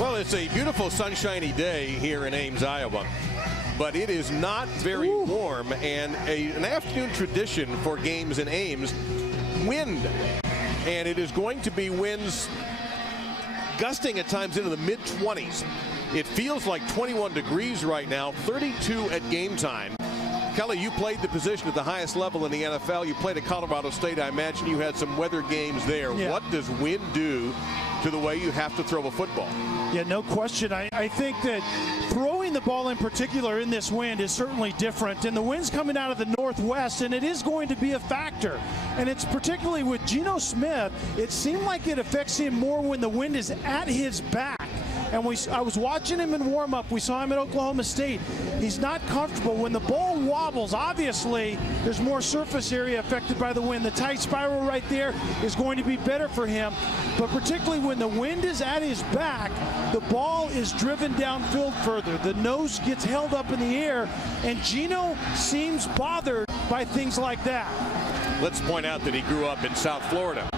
Well, it's a beautiful sunshiny day here in Ames, Iowa, but it is not very warm, and an afternoon tradition for games in Ames, wind. And it is going to be winds gusting at times into the mid-20s. It feels like 21 degrees right now, 32 at game time. Kelly, you played the position at the highest level in the NFL. You played at Colorado State. I imagine you had some weather games there. Yeah. What does wind do to the way you have to throw a football? Yeah, no question. I think that throwing the ball in particular in this wind is certainly different. And the wind's coming out of the northwest, and it is going to be a factor. And it's particularly with Geno Smith, it seemed like it affects him more when the wind is at his back. And I was watching him in warm-up. We saw him at Oklahoma State. He's not comfortable. When the ball wobbles, obviously, there's more surface area affected by the wind. The tight spiral right there is going to be better for him. But particularly when the wind is at his back, the ball is driven downfield further. The nose gets held up in the air, and Geno seems bothered by things like that. Let's point out that he grew up in South Florida.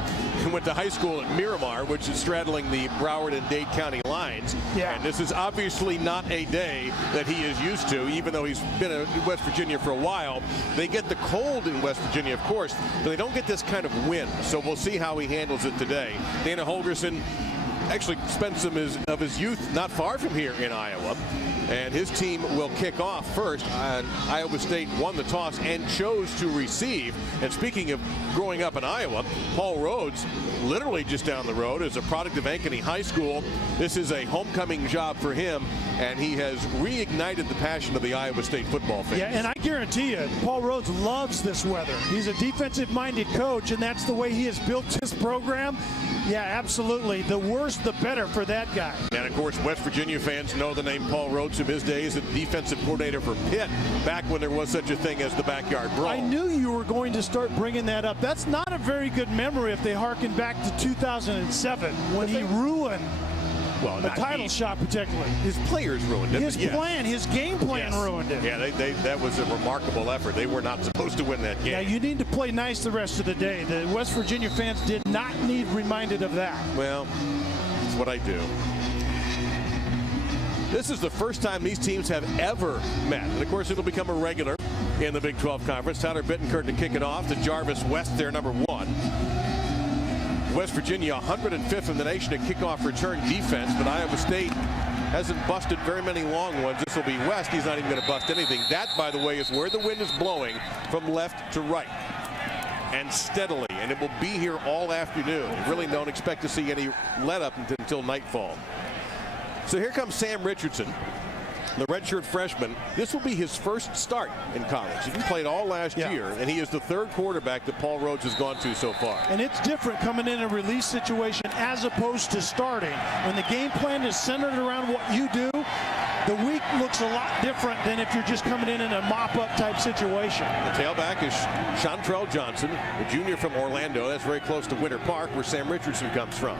He went to high school at Miramar, which is straddling the Broward and Dade County lines. Yeah. And this is obviously not a day that he is used to, even though he's been in West Virginia for a while. They get the cold in West Virginia, of course, but they don't get this kind of wind. So we'll see how he handles it today. Dana Holgorsen actually spent some of his youth not far from here in Iowa, and his team will kick off first. Iowa State won the toss and chose to receive. And speaking of growing up in Iowa, Paul Rhodes, literally just down the road, is a product of Ankeny High School. This is a homecoming job for him, and he has reignited the passion of the Iowa State football fans. Yeah, and I guarantee you, Paul Rhodes loves this weather. He's a defensive-minded coach, and that's the way he has built his program. Yeah, absolutely. The worse, the better for that guy. And, of course, West Virginia fans know the name Paul Rhodes from his days as defensive coordinator for Pitt, back when there was such a thing as the backyard brawl. I knew you were going to start bringing that up. That's not a very good memory if they harken back to 2007 when he ruined the title shot, particularly. His players ruined it. His plan, his game plan ruined it. Yeah, that was a remarkable effort. They were not supposed to win that game. Yeah, you need to play nice the rest of the day. The West Virginia fans did not need reminded of that. Well, it's what I do. This is the first time these teams have ever met. And, of course, it'll become a regular in the Big 12 Conference. Tyler Bittencourt to kick it off to Jarvis West, their number one. West Virginia 105th in the nation at kickoff return defense, but Iowa State hasn't busted very many long ones. This will be West. He's not even going to bust anything. That, by the way, is where the wind is blowing from left to right and steadily, and it will be here all afternoon. You really don't expect to see any let up until nightfall. So here comes Sam Richardson, the redshirt freshman. This will be his first start in college. He played all last year, and he is the third quarterback that Paul Rhodes has gone to so far. And it's different coming in a release situation as opposed to starting. When the game plan is centered around what you do, the week looks a lot different than if you're just coming in a mop-up type situation. The tailback is Chantrell Johnson, the junior from Orlando. That's very close to Winter Park, where Sam Richardson comes from.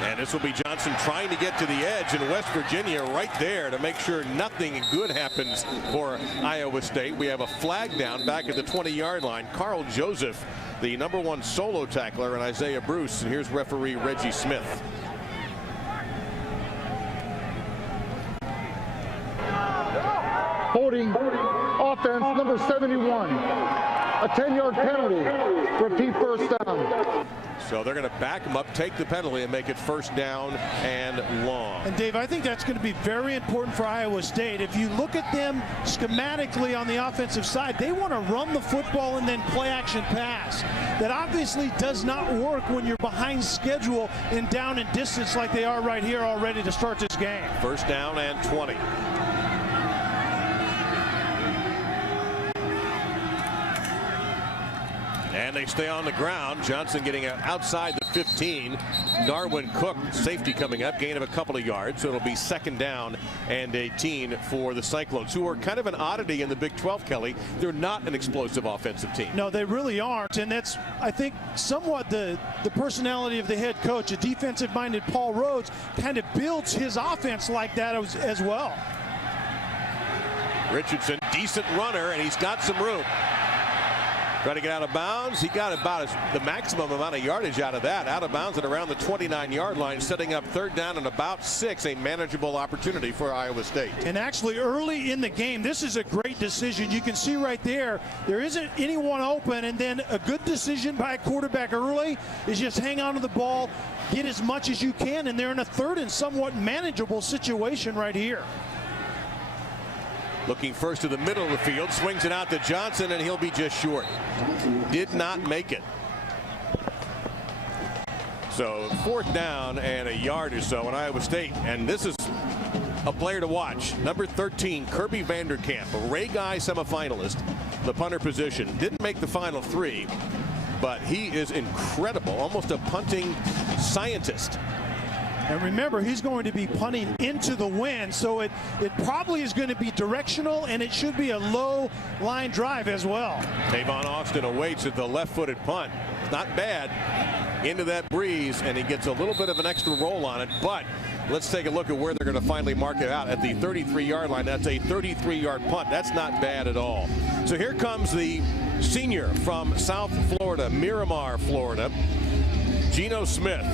And this will be Johnson trying to get to the edge, and West Virginia right there to make sure nothing good happens for Iowa State. We have a flag down back at the 20-yard line. Carl Joseph, the number one solo tackler, and Isaiah Bruce. And here's referee Reggie Smith. Holding offense number 71. A 10-yard penalty. Repeat first down. So they're going to back him up, take the penalty, and make it first down and long. And Dave, I think that's going to be very important for Iowa State. If you look at them schematically on the offensive side, they want to run the football and then play action pass. That obviously does not work when you're behind schedule and down in distance like they are right here already to start this game. First down and 20. And they stay on the ground. Johnson getting outside the 15. Darwin Cook, safety coming up, gain of a couple of yards. So it'll be second down and 18 for the Cyclones, who are kind of an oddity in the Big 12, Kelly. They're not an explosive offensive team. No, they really aren't. And that's, I think, somewhat the personality of the head coach. A defensive-minded Paul Rhodes kind of builds his offense like that as well. Richardson, decent runner, and he's got some room. Trying to get out of bounds. He got about the maximum amount of yardage out of that. Out of bounds at around the 29-yard line, setting up third down and about 6, a manageable opportunity for Iowa State. And actually early in the game, this is a great decision. You can see right there isn't anyone open, and then a good decision by a quarterback early is just hang on to the ball, get as much as you can, and they're in a third and somewhat manageable situation right here. Looking first to the middle of the field, swings it out to Johnson, and he'll be just short. Did not make it. So fourth down and a yard or so in Iowa State, and this is a player to watch. Number 13, Kirby Vanderkamp, a Ray Guy semifinalist, the punter position. Didn't make the final 3, but he is incredible, almost a punting scientist. And remember, he's going to be punting into the wind, so it probably is going to be directional, and it should be a low line drive as well. Tavon Austin awaits at the left-footed punt. Not bad. Into that breeze, and he gets a little bit of an extra roll on it, but let's take a look at where they're going to finally mark it out at the 33-yard line. That's a 33-yard punt. That's not bad at all. So here comes the senior from South Florida, Miramar, Florida, Geno Smith.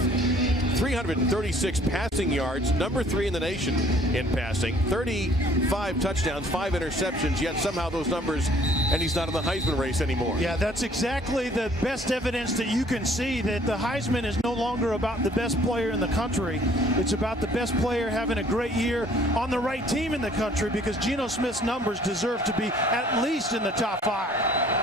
336 passing yards, number 3 in the nation in passing, 35 touchdowns, 5 interceptions, yet somehow those numbers, and he's not in the Heisman race anymore. Yeah, that's exactly the best evidence that you can see that the Heisman is no longer about the best player in the country. It's about the best player having a great year on the right team in the country, because Geno Smith's numbers deserve to be at least in the top 5.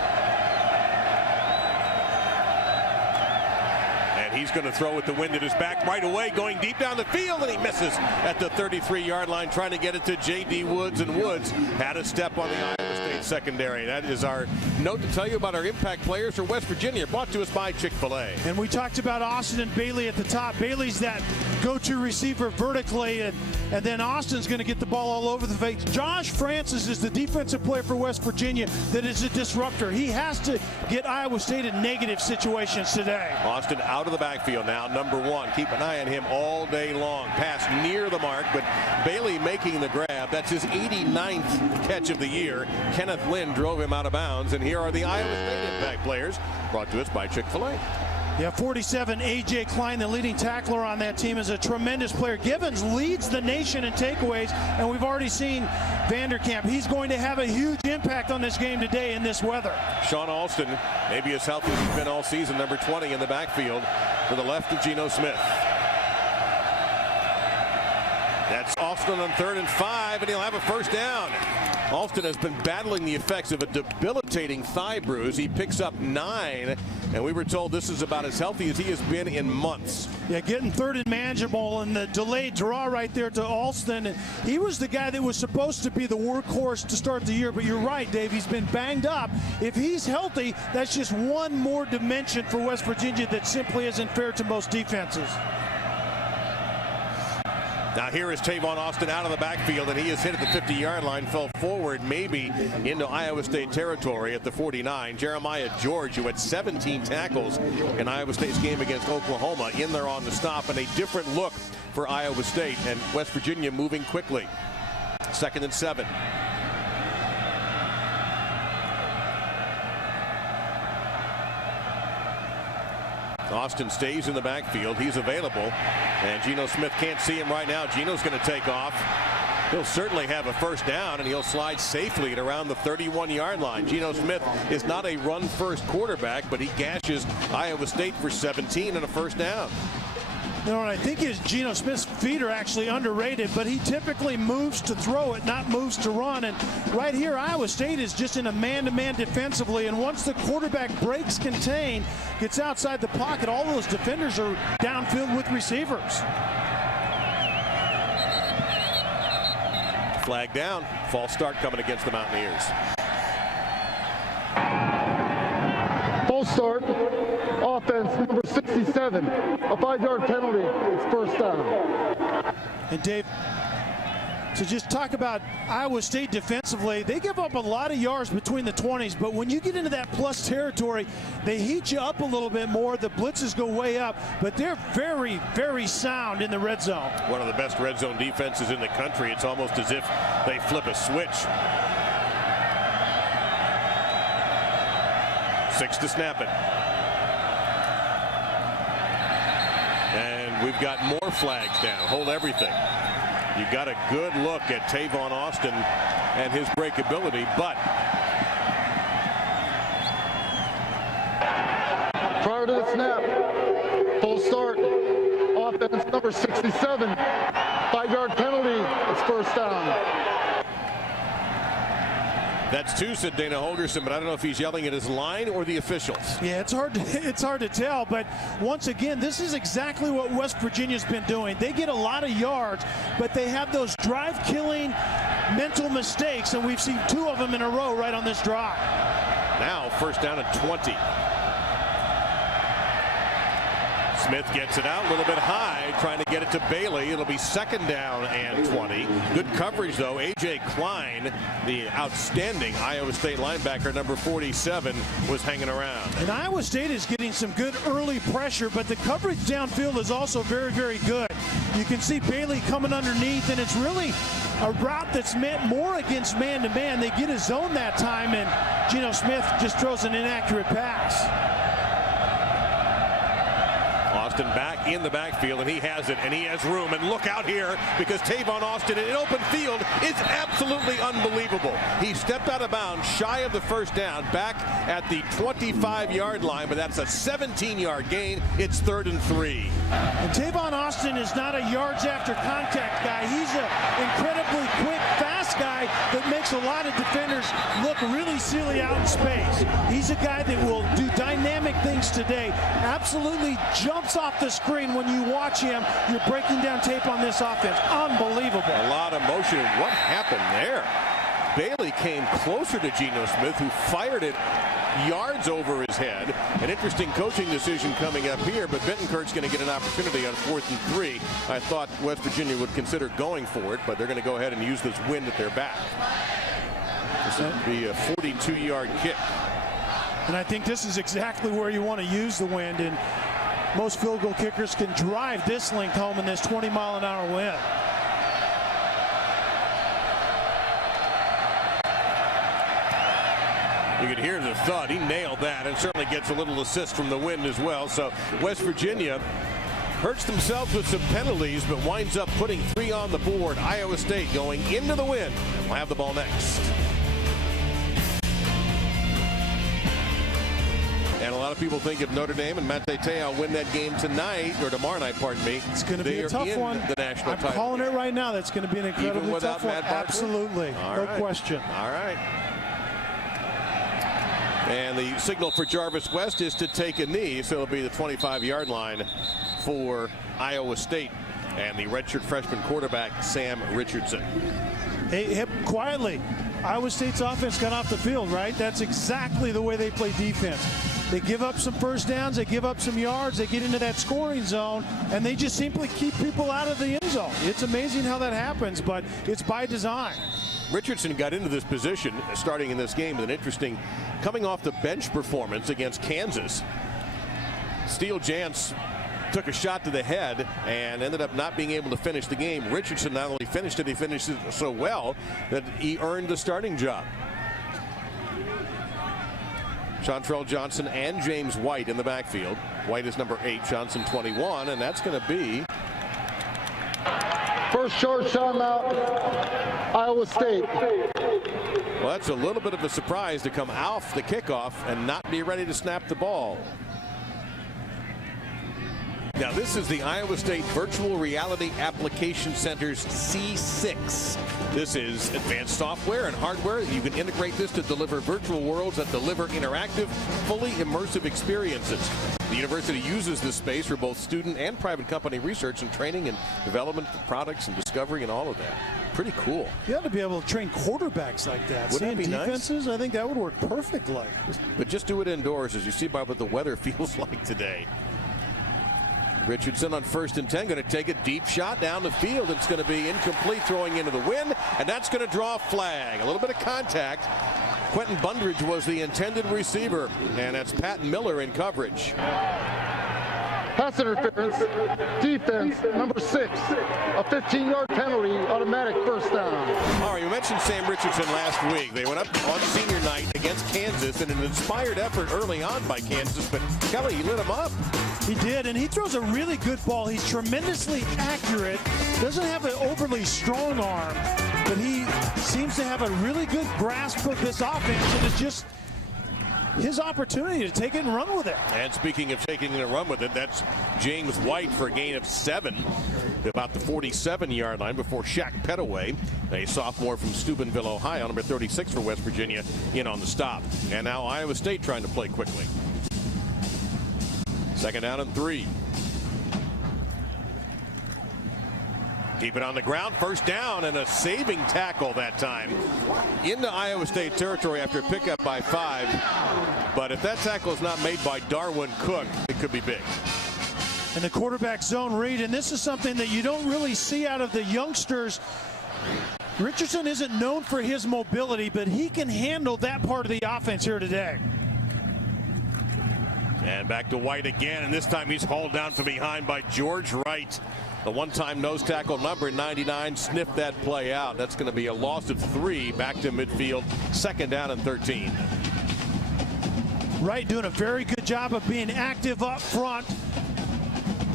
He's going to throw with the wind at his back right away, going deep down the field, and he misses at the 33-yard line, trying to get it to J.D. Woods, and Woods had a step on the Iowa State secondary. That is our note to tell you about our impact players for West Virginia, brought to us by Chick-fil-A. And we talked about Austin and Bailey at the top. Bailey's that go-to receiver vertically, and then Austin's going to get the ball all over the face. Josh Francis is the defensive player for West Virginia that is a disruptor. He has to get Iowa State in negative situations today. Austin out of the backfield now, number 1. Keep an eye on him all day long. Pass near the mark, but Bailey making the grab. That's his 89th catch of the year. Kenneth Lynn drove him out of bounds, and here are the Iowa State impact players, brought to us by Chick-fil-A. Yeah, 47, A.J. Klein, the leading tackler on that team, is a tremendous player. Givens leads the nation in takeaways, and we've already seen Vanderkamp. He's going to have a huge impact on this game today in this weather. Sean Alston, maybe as healthy as he's been all season, number 20 in the backfield to the left of Geno Smith. That's Alston on 3rd and 5, and he'll have a first down. Alston has been battling the effects of a debilitating thigh bruise. He picks up 9, and we were told this is about as healthy as he has been in months. Yeah, getting 3rd and manageable, and the delayed draw right there to Alston. And he was the guy that was supposed to be the workhorse to start the year, but you're right, Dave, he's been banged up. If he's healthy, that's just one more dimension for West Virginia that simply isn't fair to most defenses. Now here is Tavon Austin out of the backfield, and he is hit at the 50-yard line, fell forward maybe into Iowa State territory at the 49. Jeremiah George, who had 17 tackles in Iowa State's game against Oklahoma, in there on the stop, and a different look for Iowa State, and West Virginia moving quickly. 2nd and 7. Austin stays in the backfield. He's available, and Geno Smith can't see him right now. Geno's going to take off. He'll certainly have a first down, and he'll slide safely at around the 31-yard line. Geno Smith is not a run-first quarterback, but he gashes Iowa State for 17 and a first down. You know, and I think Geno Smith's feet are actually underrated, but he typically moves to throw it, not moves to run. And right here, Iowa State is just in a man-to-man defensively, and once the quarterback breaks contain, gets outside the pocket, all those defenders are downfield with receivers. Flag down. False start coming against the Mountaineers. False start. Offense number 67. A 5-yard penalty. It's first down. And Dave, to just talk about Iowa State defensively, they give up a lot of yards between the 20s, but when you get into that plus territory, they heat you up a little bit more. The blitzes go way up, but they're very, very sound in the red zone. One of the best red zone defenses in the country. It's almost as if they flip a switch. 6 to snap it. And we've got more flags down. Hold everything. You got a good look at Tavon Austin and his breakability, but prior to the snap, full start, offense number 67, 5-yard penalty, it's first down. That's 2, said Dana Holgerson, but I don't know if he's yelling at his line or the officials. Yeah, it's hard to tell, but once again, this is exactly what West Virginia's been doing. They get a lot of yards, but they have those drive-killing mental mistakes, and we've seen 2 of them in a row right on this drive. Now first down at 20. Smith gets it out a little bit high, trying to get it to Bailey. It'll be second down and 20. Good coverage, though. A.J. Klein, the outstanding Iowa State linebacker, number 47, was hanging around. And Iowa State is getting some good early pressure, but the coverage downfield is also very, very good. You can see Bailey coming underneath, and it's really a route that's meant more against man-to-man. They get a zone that time, and Geno Smith just throws an inaccurate pass. Austin back in the backfield, and he has it, and he has room. And look out here, because Tavon Austin in open field is absolutely unbelievable. He stepped out of bounds shy of the first down, back at the 25-yard line, but that's a 17-yard gain. It's 3rd and 3. And Tavon Austin is not a yards after contact guy. He's an incredibly quick, fast guy that makes a lot of defenders look really silly out in space. He's a guy that will do dynamic things today. Absolutely jumps off the screen when you watch him. You're breaking down tape on this offense. Unbelievable. A lot of motion. What happened there? Bailey came closer to Geno Smith, who fired it yards over his head. An interesting coaching decision coming up here, but Bittencourt's going to get an opportunity on 4th and 3. I thought West Virginia would consider going for it, but they're going to go ahead and use this wind at their back. This would be a 42-yard kick. And I think this is exactly where you want to use the wind, and most field goal kickers can drive this length home in this 20-mile-an-hour wind. You could hear the thud. He nailed that, and certainly gets a little assist from the wind as well. So West Virginia hurts themselves with some penalties, but winds up putting 3 on the board. Iowa State going into the wind. We'll have the ball next. And a lot of people think if Notre Dame and Matt Te'o win that game tonight, or tomorrow night, pardon me, it's going to be a tough one. The national title. I'm calling it right now. That's going to be an incredibly tough one. Absolutely. No question. All right. And the signal for Jarvis West is to take a knee, so it'll be the 25-yard line for Iowa State and the redshirt freshman quarterback, Sam Richardson. Hey, quietly, Iowa State's offense got off the field, right? That's exactly the way they play defense. They give up some first downs, they give up some yards, they get into that scoring zone, and they just simply keep people out of the end zone. It's amazing how that happens, but it's by design. Richardson got into this position starting in this game with an interesting coming off the bench performance against Kansas. Steele Jantz took a shot to the head and ended up not being able to finish the game. Richardson not only finished it, he finished it so well that he earned the starting job. Chantrell Johnson and James White in the backfield. White is number 8, Johnson 21, and that's going to be first short timeout, Iowa State. Well, that's a little bit of a surprise to come off the kickoff and not be ready to snap the ball. Now, this is the Iowa State Virtual Reality Application Center's C6. This is advanced software and hardware. You can integrate this to deliver virtual worlds that deliver interactive, fully immersive experiences. The university uses this space for both student and private company research and training and development of products and discovery and all of that. Pretty cool. You ought to be able to train quarterbacks like that. Wouldn't that be defenses, nice? I think that would work perfectly. But just do it indoors, as you see by what the weather feels like today. Richardson on 1st and 10, going to take a deep shot down the field. It's going to be incomplete, throwing into the wind, and that's going to draw a flag. A little bit of contact. Quentin Bundridge was the intended receiver, and that's Pat Miller in coverage. pass interference, defense, number 6, a 15-yard penalty, automatic first down. All right, you mentioned Sam Richardson last week. They went up on senior night against Kansas in an inspired effort early on by Kansas, but Kelly, he lit him up. He did, and he throws a really good ball. He's tremendously accurate, doesn't have an overly strong arm, but he seems to have a really good grasp of this offense, and it's just his opportunity to take it and run with it. And speaking of taking it and run with it, that's James White for a gain of 7, about the 47-yard line before Shaq Petaway, a sophomore from Steubenville, Ohio, number 36 for West Virginia, in on the stop. And now Iowa State trying to play quickly. 2nd down and 3. Keep it on the ground, 1st down, and a saving tackle that time into Iowa State territory after a pickup by 5. But if that tackle is not made by Darwin Cook, it could be big. And the quarterback zone read, and this is something that you don't really see out of the youngsters. Richardson isn't known for his mobility, but he can handle that part of the offense here today. And back to White again, and this time he's hauled down from behind by George Wright. The one-time nose tackle, number 99, sniffed that play out. That's going to be a loss of 3 back to midfield. 2nd down and 13. Wright doing a very good job of being active up front,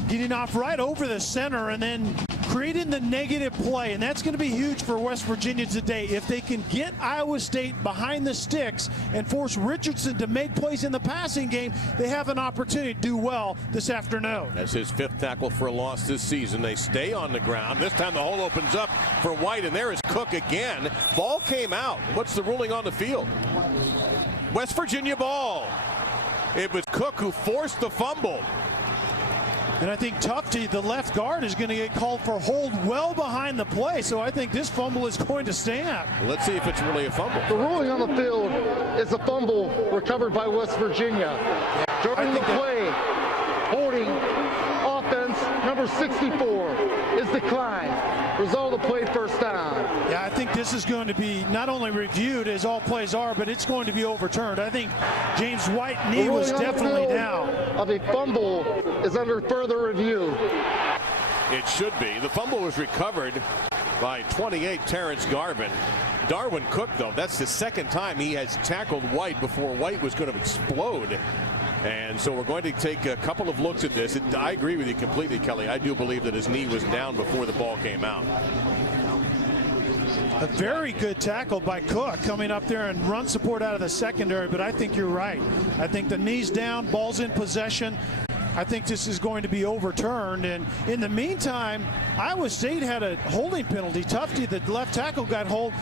getting off right over the center and then creating the negative play, and that's going to be huge for West Virginia today. If they can get Iowa State behind the sticks and force Richardson to make plays in the passing game, they have an opportunity to do well this afternoon. That's his 5th tackle for a loss this season. They stay on the ground. This time the hole opens up for White, and there is Cook again. Ball came out. What's the ruling on the field? West Virginia ball. It was Cook who forced the fumble. And I think Tufty, the left guard, is going to get called for hold well behind the play. So I think this fumble is going to stand. Let's see if it's really a fumble. The ruling on the field is a fumble recovered by West Virginia. During the play, holding offense number 64 is declined. Result of the play, 1st down. Yeah, I think this is going to be not only reviewed as all plays are, but it's going to be overturned. I think James White's knee was definitely down. Of a fumble is under further review. It should be. The fumble was recovered by 28 Terrence Garvin. Darwin Cook, though, that's the 2nd time he has tackled White before White was going to explode. And so we're going to take a couple of looks at this. I agree with you completely, Kelly. I do believe that his knee was down before the ball came out. A very good tackle by Cook coming up there and run support out of the secondary, but I think you're right. I think the knee's down, ball's in possession. I think this is going to be overturned. And in the meantime, Iowa State had a holding penalty. Tufty, the left tackle, got called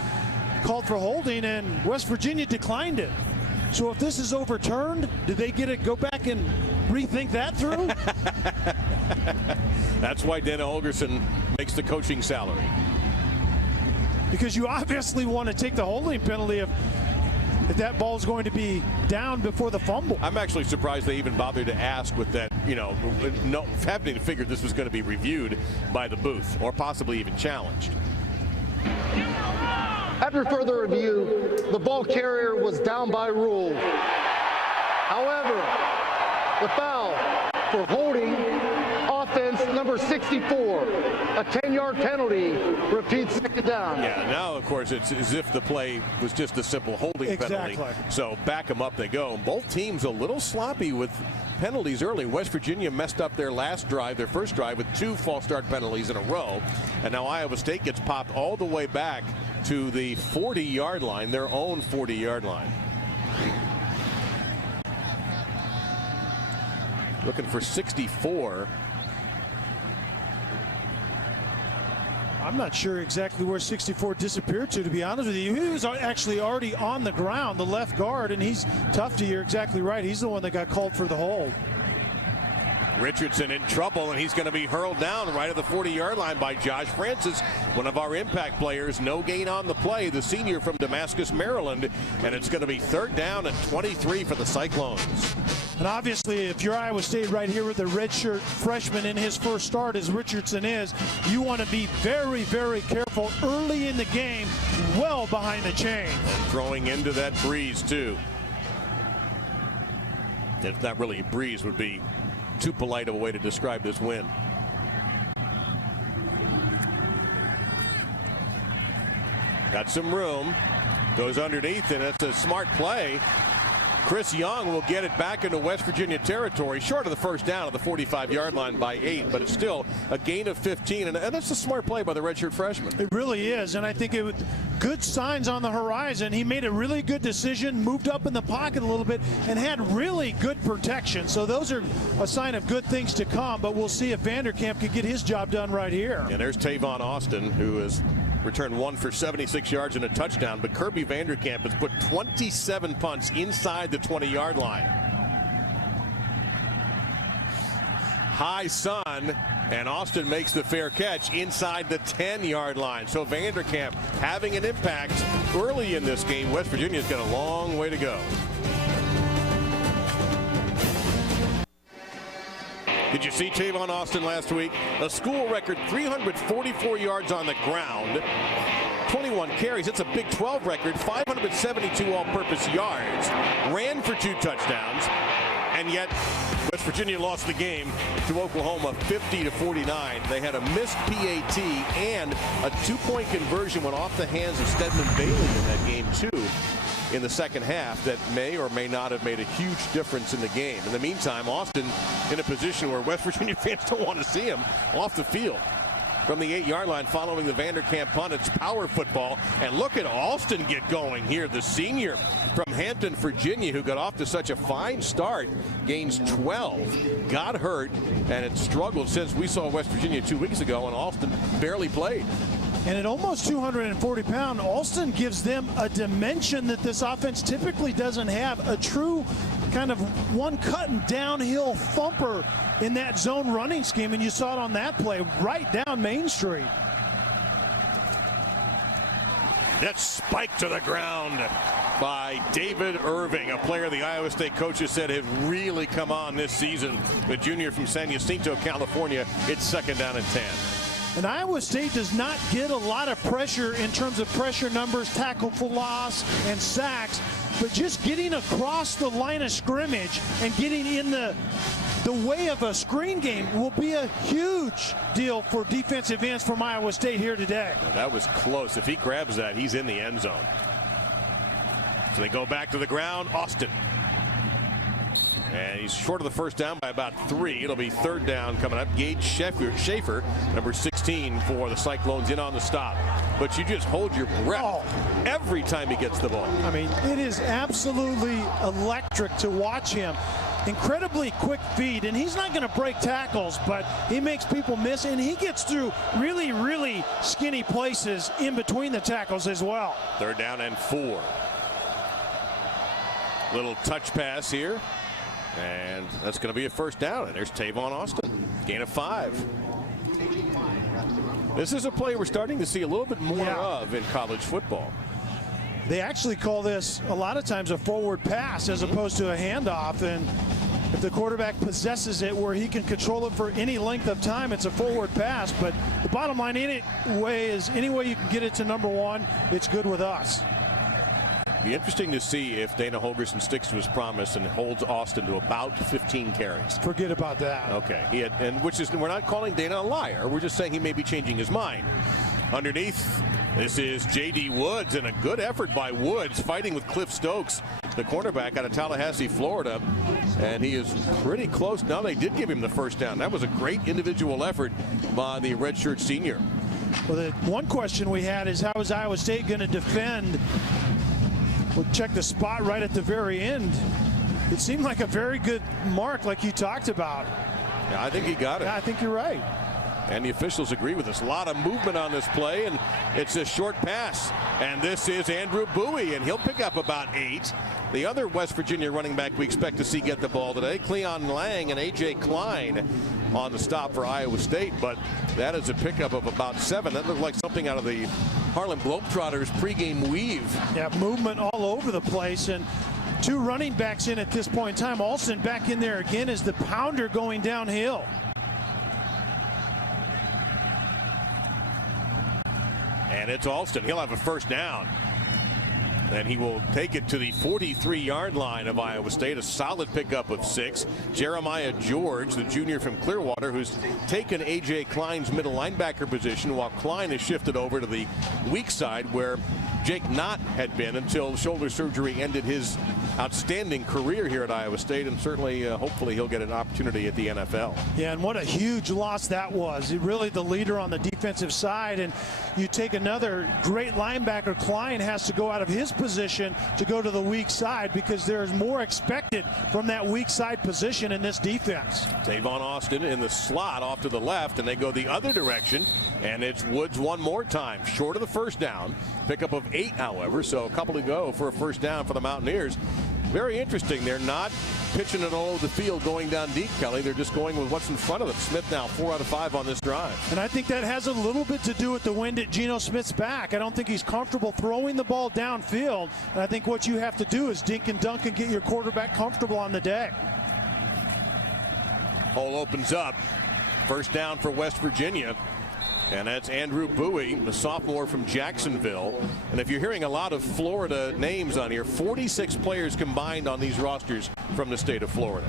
for holding, and West Virginia declined it. So if this is overturned, do they get to go back and rethink that through? That's why Dana Holgerson makes the coaching salary. Because you obviously want to take the holding penalty if that ball is going to be down before the fumble. I'm actually surprised they even bothered to ask with that, having to figure this was going to be reviewed by the booth or possibly even challenged. After further review, the ball carrier was down by rule. However, the foul for holding offense number 64, a 10-yard penalty, repeats 2nd down. Yeah, now, of course, it's as if the play was just a simple holding penalty. So back them up they go. Both teams a little sloppy with penalties early. West Virginia messed up their last drive, their first drive, with 2 false start penalties in a row. And now Iowa State gets popped all the way back to the 40-yard line, their own 40-yard line. Looking for 64. I'm not sure exactly where 64 disappeared to be honest with you. He was actually already on the ground, the left guard, and he's Tufty. You're exactly right. He's the one that got called for the hold. Richardson in trouble, and he's going to be hurled down right at the 40-yard line by Josh Francis, one of our impact players. No gain on the play, the senior from Damascus, Maryland, and it's going to be 3rd down and 23 for the Cyclones. And obviously, if you're Iowa State right here with the redshirt freshman in his first start, as Richardson is, you want to be very, very careful early in the game, well behind the chain. And throwing into that breeze, too. It's not really a breeze, would be too polite of a way to describe this win. Got some room. Goes underneath, and it's a smart play. Chris Young will get it back into West Virginia territory, short of the first down at the 45-yard line by 8, but it's still a gain of 15, and that's a smart play by the redshirt freshman. It really is, and I think it was good signs on the horizon. He made a really good decision, moved up in the pocket a little bit, and had really good protection. So those are a sign of good things to come, but we'll see if Vanderkamp can get his job done right here. And there's Tavon Austin, who has returned 1 for 76 yards and a touchdown, but Kirby Vanderkamp has put 27 punts inside the 20-yard line. High sun, and Austin makes the fair catch inside the 10-yard line. So Vanderkamp having an impact early in this game. West Virginia's got a long way to go. Did you see Tavon Austin last week? A school record 344 yards on the ground, 21 carries. It's a Big 12 record, 572 all-purpose yards. Ran for 2 touchdowns, and yet West Virginia lost the game to Oklahoma 50-49. They had a missed PAT, and a 2-point conversion went off the hands of Stedman Bailey in that game too, in the second half, that may or may not have made a huge difference in the game. In the meantime, Austin in a position where West Virginia fans don't want to see him off the field. From the 8-yard line following the Vanderkamp punt, it's power football. And look at Austin get going here, the senior from Hampton, Virginia, who got off to such a fine start, gains 12, got hurt, and it struggled since we saw West Virginia 2 weeks ago, and Austin barely played. And at almost 240 pounds, Alston gives them a dimension that this offense typically doesn't have. A true kind of one-cut and downhill thumper in that zone running scheme. And you saw it on that play right down Main Street. That's spiked to the ground by David Irving, a player the Iowa State coaches said has really come on this season. The junior from San Jacinto, California. It's 2nd down and 10. And Iowa State does not get a lot of pressure in terms of pressure numbers, tackle for loss, and sacks, but just getting across the line of scrimmage and getting in the way of a screen game will be a huge deal for defensive ends from Iowa State here today. That was close. If he grabs that, he's in the end zone. So they go back to the ground. Austin. And he's short of the first down by about 3. It'll be 3rd down coming up. Gage Schaefer, number 16 for the Cyclones, in on the stop. But you just hold your breath every time he gets the ball. I mean, it is absolutely electric to watch him. Incredibly quick feet, and he's not going to break tackles, but he makes people miss, and he gets through really, really skinny places in between the tackles as well. 3rd down and 4. Little touch pass here. And that's going to be a 1st down. And there's Tavon Austin. Gain of 5. This is a play we're starting to see a little bit more of in college football. They actually call this a lot of times a forward pass as opposed to a handoff. And if the quarterback possesses it where he can control it for any length of time, it's a forward pass. But the bottom line anyway is any way you can get it to number 1, it's good with us. Be interesting to see if Dana Holgorsen sticks to his promise and holds Austin to about 15 carries. Forget about that. Okay, we're not calling Dana a liar. We're just saying he may be changing his mind. Underneath, this is J.D. Woods, and a good effort by Woods fighting with Cliff Stokes, the cornerback out of Tallahassee, Florida, and he is pretty close. Now they did give him the 1st down. That was a great individual effort by the redshirt senior. Well, the one question we had is how is Iowa State going to defend? We'll check the spot right at the very end. It seemed like a very good mark like you talked about. Yeah, I think he got it. Yeah, I think you're right. And the officials agree with us. A lot of movement on this play, and it's a short pass. And this is Andrew Bowie, and he'll pick up about 8. The other West Virginia running back we expect to see get the ball today, Cleon Lang and A.J. Klein on the stop for Iowa State. But that is a pickup of about 7. That looked like something out of the Harlem Globetrotters pregame weave. Yeah, movement all over the place, and 2 running backs in at this point in time. Alston back in there again as the pounder going downhill. And it's Alston. He'll have a 1st down. And he will take it to the 43-yard line of Iowa State. A solid pickup of 6. Jeremiah George, the junior from Clearwater, who's taken A.J. Klein's middle linebacker position, while Klein has shifted over to the weak side where Jake Knott had been until shoulder surgery ended his outstanding career here at Iowa State, and certainly hopefully he'll get an opportunity at the NFL. Yeah, and what a huge loss that was. Really the leader on the defensive side, and you take another great linebacker. Klein has to go out of his position to go to the weak side because there's more expected from that weak side position in this defense. Tavon Austin in the slot off to the left, and they go the other direction, and it's Woods one more time, short of the first down. Pickup of 8, however, so a couple to go for a first down for the Mountaineers. Very interesting. They're not pitching it all over the field going down deep, Kelly. They're just going with what's in front of them. Smith now 4 out of 5 on this drive. And I think that has a little bit to do with the wind at Geno Smith's back. I don't think he's comfortable throwing the ball downfield. And I think what you have to do is dink and dunk and get your quarterback comfortable on the day. Hole opens up. First down for West Virginia. And that's Andrew Bowie, the sophomore from Jacksonville. And if you're hearing a lot of Florida names on here, 46 players combined on these rosters from the state of Florida.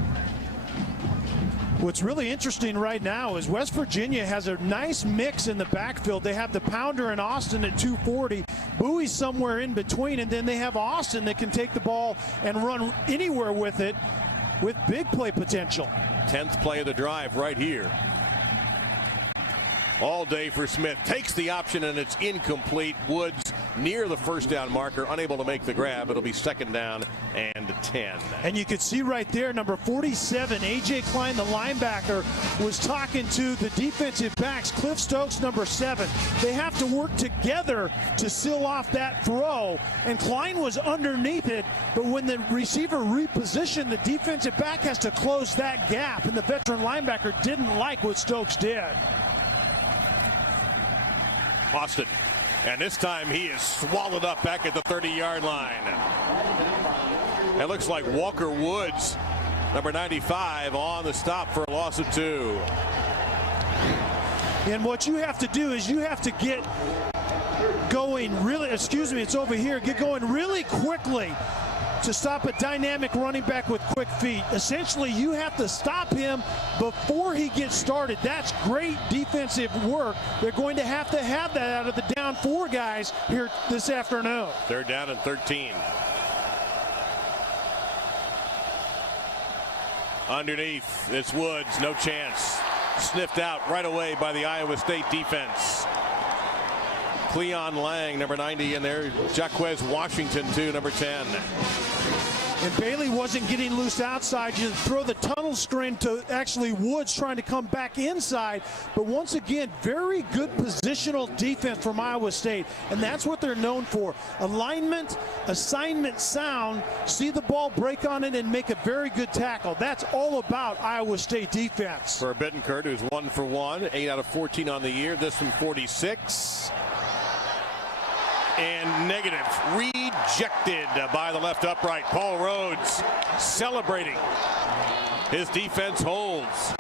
What's really interesting right now is West Virginia has a nice mix in the backfield. They have the pounder and Austin at 240. Bowie's somewhere in between, and then they have Austin that can take the ball and run anywhere with it with big play potential. 10th play of the drive right here. All day for Smith. Takes the option, and it's incomplete. Woods near the first down marker, unable to make the grab. It'll be second down and 10. And you could see right there, number 47, A.J. Klein, the linebacker, was talking to the defensive backs. Cliff Stokes, number 7. They have to work together to seal off that throw. And Klein was underneath it, but when the receiver repositioned, the defensive back has to close that gap. And the veteran linebacker didn't like what Stokes did. Austin, and this time he is swallowed up back at the 30-yard line. It looks like Walker Woods, number 95, on the stop for a loss of 2. And what you have to do is you have to get going really, it's over here, get going really quickly to stop a dynamic running back with quick feet. Essentially, you have to stop him before he gets started. That's great defensive work. They're going to have that out of the down 4 guys here this afternoon. Third down and 13. Underneath, it's Woods, no chance. Sniffed out right away by the Iowa State defense. Cleon Lang, number 90 in there. Jaquez Washington, too, number 10. And Bailey wasn't getting loose outside. You throw the tunnel screen to actually Woods trying to come back inside. But once again, very good positional defense from Iowa State. And that's what they're known for. Alignment, assignment sound, see the ball, break on it, and make a very good tackle. That's all about Iowa State defense. For Bittencourt, who's 1 for 1, 8 out of 14 on the year. This from 46. And negative, rejected by the left upright. Paul Rhodes celebrating. His defense holds.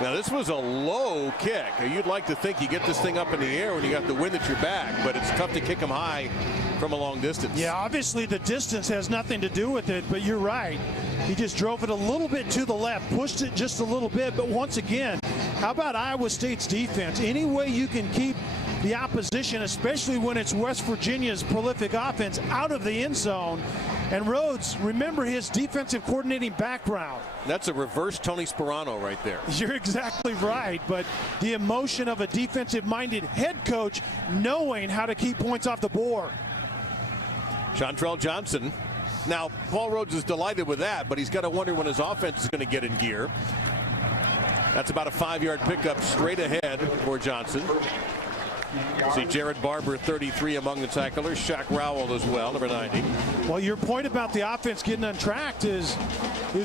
Now this was a low kick. You'd like to think you get this thing up in the air when you got the wind at your back, but it's tough to kick him high from a long distance. Yeah, obviously the distance has nothing to do with it, but you're right. He just drove it a little bit to the left, pushed it just a little bit, but once again, how about Iowa State's defense? Any way you can keep the opposition, especially when it's West Virginia's prolific offense, out of the end zone. And Rhodes, remember his defensive coordinating background. That's a reverse Tony Sperano right there. You're exactly right, but the emotion of a defensive-minded head coach knowing how to keep points off the board. Chantrell Johnson. Now, Paul Rhodes is delighted with that, but he's got to wonder when his offense is going to get in gear. That's about a 5-yard pickup straight ahead for Johnson. See Jared Barber, 33 among the tacklers. Shaq Rowell as well, number 90. Well, your point about the offense getting untracked is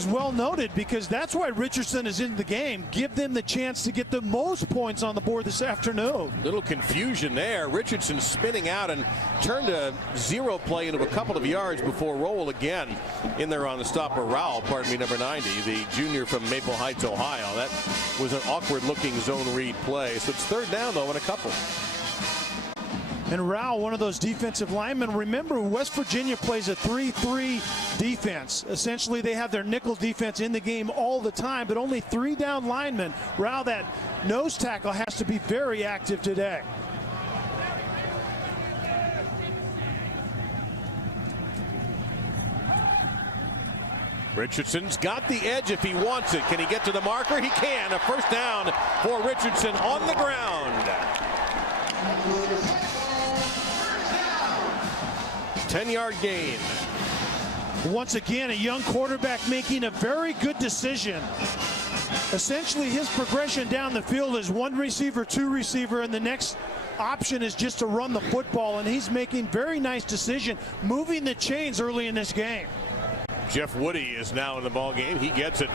well noted, because that's why Richardson is in the game. Give them the chance to get the most points on the board this afternoon. Little confusion there. Richardson spinning out and turned a 0 play into a couple of yards before roll again in there on the stop for Rowell, number 90, the junior from Maple Heights, Ohio. That was an awkward looking zone read play. So it's third down though and a couple. And Rao, one of those defensive linemen. Remember, West Virginia plays a 3-3 defense. Essentially, they have their nickel defense in the game all the time, but only 3 down linemen. Rao, that nose tackle, has to be very active today. Richardson's got the edge if he wants it. Can he get to the marker? He can. A first down for Richardson on the ground. 10-yard gain. Once again, a young quarterback making a very good decision. Essentially, his progression down the field is 1 receiver, 2 receiver, and the next option is just to run the football, and he's making very nice decision, moving the chains early in this game. Jeff Woody is now in the ball game. He gets it.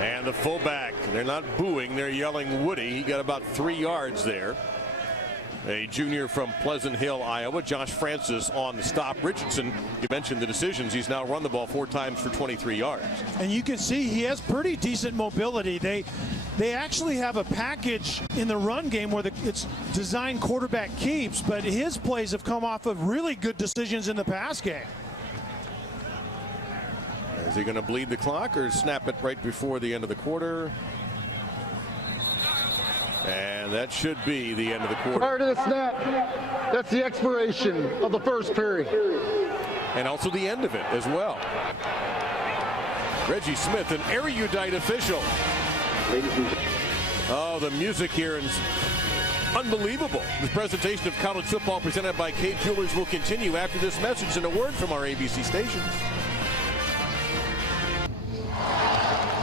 And the fullback, they're not booing, they're yelling Woody. He got about 3 yards there. A junior from Pleasant Hill, Iowa. Josh Francis on the stop. Richardson, you mentioned the decisions. He's now run the ball 4 times for 23 yards. And you can see he has pretty decent mobility. They actually have a package in the run game where it's designed quarterback keeps, but his plays have come off of really good decisions in the pass game. Is he going to bleed the clock or snap it right before the end of the quarter? And that should be the end of the quarter. Prior to the snap, that's the expiration of the first period. And also the end of it as well. Reggie Smith, an erudite official. Oh, the music here is unbelievable. The presentation of college football presented by Kate Jewelers will continue after this message and a word from our ABC stations.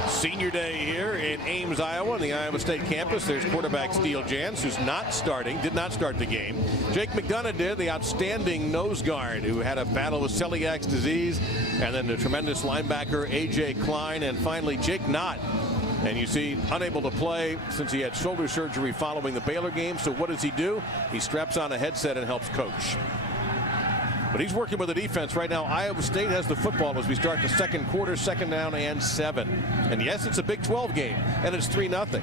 Senior day here in Ames, Iowa, on the Iowa State campus. There's quarterback Steele Jans, who's not starting, did not start the game. Jake McDonough did, the outstanding nose guard who had a battle with celiac disease, and then the tremendous linebacker A.J. Klein, and finally Jake Knott. And you see, unable to play since he had shoulder surgery following the Baylor game. So what does he do? He straps on a headset and helps coach. But he's working with the defense right now. Iowa State has the football as we start the second quarter, 2nd down and 7. And yes, it's a Big 12 game, and it's 3-0.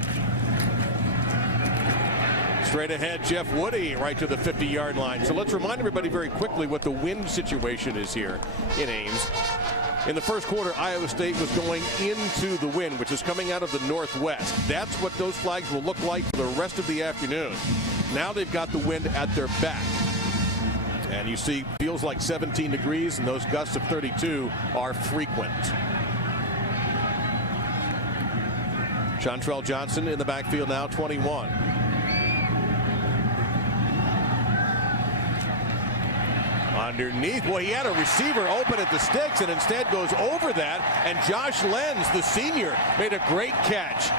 Straight ahead, Jeff Woody right to the 50-yard line. So let's remind everybody very quickly what the wind situation is here in Ames. In the first quarter, Iowa State was going into the wind, which is coming out of the northwest. That's what those flags will look like for the rest of the afternoon. Now they've got the wind at their back. And you see, feels like 17 degrees, and those gusts of 32 are frequent. Chantrell Johnson in the backfield now, 21. Underneath, boy, he had a receiver open at the sticks and instead goes over that. And Josh Lenz, the senior, made a great catch.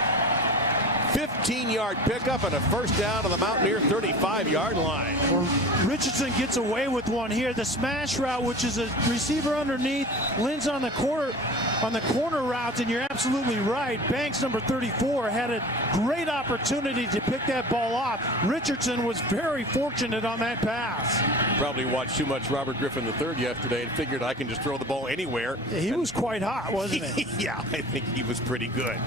15-yard pickup and a first down on the Mountaineer 35-yard line. Well, Richardson gets away with one here. The smash route, which is a receiver underneath, Lenz on the corner route, and you're absolutely right. Banks, number 34, had a great opportunity to pick that ball off. Richardson was very fortunate on that pass. Probably watched too much Robert Griffin III yesterday and figured I can just throw the ball anywhere. He was quite hot, wasn't he? Yeah, I think he was pretty good.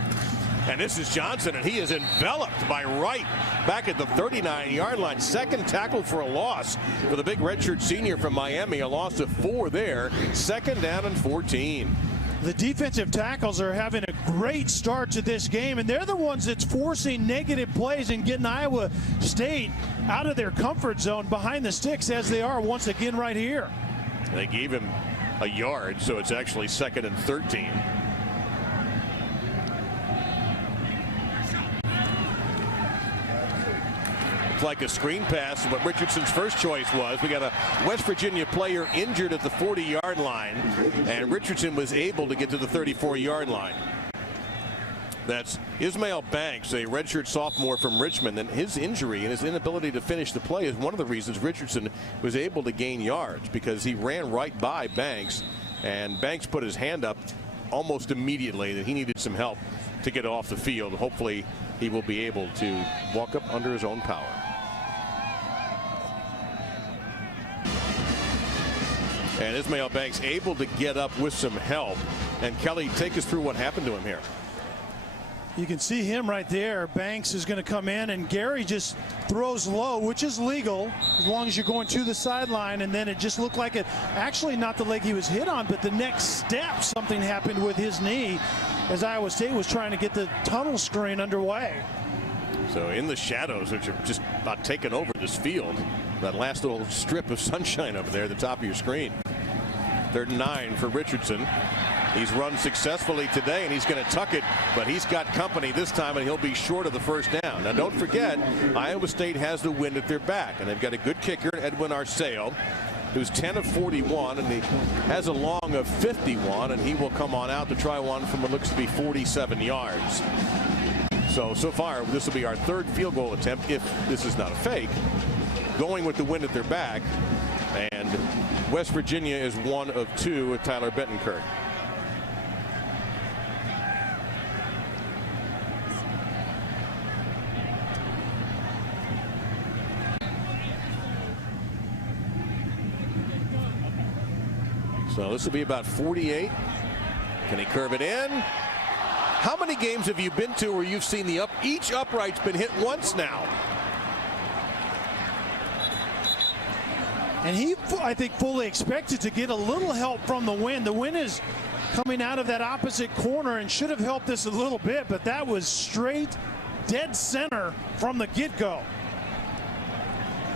And this is Johnson, and he is enveloped by Wright back at the 39-yard line. Second tackle for a loss for the big redshirt senior from Miami. A loss of 4 there. 2nd down and 14. The defensive tackles are having a great start to this game, and they're the ones that's forcing negative plays and getting Iowa State out of their comfort zone behind the sticks, as they are once again right here. They gave him a yard, so it's actually 2nd and 13. Like a screen pass, what Richardson's first choice was. We got a West Virginia player injured at the 40-yard line, and Richardson was able to get to the 34-yard line. That's Ismail Banks, a redshirt sophomore from Richmond, and his injury and his inability to finish the play is one of the reasons Richardson was able to gain yards, because he ran right by Banks, and Banks put his hand up almost immediately that he needed some help to get off the field. Hopefully he will be able to walk up under his own power. And Ismail Banks able to get up with some help. And Kelly, take us through what happened to him here. You can see him right there. Banks is going to come in, and Gary just throws low, which is legal as long as you're going to the sideline. And then it just looked like it, actually not the leg he was hit on, but the next step, something happened with his knee as Iowa State was trying to get the tunnel screen underway. So in the shadows, which are just about taking over this field, that last little strip of sunshine over there at the top of your screen. 3rd and 9 for Richardson. He's run successfully today, and he's going to tuck it, but he's got company this time, and he'll be short of the first down. Now, don't forget, Iowa State has the wind at their back, and they've got a good kicker, Edwin Arceo, who's 10 of 41, and he has a long of 51, and he will come on out to try one from what looks to be 47 yards. So far, this will be our 3rd field goal attempt, if this is not a fake, going with the wind at their back, and West Virginia is 1 of 2 with Tyler Bettenkirk. So this will be about 48. Can he curve it in? How many games have you been to where you've seen each upright's been hit once now? And he, I think, fully expected to get a little help from the wind. The wind is coming out of that opposite corner and should have helped us a little bit, but that was straight dead center from the get-go.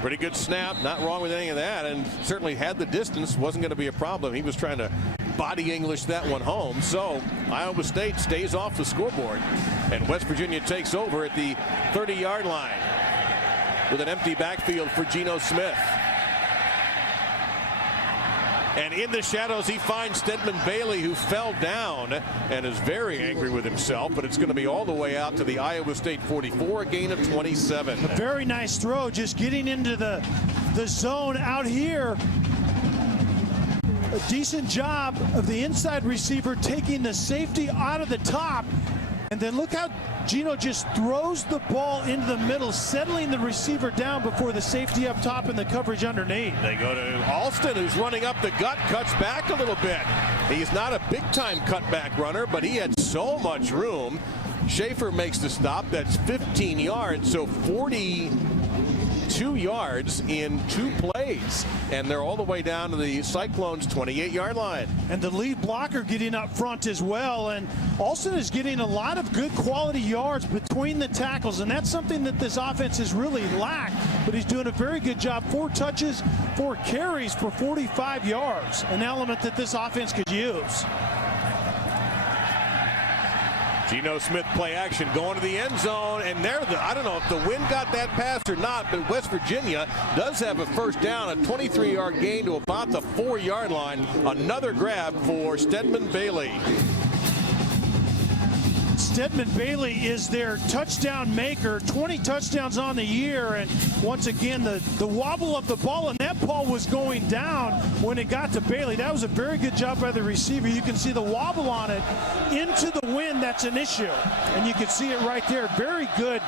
Pretty good snap, not wrong with any of that, and certainly had the distance, wasn't going to be a problem. He was trying to body English that one home. So Iowa State stays off the scoreboard, and West Virginia takes over at the 30-yard line with an empty backfield for Geno Smith. And in the shadows, he finds Stedman Bailey, who fell down and is very angry with himself, but it's going to be all the way out to the Iowa State 44, a gain of 27. A very nice throw, just getting into the zone out here. A decent job of the inside receiver taking the safety out of the top. And then look how Geno just throws the ball into the middle, settling the receiver down before the safety up top and the coverage underneath. They go to Alston, who's running up the gut, cuts back a little bit. He's not a big-time cutback runner, but he had so much room. Schaefer makes the stop. That's 15 yards, so 42 yards in 2 plays. And they're all the way down to the Cyclones' 28-yard line. And the lead blocker getting up front as well. And Alston is getting a lot of good quality yards between the tackles. And that's something that this offense has really lacked. But he's doing a very good job. 4 touches, 4 carries for 45 yards. An element that this offense could use. Geno Smith play action going to the end zone, and I don't know if the wind got that pass or not, but West Virginia does have a first down, a 23-yard gain to about the 4-yard line. Another grab for Stedman Bailey. Stedman Bailey is their touchdown maker, 20 touchdowns on the year, and once again the wobble of the ball, and that ball was going down when it got to Bailey. That was a very good job by the receiver. You can see the wobble on it into the wind. That's an issue, and you can see it right there. Very good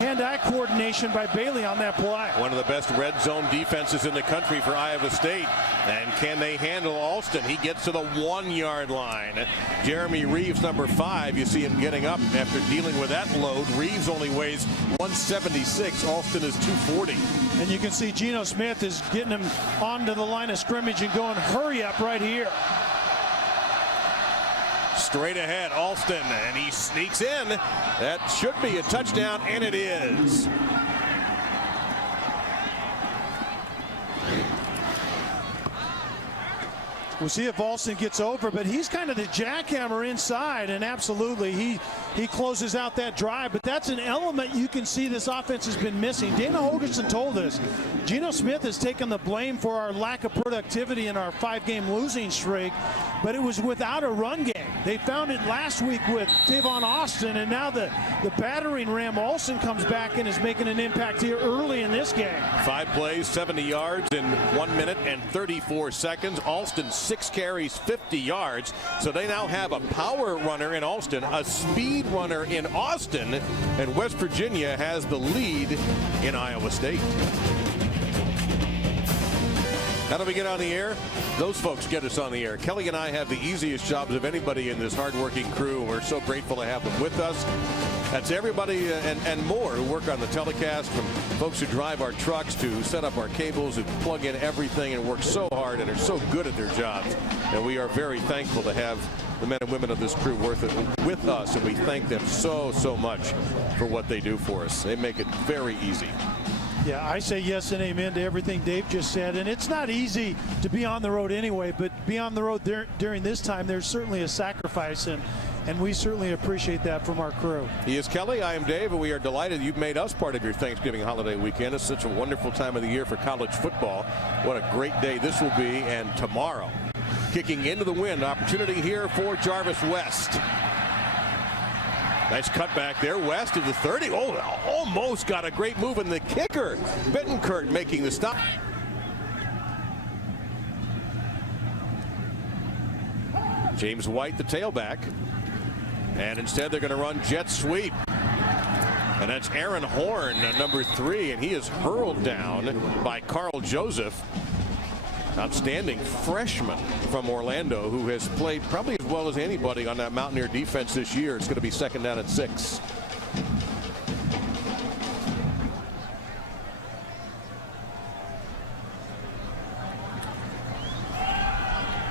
hand-eye coordination by Bailey on that play. One of the best red zone defenses in the country for Iowa State. And can they handle Alston? He gets to the 1-yard line. Jeremy Reeves, number 5, you see him getting up after dealing with that load. Reeves only weighs 176. Alston is 240. And you can see Geno Smith is getting him onto the line of scrimmage and going, hurry up right here. Straight ahead, Alston, and he sneaks in. That should be a touchdown, and it is. We'll see if Alston gets over, but he's kind of the jackhammer inside, and absolutely he closes out that drive. But that's an element you can see this offense has been missing. Dana Holgorsen told us Geno Smith has taken the blame for our lack of productivity in our 5-game losing streak, but it was without a run game. They found it last week with Tavon Austin, and now the battering ram Alston comes back and is making an impact here early in this game. 5 plays, 70 yards in 1 minute and 34 seconds. Alston 6 carries, 50 yards. So they now have a power runner in Alston, a speed runner in Austin, and West Virginia has the lead in Iowa State. How do we get on the air? Those folks get us on the air. Kelly and I have the easiest jobs of anybody in this hardworking crew. We're so grateful to have them with us. That's everybody and more who work on the telecast, from folks who drive our trucks to set up our cables, who plug in everything and work so hard and are so good at their jobs. And we are very thankful to have the men and women of this crew with us, and we thank them so much for what they do for us. They make it very easy. Yeah, I say yes and amen to everything Dave just said. And it's not easy to be on the road anyway, but be on the road during this time, there's certainly a sacrifice, and we certainly appreciate that from our crew. He is Kelly. I am Dave, and we are delighted you've made us part of your Thanksgiving holiday weekend. It's such a wonderful time of the year for college football. What a great day this will be. And tomorrow, kicking into the wind, opportunity here for Jarvis West. Nice cutback there, West of the 30. Oh, almost got a great move in the kicker. Bittenkurt making the stop. James White, the tailback. And instead they're going to run jet sweep. And that's Aaron Horn, number 3, and he is hurled down by Carl Joseph. Outstanding freshman from Orlando, who has played probably as well as anybody on that Mountaineer defense this year. It's going to be second down at 6.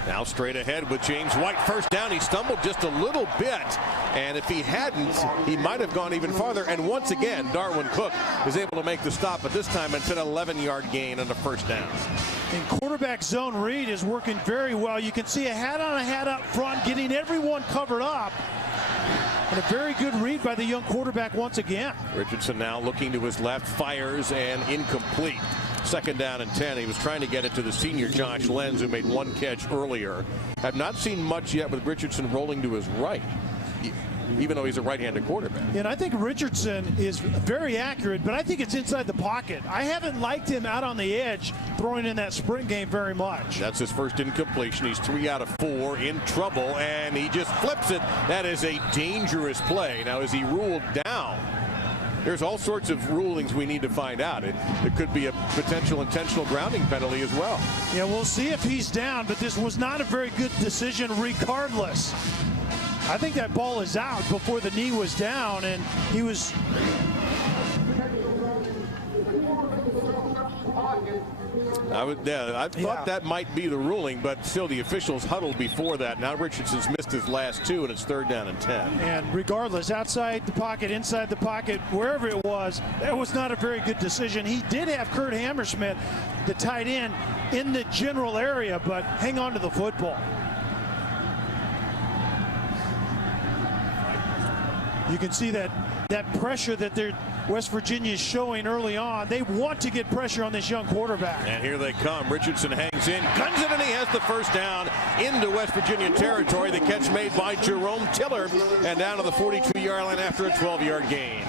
Now straight ahead with James White. First down. He stumbled just a little bit, and if he hadn't, he might have gone even farther. And once again, Darwin Cook is able to make the stop, but this time it's an 11-yard gain on the first down. And quarterback zone read is working very well. You can see a hat on a hat up front, getting everyone covered up. And a very good read by the young quarterback once again. Richardson now looking to his left, fires, and incomplete. Second down and 10. He was trying to get it to the senior Josh Lenz, who made one catch earlier. Have not seen much yet with Richardson rolling to his right, even though he's a right-handed quarterback. And I think Richardson is very accurate, but I think it's inside the pocket. I haven't liked him out on the edge throwing in that sprint game very much. That's his first incompletion. He's 3 out of 4 in trouble, and he just flips it. That is a dangerous play. Now, is he ruled down? There's all sorts of rulings we need to find out. It could be a potential intentional grounding penalty as well. Yeah, we'll see if he's down, but this was not a very good decision regardless. I think that ball is out before the knee was down, and he was... I thought that might be the ruling, but still the officials huddled before that. Now Richardson's missed his last 2, and it's third down and 10. And regardless, outside the pocket, inside the pocket, wherever it was, that was not a very good decision. He did have Kurt Hammersmith, the tight end, in the general area, but hang on to the football. You can see that pressure that West Virginia is showing early on. They want to get pressure on this young quarterback. And here they come. Richardson hangs in, guns it, and he has the first down into West Virginia territory. The catch made by Jerome Tiller, and down to the 42-yard line after a 12-yard gain.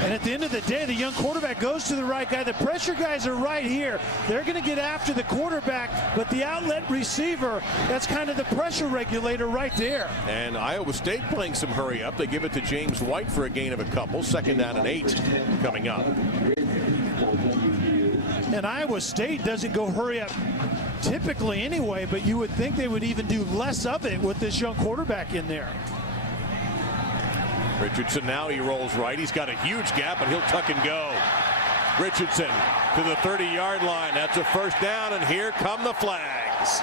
And at the end of the day, the young quarterback goes to the right guy. The pressure guys are right here. They're going to get after the quarterback, but the outlet receiver, that's kind of the pressure regulator right there. And Iowa State playing some hurry up. They give it to James White for a gain of a couple. Second down and 8 coming up. And Iowa State doesn't go hurry up typically anyway, but you would think they would even do less of it with this young quarterback in there. Richardson now, he rolls right. He's got a huge gap, but he'll tuck and go. Richardson to the 30-yard line. That's a first down, and here come the flags.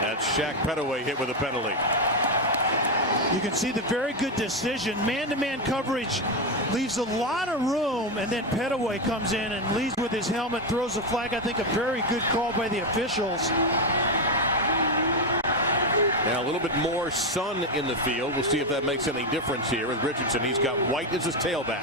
That's Shaq Pettaway hit with a penalty. You can see the very good decision. Man-to-man coverage leaves a lot of room, and then Pettaway comes in and leads with his helmet, throws a flag. I think a very good call by the officials. Now a little bit more sun in the field. We'll see if that makes any difference here with Richardson. He's got White as his tailback.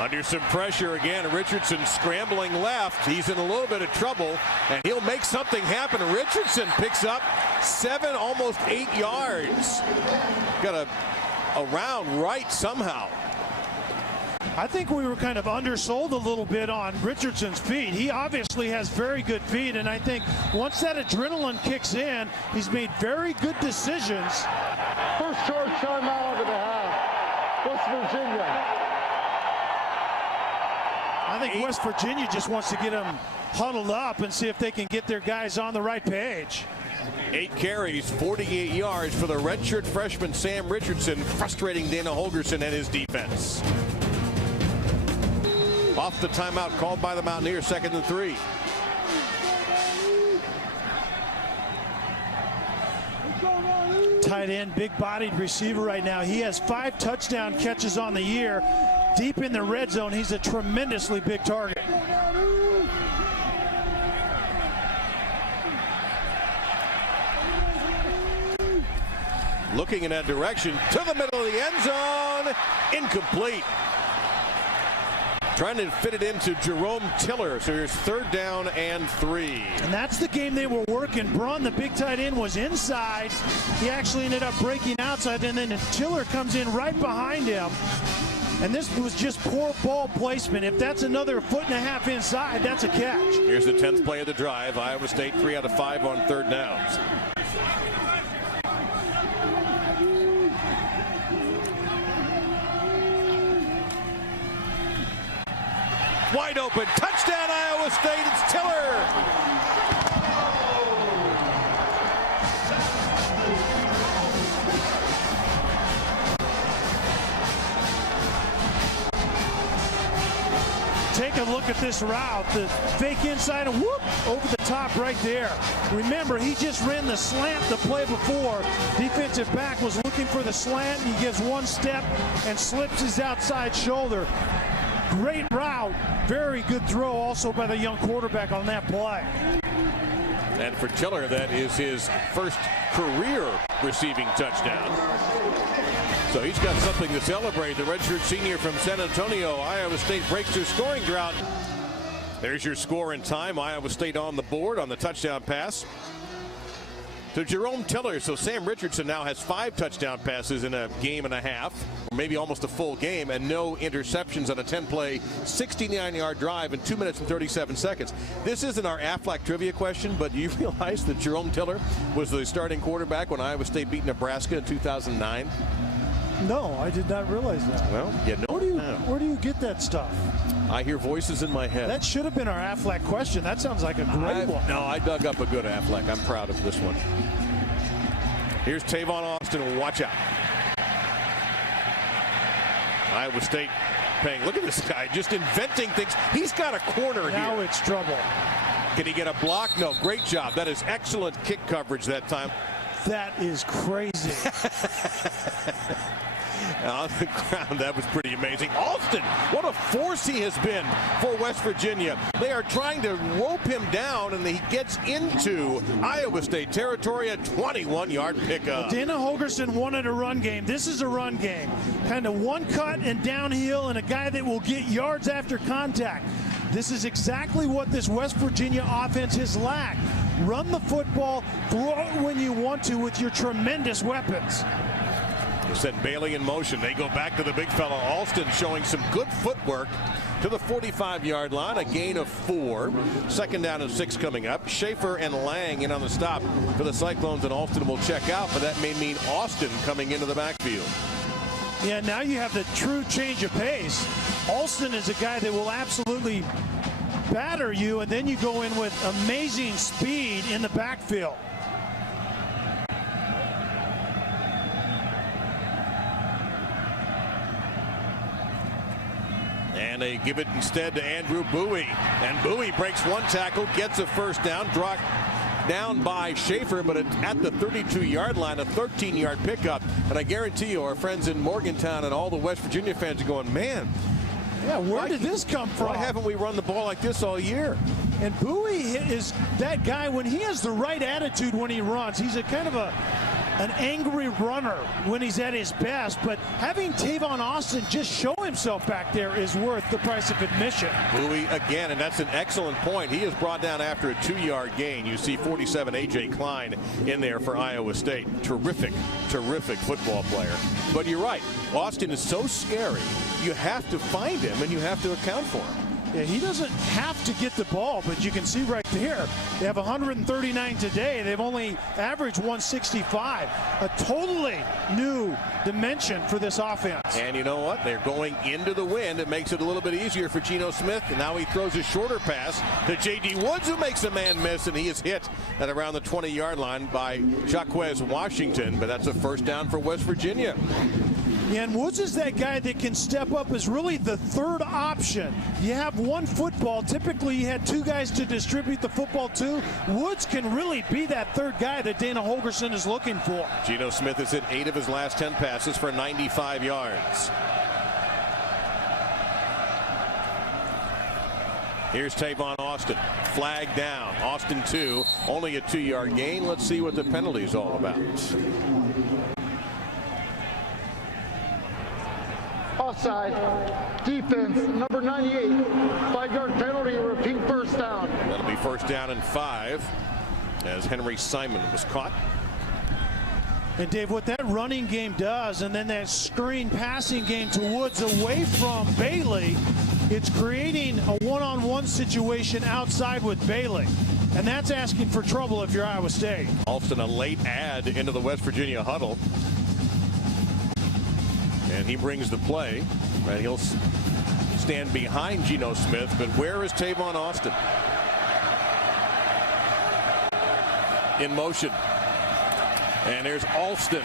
Under some pressure again, Richardson scrambling left. He's in a little bit of trouble, and he'll make something happen. Richardson picks up 7, almost 8 yards. Got a round right somehow. I think we were kind of undersold a little bit on Richardson's feet. He obviously has very good feet, and I think once that adrenaline kicks in, he's made very good decisions. First charge timeout of the half. West Virginia. I think West Virginia just wants to get them huddled up and see if they can get their guys on the right page. 8 carries, 48 yards for the redshirt freshman Sam Richardson, frustrating Dana Holgorsen and his defense. Off the timeout called by the Mountaineers, 2nd and 3. Tight end, big-bodied receiver right now. He has 5 touchdown catches on the year. Deep in the red zone, he's a tremendously big target. Looking in that direction, to the middle of the end zone, incomplete. Trying to fit it into Jerome Tiller, so here's 3rd down and 3. And that's the game they were working. Braun, the big tight end, was inside. He actually ended up breaking outside, and then Tiller comes in right behind him. And this was just poor ball placement. If that's another 1.5 feet inside, that's a catch. Here's the 10th play of the drive. Iowa State 3 out of 5 on 3rd downs. Wide open, touchdown Iowa State, it's Tiller. Take a look at this route. The fake inside and whoop, over the top right there. Remember, he just ran the slant the play before. Defensive back was looking for the slant. He gives one step and slips his outside shoulder. Great route. Very good throw also by the young quarterback on that play. And for Tiller, that is his first career receiving touchdown. So he's got something to celebrate. The redshirt senior from San Antonio. Iowa State breaks their scoring drought. There's your score in time. Iowa State on the board on the touchdown pass to Jerome Tiller. So Sam Richardson now has 5 touchdown passes in a game and a half, or maybe almost a full game, and no interceptions on a 10-play, 69-yard drive in 2 minutes and 37 seconds. This isn't our Aflac trivia question, but do you realize that Jerome Tiller was the starting quarterback when Iowa State beat Nebraska in 2009? No, I did not realize that. Well, you know, where do you get that stuff? I hear voices in my head. That should have been our Aflac question. That sounds like a great one. No, I dug up a good Aflac. I'm proud of this one. Here's Tavon Austin. Watch out. Iowa State paying. Look at this guy just inventing things. He's got a corner here. Now it's trouble. Can he get a block? No. Great job. That is excellent kick coverage that time. That is crazy. On the ground, that was pretty amazing. Austin, what a force he has been for West Virginia. They are trying to rope him down, and he gets into Iowa State territory, a 21-yard pickup. Dana Holgorsen wanted a run game. This is a run game. Kind of one cut and downhill, and a guy that will get yards after contact. This is exactly what this West Virginia offense has lacked. Run the football, throw it when you want to with your tremendous weapons. Send Bailey in motion. They go back to the big fella. Alston showing some good footwork to the 45-yard line. A gain of 4. 2nd down and 6 coming up. Schaefer and Lang in on the stop for the Cyclones, and Alston will check out, but that may mean Austin coming into the backfield. Yeah, now you have the true change of pace. Alston is a guy that will absolutely batter you, and then you go in with amazing speed in the backfield. And they give it instead to Andrew Bowie. And Bowie breaks one tackle, gets a first down, dropped down by Schaefer, but at the 32-yard line, a 13-yard pickup. And I guarantee you our friends in Morgantown and all the West Virginia fans are going, man, yeah, where did this come from? Why haven't we run the ball like this all year? And Bowie is that guy when he has the right attitude when he runs. He's a kind of a an angry runner when he's at his best, but having Tavon Austin just show himself back there is worth the price of admission. Bowie again, and that's an excellent point. He is brought down after a 2-yard gain. You see 47 A.J. Klein in there for Iowa State. Terrific, terrific football player. But you're right, Austin is so scary. You have to find him and you have to account for him. Yeah, he doesn't have to get the ball, but you can see right there, they have 139 today. They've only averaged 165. A totally new dimension for this offense. And you know what? They're going into the wind. It makes it a little bit easier for Geno Smith. And now he throws a shorter pass to J.D. Woods, who makes a man miss, and he is hit at around the 20-yard line by Jaquez Washington. But that's a first down for West Virginia. Yeah, and Woods is that guy that can step up as really the third option. You have one football. Typically, you had two guys to distribute the football to. Woods can really be that third guy that Dana Holgorsen is looking for. Geno Smith has hit 8 of his last 10 passes for 95 yards. Here's Tavon Austin. Flag down. Austin 2. Only a 2-yard gain. Let's see what the penalty is all about. Offside. Defense, number 98. 5-yard penalty, repeat first down. That'll be first down and 5 as Henry Simon was caught. And Dave, what that running game does, and then that screen passing game to Woods away from Bailey, it's creating a one-on-one situation outside with Bailey. And that's asking for trouble if you're Iowa State. Alston, a late add into the West Virginia huddle. And he brings the play, and he'll stand behind Geno Smith. But where is Tavon Austin? In motion. And there's Alston.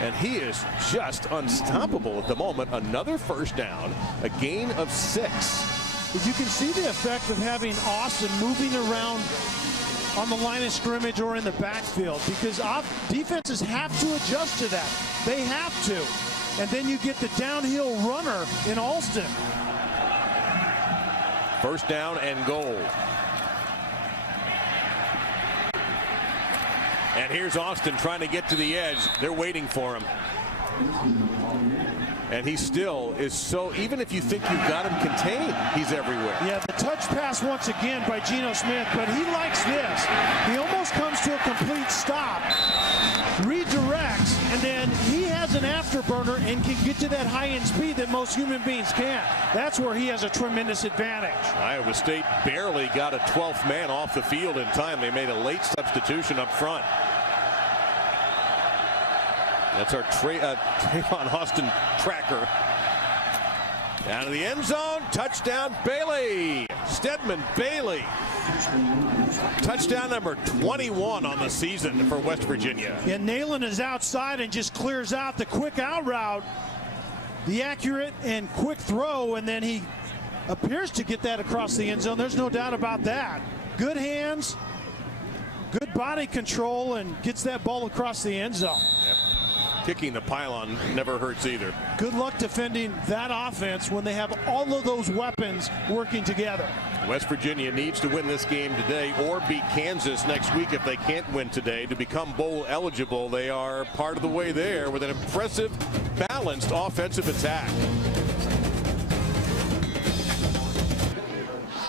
And he is just unstoppable at the moment. Another first down, a gain of 6. But you can see the effect of having Austin moving around on the line of scrimmage or in the backfield, because defenses have to adjust to that. They have to. And then you get the downhill runner in Alston. First down and goal. And here's Austin trying to get to the edge. They're waiting for him. And he still is so, even if you think you've got him contained, he's everywhere. Yeah, the touch pass once again by Geno Smith, but he likes this. He almost comes to a complete stop, redirects, and then he has an afterburner and can get to that high-end speed that most human beings can't. That's where he has a tremendous advantage. Iowa State barely got a 12th man off the field in time. They made a late substitution up front. That's our Tavon Austin tracker. Down to the end zone. Touchdown, Bailey. Stedman Bailey. Touchdown number 21 on the season for West Virginia. And Nayland is outside and just clears out the quick out route. The accurate and quick throw, and then he appears to get that across the end zone. There's no doubt about that. Good hands, good body control, and gets that ball across the end zone. Yep. Kicking the pylon never hurts either. Good luck defending that offense when they have all of those weapons working together. West Virginia needs to win this game today or beat Kansas next week if they can't win today to become bowl eligible. They are part of the way there with an impressive, balanced offensive attack.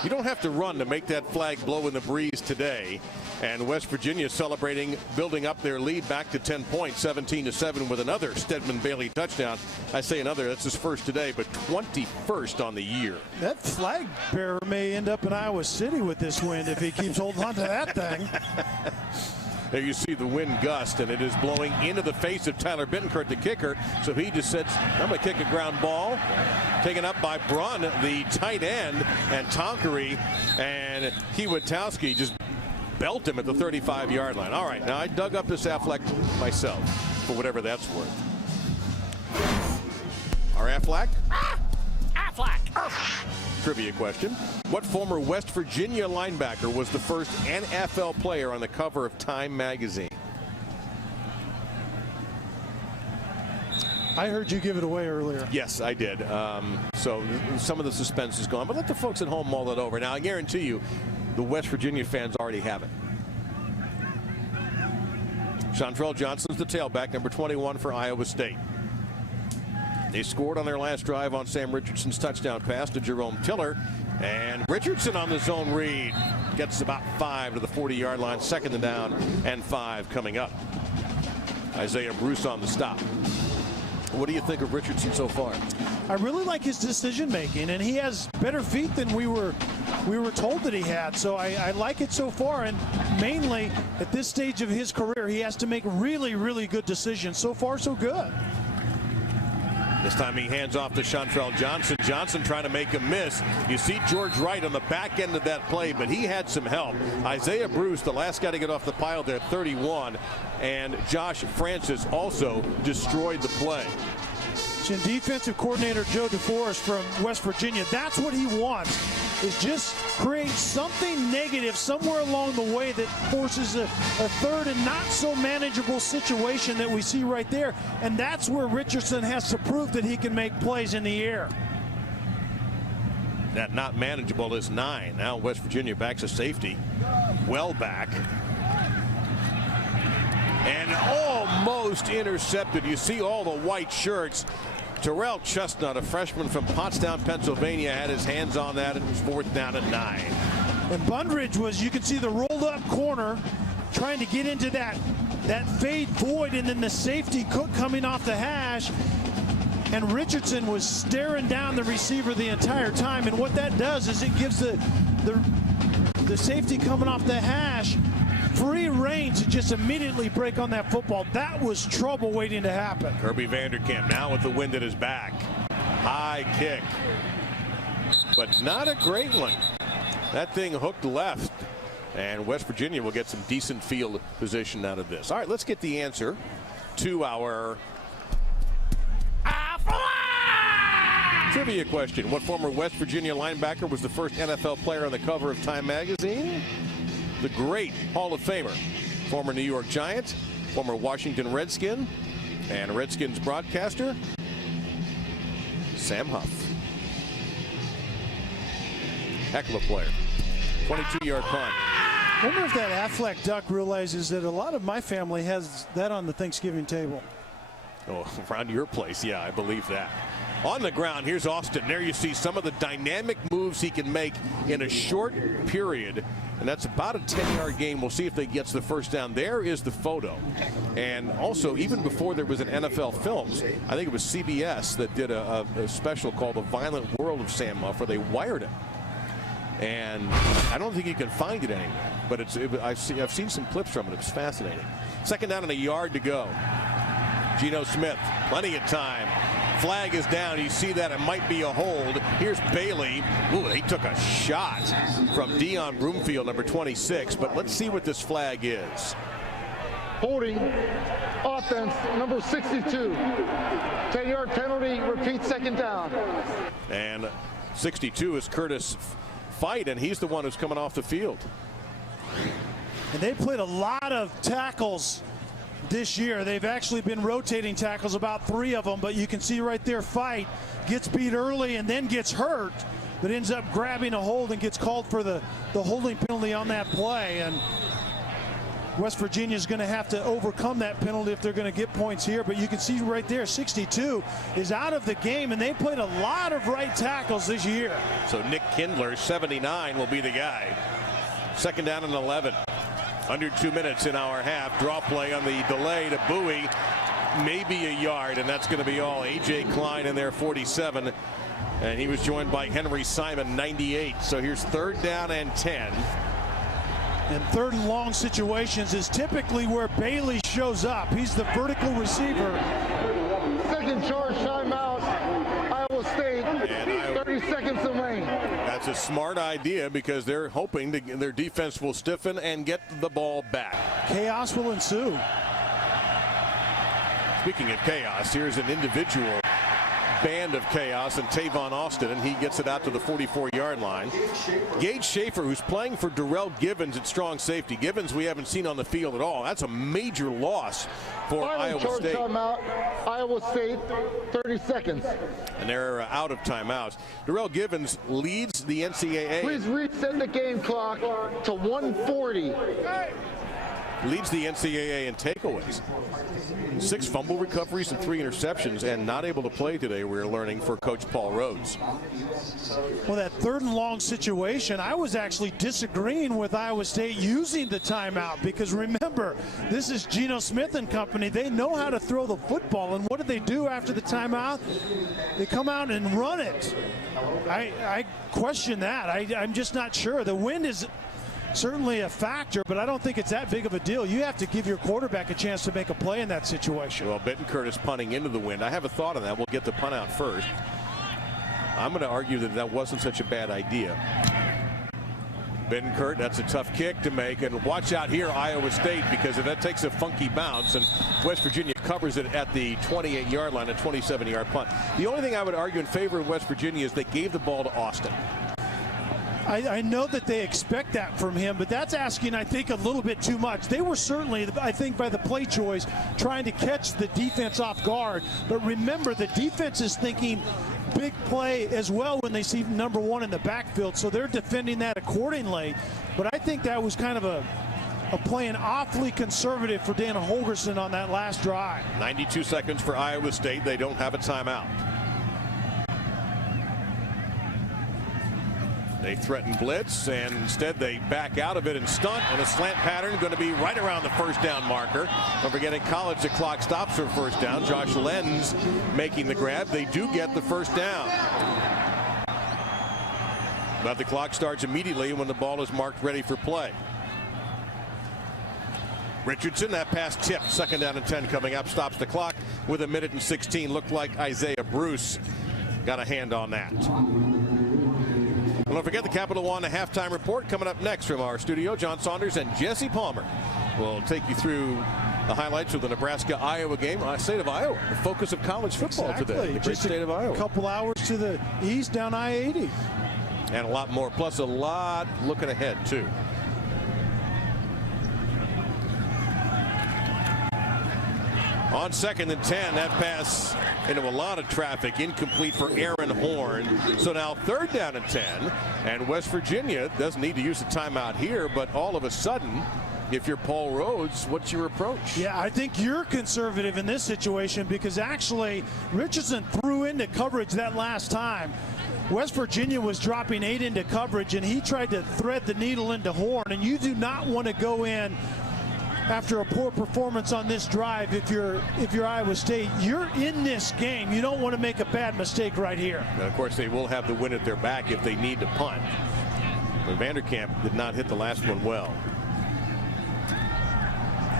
You don't have to run to make that flag blow in the breeze today. And West Virginia celebrating, building up their lead back to 10 points, 17-7 with another Stedman Bailey touchdown. I say another, that's his first today, but 21st on the year. That flag bearer may end up in Iowa City with this wind if he keeps holding on to that thing. There you see the wind gust, and it is blowing into the face of Tyler Bittencourt, the kicker. So he just says, I'm going to kick a ground ball. Taken up by Brunn, the tight end, and Tonkery and Kiewatowski just belt him at the 35-yard line. All right, now I dug up this Affleck myself for whatever that's worth. Our Affleck? Affleck! Trivia question. What former West Virginia linebacker was the first NFL player on the cover of Time magazine? I heard you give it away earlier. Yes, I did. So some of the suspense is gone, but let the folks at home mull it over. Now, I guarantee you, the West Virginia fans already have it. Chantrell Johnson's the tailback, number 21 for Iowa State. They scored on their last drive on Sam Richardson's touchdown pass to Jerome Tiller. And Richardson on the zone read gets about 5 to the 40-yard line. 2nd and down and 5 coming up. Isaiah Bruce on the stop. What do you think of Richardson so far? I really like his decision making, and he has better feet than we were told that he had. So I like it so far, and mainly at this stage of his career, he has to make really, really good decisions. So far, so good. This time he hands off to Chantrell Johnson. Johnson trying to make a miss. You see George Wright on the back end of that play, but he had some help. Isaiah Bruce, the last guy to get off the pile there, 31. And Josh Francis also destroyed the play. And defensive coordinator Joe DeForest from West Virginia, that's what he wants, is just create something negative somewhere along the way that forces a third and not so manageable situation that we see right there. And that's where Richardson has to prove that he can make plays in the air. That not manageable is 9. Now West Virginia backs a safety. Well back. And almost intercepted. You see all the white shirts. Terrell Chestnut, a freshman from Pottstown, Pennsylvania, had his hands on that. It was 4th down and 9. And Bundridge was, you can see the rolled up corner trying to get into that fade void, and then the safety Cook coming off the hash. And Richardson was staring down the receiver the entire time. And what that does is it gives the safety coming off the hash free reign to just immediately break on that football. That was trouble waiting to happen. Kirby Vanderkamp now with the wind at his back. High kick, but not a great one. That thing hooked left, and West Virginia will get some decent field position out of this. All right, let's get the answer to our trivia question. What former West Virginia linebacker was the first NFL player on the cover of Time magazine? The great Hall of Famer, former New York Giant, former Washington Redskin, and Redskins broadcaster, Sam Huff. Heck of a player. 22-yard punt. I wonder if that Affleck duck realizes that a lot of my family has that on the Thanksgiving table. Oh, around your place, yeah, I believe that. On the ground, here's Austin. There you see some of the dynamic moves he can make in a short period. And that's about a 10-yard gain. We'll see if he gets the first down. There is the photo. And also, even before there was an NFL Films, I think it was CBS that did a special called The Violent World of Sam Huff, where they wired him. And I don't think you can find it anywhere. But I've seen some clips from it. It's fascinating. 2nd down and a yard to go. Geno Smith, plenty of time. Flag is down. You see that it might be a hold. Here's Bailey. Ooh, he took a shot from Dion Broomfield, number 26. But let's see what this flag is. Holding offense number 62. 10-yard penalty. Repeat, 2nd down. And 62 is Curtis Fight, and he's the one who's coming off the field. And they played a lot of tackles this year. They've actually been rotating tackles, about 3 of them, but you can see right there Fight gets beat early and then gets hurt, but ends up grabbing a hold and gets called for the holding penalty on that play. And West Virginia is going to have to overcome that penalty if they're going to get points here. But you can see right there 62 is out of the game, and they played a lot of right tackles this year. So Nick Kindler, 79, will be the guy. 2nd down and 11. Under 2 minutes in our half. Draw play on the delay to Bowie. Maybe a yard, and that's going to be all. A.J. Klein in there, 47. And he was joined by Henry Simon, 98. So here's 3rd down and 10. And 3rd and long situations is typically where Bailey shows up. He's the vertical receiver. 2nd charge timeout. Iowa State. 30 seconds remaining. That's a smart idea because they're hoping their defense will stiffen and get the ball back. Chaos will ensue. Speaking of chaos, here's an individual band of chaos and Tavon Austin, and he gets it out to the 44-yard line. Gage Schaefer, who's playing for Darrell Givens at strong safety. Givens we haven't seen on the field at all. That's a major loss for Iowa State. Timeout. Iowa State, 30 seconds. And they're out of timeouts. Darrell Givens leads the NCAA. Please reset the game clock to 1:40. leads the NCAA in takeaways. 6 fumble recoveries and 3 interceptions, and not able to play today, we're learning, for Coach Paul Rhodes. Well, that 3rd and long situation, I was actually disagreeing with Iowa State using the timeout, because remember, this is Geno Smith and company. They know how to throw the football, and what did they do after the timeout? They come out and run it. I question that. I'm just not sure. The wind is certainly a factor, but I don't think it's that big of a deal. You have to give your quarterback a chance to make a play in that situation. Well, Bittencourt is punting into the wind. I have a thought on that. We'll get the punt out first. I'm going to argue that that wasn't such a bad idea. Bittencourt, that's a tough kick to make, and watch out here, Iowa State, because if that takes a funky bounce, and West Virginia covers it at the 28-yard line, a 27-yard punt. The only thing I would argue in favor of West Virginia is they gave the ball to Austin. I know that they expect that from him, but that's asking, I think, a little bit too much. They were certainly, I think, by the play choice, trying to catch the defense off guard. But remember, the defense is thinking big play as well when they see number 1 in the backfield, so they're defending that accordingly. But I think that was kind of a playing awfully conservative for Dana Holgorsen on that last drive. 92 seconds for Iowa State. They don't have a timeout. They threaten blitz, and instead they back out of it and stunt, and a slant pattern going to be right around the first down marker. Don't forget, in college the clock stops for first down. Josh Lenz making the grab. They do get the first down, but the clock starts immediately when the ball is marked ready for play. Richardson, that pass tipped. 2nd down and 10 coming up, stops the clock with 1:16. Looked like Isaiah Bruce got a hand on that. Don't forget the Capital One halftime report coming up next from our studio. John Saunders and Jesse Palmer will take you through the highlights of the Nebraska-Iowa game. State of Iowa, the focus of college football today. The great state of Iowa. A couple hours to the east down I-80. And a lot more, plus a lot looking ahead, too. On 2nd and 10, that pass into a lot of traffic, incomplete for Aaron Horn. So now 3rd down and 10, and West Virginia doesn't need to use a timeout here, but all of a sudden, if you're Paul Rhodes, what's your approach? Yeah, I think you're conservative in this situation, because actually Richardson threw into coverage that last time. West Virginia was dropping 8 into coverage, and he tried to thread the needle into Horn, and you do not want to go in after a poor performance on this drive. If you're Iowa State, you're in this game. You don't want to make a bad mistake right here. And of course, they will have the win at their back if they need to punt. But Vanderkamp did not hit the last one well.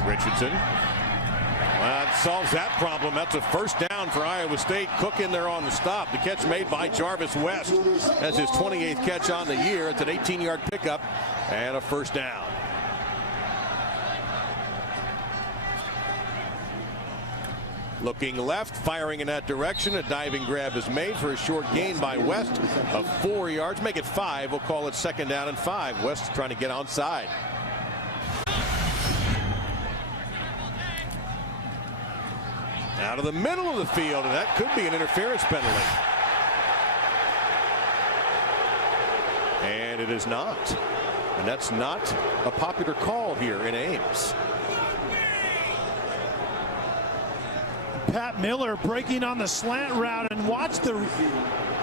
Richardson. Well, that solves that problem. That's a first down for Iowa State. Cook in there on the stop. The catch made by Jarvis West. That's his 28th catch on the year. It's an 18-yard pickup and a first down. Looking left, firing in that direction. A diving grab is made for a short gain by West of 4 yards. Make it 5. We'll call it 2nd down and 5. West trying to get outside. Out of the middle of the field, and that could be an interference penalty. And it is not. And that's not a popular call here in Ames. Pat Miller breaking on the slant route, and watch the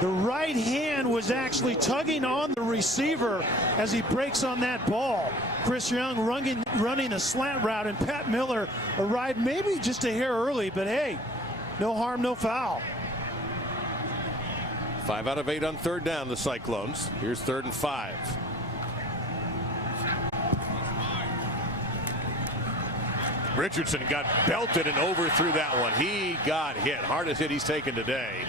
right hand was actually tugging on the receiver as he breaks on that ball. Chris Young running a slant route, and Pat Miller arrived maybe just a hair early, but hey, no harm, no foul. 5 out of 8 on 3rd down, the Cyclones. Here's 3rd and 5. Richardson got belted and overthrew that one. He got hit. Hardest hit he's taken today.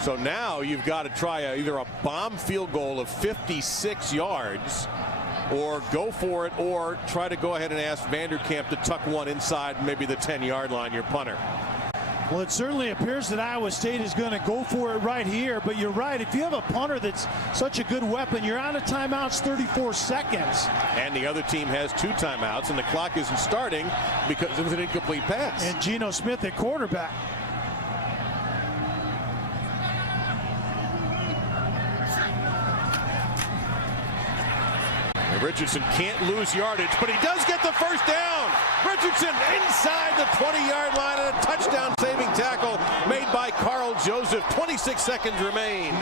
So now you've got to try either a bomb field goal of 56 yards or go for it, or try to go ahead and ask Vanderkamp to tuck one inside maybe the 10-yard line, your punter. Well, it certainly appears that Iowa State is going to go for it right here, but you're right. If you have a punter that's such a good weapon, you're out of timeouts 34 seconds. And the other team has 2 timeouts, and the clock isn't starting because it was an incomplete pass. And Geno Smith at quarterback. And Richardson can't lose yardage, but he does get the first down. Richardson inside the 20-yard line, and a touchdown-saving tackle made by Carl Joseph. 26 seconds remain.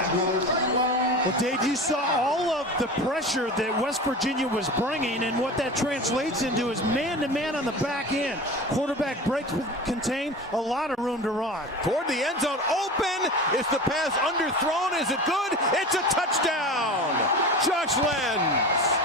Well, Dave, you saw all of the pressure that West Virginia was bringing, and what that translates into is man-to-man on the back end. Quarterback breaks contain, a lot of room to run. Toward the end zone, open. Is the pass underthrown? Is it good? It's a touchdown. Josh Lenz.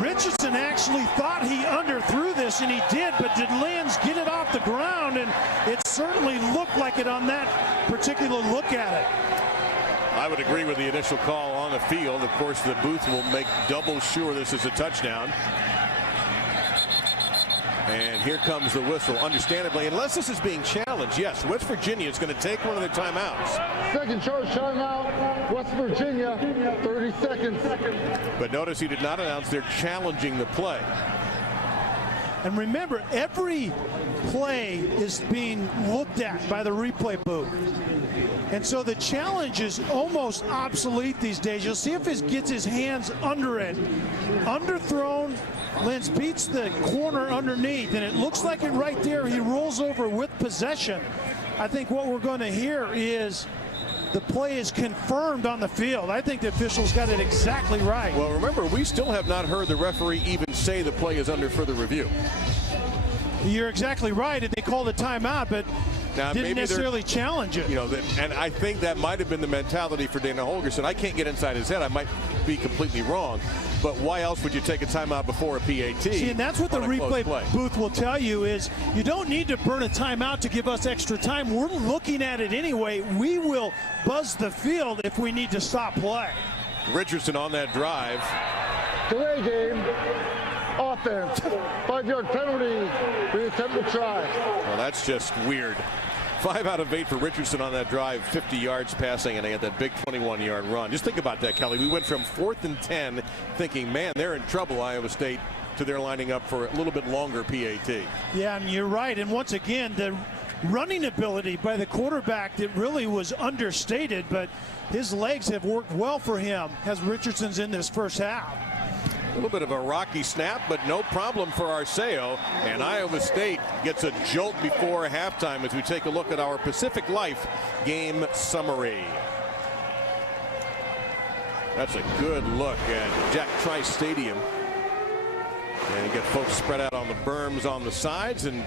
Richardson actually thought he underthrew this, and he did, but did Lenz get it off the ground? And it certainly looked like it on that particular look at it. I would agree with the initial call on the field. Of course, the booth will make double sure this is a touchdown. And here comes the whistle, understandably, unless this is being challenged. Yes, West Virginia is going to take one of their timeouts. Second charge timeout, West Virginia, 30 seconds. But notice he did not announce they're challenging the play. And remember, every play is being looked at by the replay booth. And so the challenge is almost obsolete these days. You'll see if he gets his hands under it. Underthrown, Lenz beats the corner underneath, and it looks like it right there. He rolls over with possession. I think what we're going to hear is the play is confirmed on the field. I think the officials got it exactly right. Well, remember, we still have not heard the referee even say the play is under further review. You're exactly right, and they called a timeout, but now, didn't necessarily challenge it. You know, and I think that might have been the mentality for Dana Holgorsen. I can't get inside his head. I might be completely wrong. But why else would you take a timeout before a PAT? See, and that's what the replay booth will tell you is you don't need to burn a timeout to give us extra time. We're looking at it anyway. We will buzz the field if we need to stop play. Richardson on that drive. Delay game. Offense. 5-yard penalty. We attempt to try. Well, that's just weird. 5 out of 8 for Richardson on that drive, 50 yards passing, and they had that big 21-yard run. Just think about that, Kelly. We went from 4th and 10 thinking, man, they're in trouble, Iowa State, to their lining up for a little bit longer PAT. Yeah, and you're right. And once again, the running ability by the quarterback that really was understated, but his legs have worked well for him as Richardson's in this first half. A little bit of a rocky snap, but no problem for Arceo. And Iowa State gets a jolt before halftime as we take a look at our Pacific Life game summary. That's a good look at Jack Trice Stadium. And you get folks spread out on the berms on the sides. And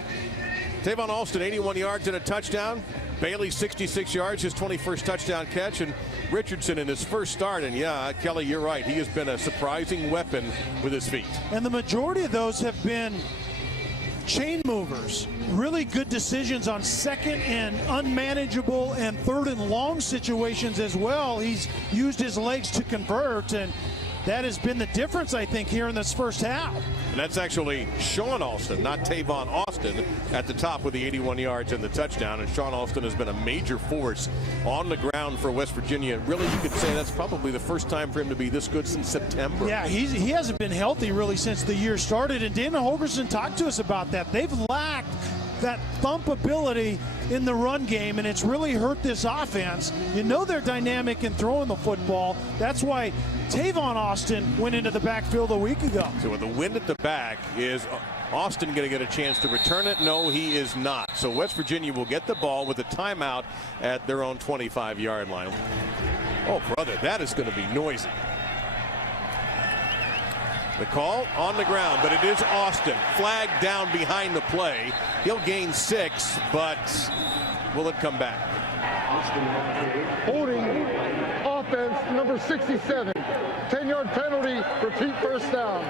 Tavon Alston, 81 yards and a touchdown. Bailey, 66 yards, his 21st touchdown catch. And Richardson in his first start. And yeah, Kelly, you're right. He has been a surprising weapon with his feet. And the majority of those have been chain movers. Really good decisions on second and unmanageable and third and long situations as well. He's used his legs to convert, and that has been the difference, I think, here in this first half. And that's actually Sean Alston, not Tavon Austin, at the top with the 81 yards and the touchdown. And Sean Alston has been a major force on the ground for West Virginia. Really, you could say that's probably the first time for him to be this good since September. Yeah, he hasn't been healthy really since the year started. And Dana Holgorsen talked to us about that. They've lacked that thump ability in the run game, and it's really hurt this offense. You know they're dynamic in throwing the football. That's why Tavon Austin went into the backfield a week ago. So with the wind at the back, is Austin going to get a chance to return it? No, he is not. So West Virginia will get the ball with a timeout at their own 25-yard line. Oh, brother, that is going to be noisy. The call on the ground, but it is Austin. Flag down behind the play. He'll gain 6, but will it come back? Holding offense number 67. 10-yard penalty, repeat first down.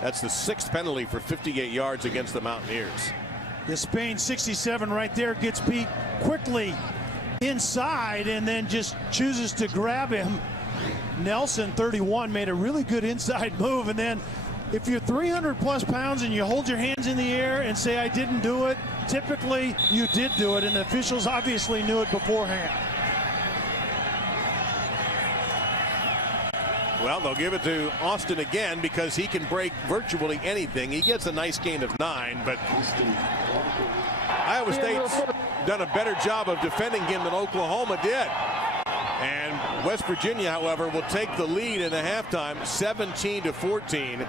That's the 6th penalty for 58 yards against the Mountaineers. The Spain 67 right there gets beat quickly inside and then just chooses to grab him. Nelson, 31, made a really good inside move, and then if you're 300 plus pounds and you hold your hands in the air and say I didn't do it, typically you did do it, and the officials obviously knew it beforehand. Well, they'll give it to Austin again because he can break virtually anything. He gets a nice gain of 9, but Iowa State's done a better job of defending him than Oklahoma did. And West Virginia, however, will take the lead in the halftime, 17-14.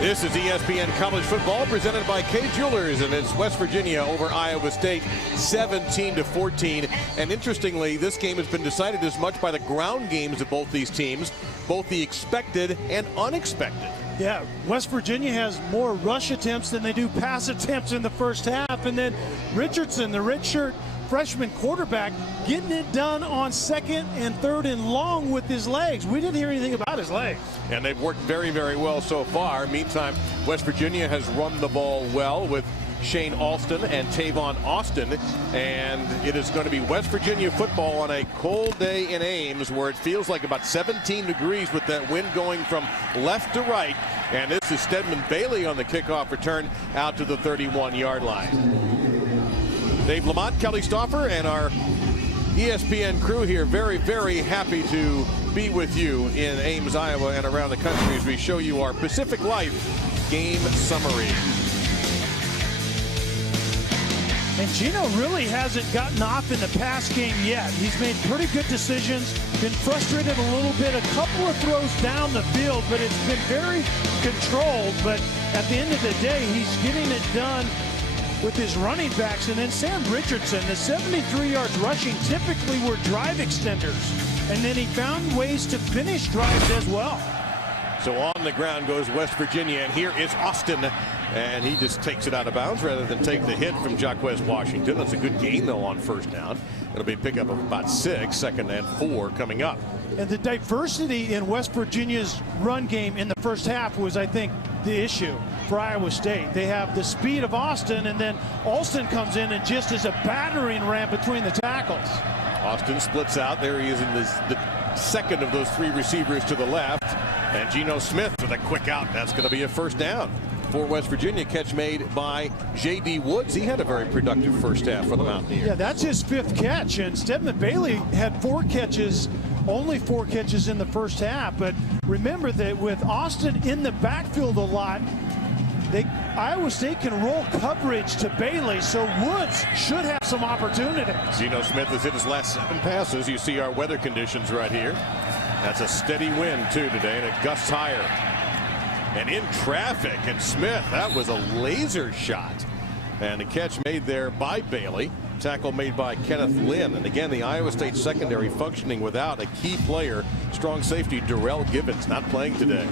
This is ESPN College Football presented by Kay Jewelers, and it's West Virginia over Iowa State, 17-14. And interestingly, this game has been decided as much by the ground games of both these teams, both the expected and unexpected. Yeah, West Virginia has more rush attempts than they do pass attempts in the first half. And then Richardson, the redshirt freshman quarterback, getting it done on second and third and long with his legs. We didn't hear anything about his legs. And they've worked very, very well so far. Meantime, West Virginia has run the ball well with Shane Alston and Tavon Austin. And it is going to be West Virginia football on a cold day in Ames, where it feels like about 17 degrees with that wind going from left to right. And this is Stedman Bailey on the kickoff return out to the 31-yard line. Dave Lamont, Kelly Stauffer, and our ESPN crew here, very, very happy to be with you in Ames, Iowa, and around the country as we show you our Pacific Life game summary. And Geno really hasn't gotten off in the pass game yet. He's made pretty good decisions, been frustrated a little bit, a couple of throws down the field, but it's been very controlled. But at the end of the day, he's getting it done with his running backs. And then Sam Richardson, the 73 yards rushing typically were drive extenders. And then he found ways to finish drives as well. So on the ground goes West Virginia, and here is Austin. And he just takes it out of bounds rather than take the hit from Jacquez Washington. That's a good gain, though, on first down. It'll be a pickup of about 6, second and 4 coming up. And the diversity in West Virginia's run game in the first half was, I think, the issue for Iowa State. They have the speed of Austin, and then Alston comes in and just is a battering ram between the tackles. Austin splits out. There he is in the second of those 3 receivers to the left. And Geno Smith with a quick out. That's going to be a first down for West Virginia. Catch made by J.D. Woods. He had a very productive first half for the Mountaineers. Yeah, that's his 5th catch. And Stedman Bailey had 4 catches, only 4 catches in the first half. But remember that with Austin in the backfield a lot, Iowa State can roll coverage to Bailey, so Woods should have some opportunity. Geno Smith has hit his last 7 passes. You see our weather conditions right here. That's a steady wind, too, today, and it gusts higher. And in traffic, and Smith, that was a laser shot. And a catch made there by Bailey. Tackle made by Kenneth Lynn. And again, the Iowa State secondary functioning without a key player. Strong safety Darrell Gibbons not playing today.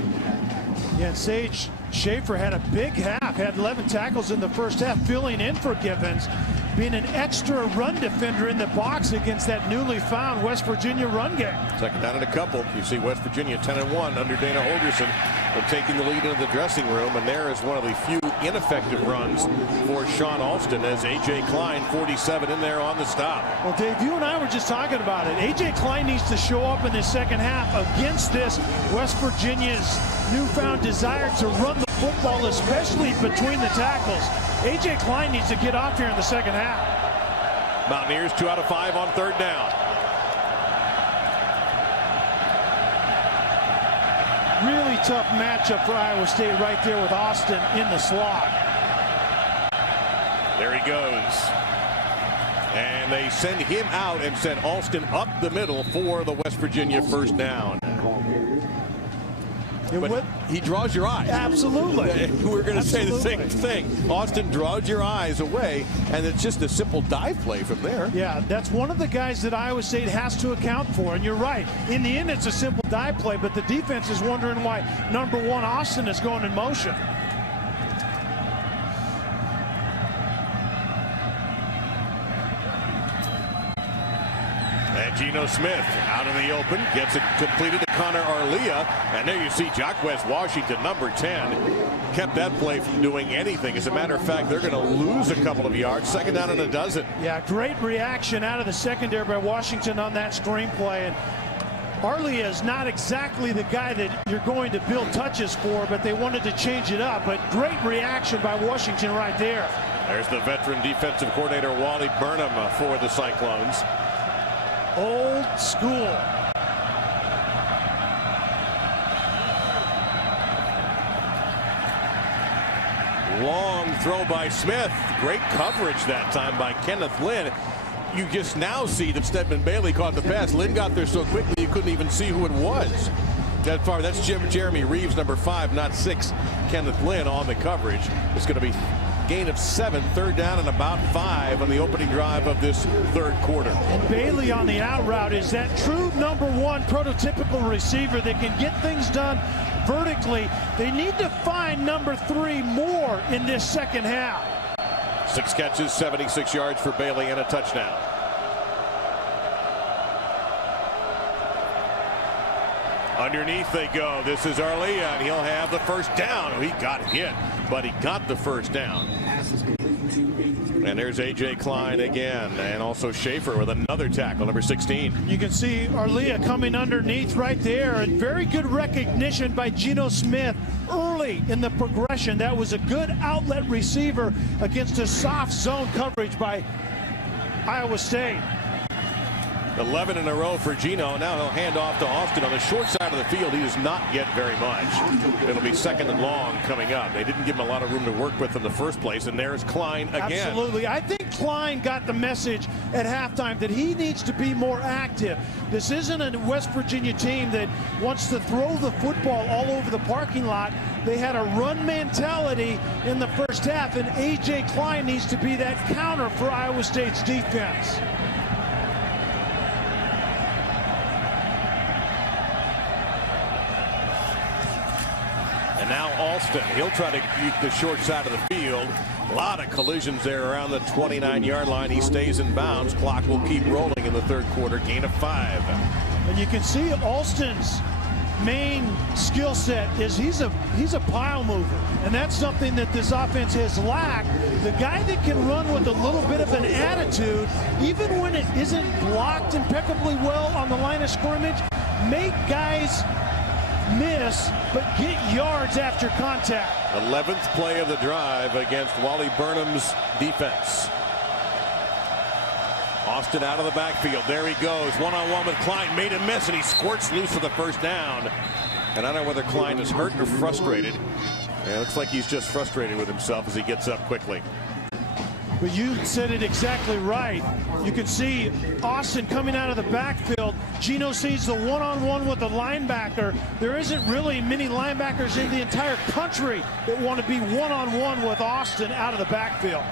Yeah, and Sage Schaefer had a big half, had 11 tackles in the first half, filling in for Gibbons, being an extra run defender in the box against that newly found West Virginia run game. Second down and a couple. You see West Virginia 10-1 under Dana Holgerson. They're taking the lead into the dressing room, and there is one of the few ineffective runs for Sean Alston as A.J. Klein, 47, in there on the stop. Well, Dave, you and I were just talking about it. A.J. Klein needs to show up in the second half against this West Virginia's newfound desire to run the football, especially between the tackles. A.J. Klein needs to get off here in the second half. Mountaineers 2 out of 5 on third down. Really tough matchup for Iowa State right there with Austin in the slot. There he goes. And they send him out and send Alston up the middle for the West Virginia first down. But he draws your eyes. Absolutely. We're going to say the same thing. Austin draws your eyes away, and it's just a simple dive play from there. Yeah, that's one of the guys that Iowa State has to account for. And you're right. In the end, it's a simple dive play, but the defense is wondering why number 1 Austin is going in motion. And Geno Smith out in the open, gets it completed to Connor Arlia. And there you see Jacquez Washington, number 10, kept that play from doing anything. As a matter of fact, they're going to lose a couple of yards. Second down and a dozen. Yeah, great reaction out of the secondary by Washington on that screenplay. And Arlia is not exactly the guy that you're going to build touches for, but they wanted to change it up. But great reaction by Washington right there. There's the veteran defensive coordinator, Wally Burnham, for the Cyclones. Old school. Long throw by Smith. Great coverage that time by Kenneth Lynn. You just now see that Stedman Bailey caught the pass. Lynn got there so quickly you couldn't even see who it was. That far, that's Jeremy Reeves, number 5, not 6. Kenneth Lynn on the coverage. It's going to be gain of 7, 3rd down and about 5 on the opening drive of this 3rd quarter. And Bailey on the out route is that true number 1 prototypical receiver that can get things done vertically. They need to find number 3 more in this second half. 6 catches, 76 yards for Bailey and a touchdown. Underneath they go. This is Arlia, and he'll have the first down. He got hit, but he got the first down. And there's A.J. Klein again, and also Schaefer with another tackle, number 16. You can see Arlia coming underneath right there, and very good recognition by Geno Smith early in the progression. That was a good outlet receiver against a soft zone coverage by Iowa State. 11 in a row for Geno. Now he'll hand off to Austin on the short side of the field. He does not get very much. It'll be 2nd and long coming up. They didn't give him a lot of room to work with in the first place, and there's Klein again. Absolutely. I think Klein got the message at halftime that he needs to be more active. This isn't a West Virginia team that wants to throw the football all over the parking lot. They had a run mentality in the first half, and A.J. Klein needs to be that counter for Iowa State's defense. And now Alston, he'll try to keep the short side of the field. A lot of collisions there around the 29-yard line. He stays in bounds. Clock will keep rolling in the 3rd quarter. Gain of 5. And you can see Alston's main skill set is he's a pile mover, and that's something that this offense has lacked. The guy that can run with a little bit of an attitude, even when it isn't blocked impeccably well on the line of scrimmage, make guys miss but get yards after contact. 11th play of the drive against Wally Burnham's defense. Austin out of the backfield. There he goes. One-on-one with Klein. Made a miss, and he squirts loose for the first down. And I don't know whether Klein is hurt or frustrated. It looks like he's just frustrated with himself as he gets up quickly. But you said it exactly right. You can see Austin coming out of the backfield. Geno sees the one-on-one with the linebacker. There isn't really many linebackers in the entire country that want to be one-on-one with Austin out of the backfield.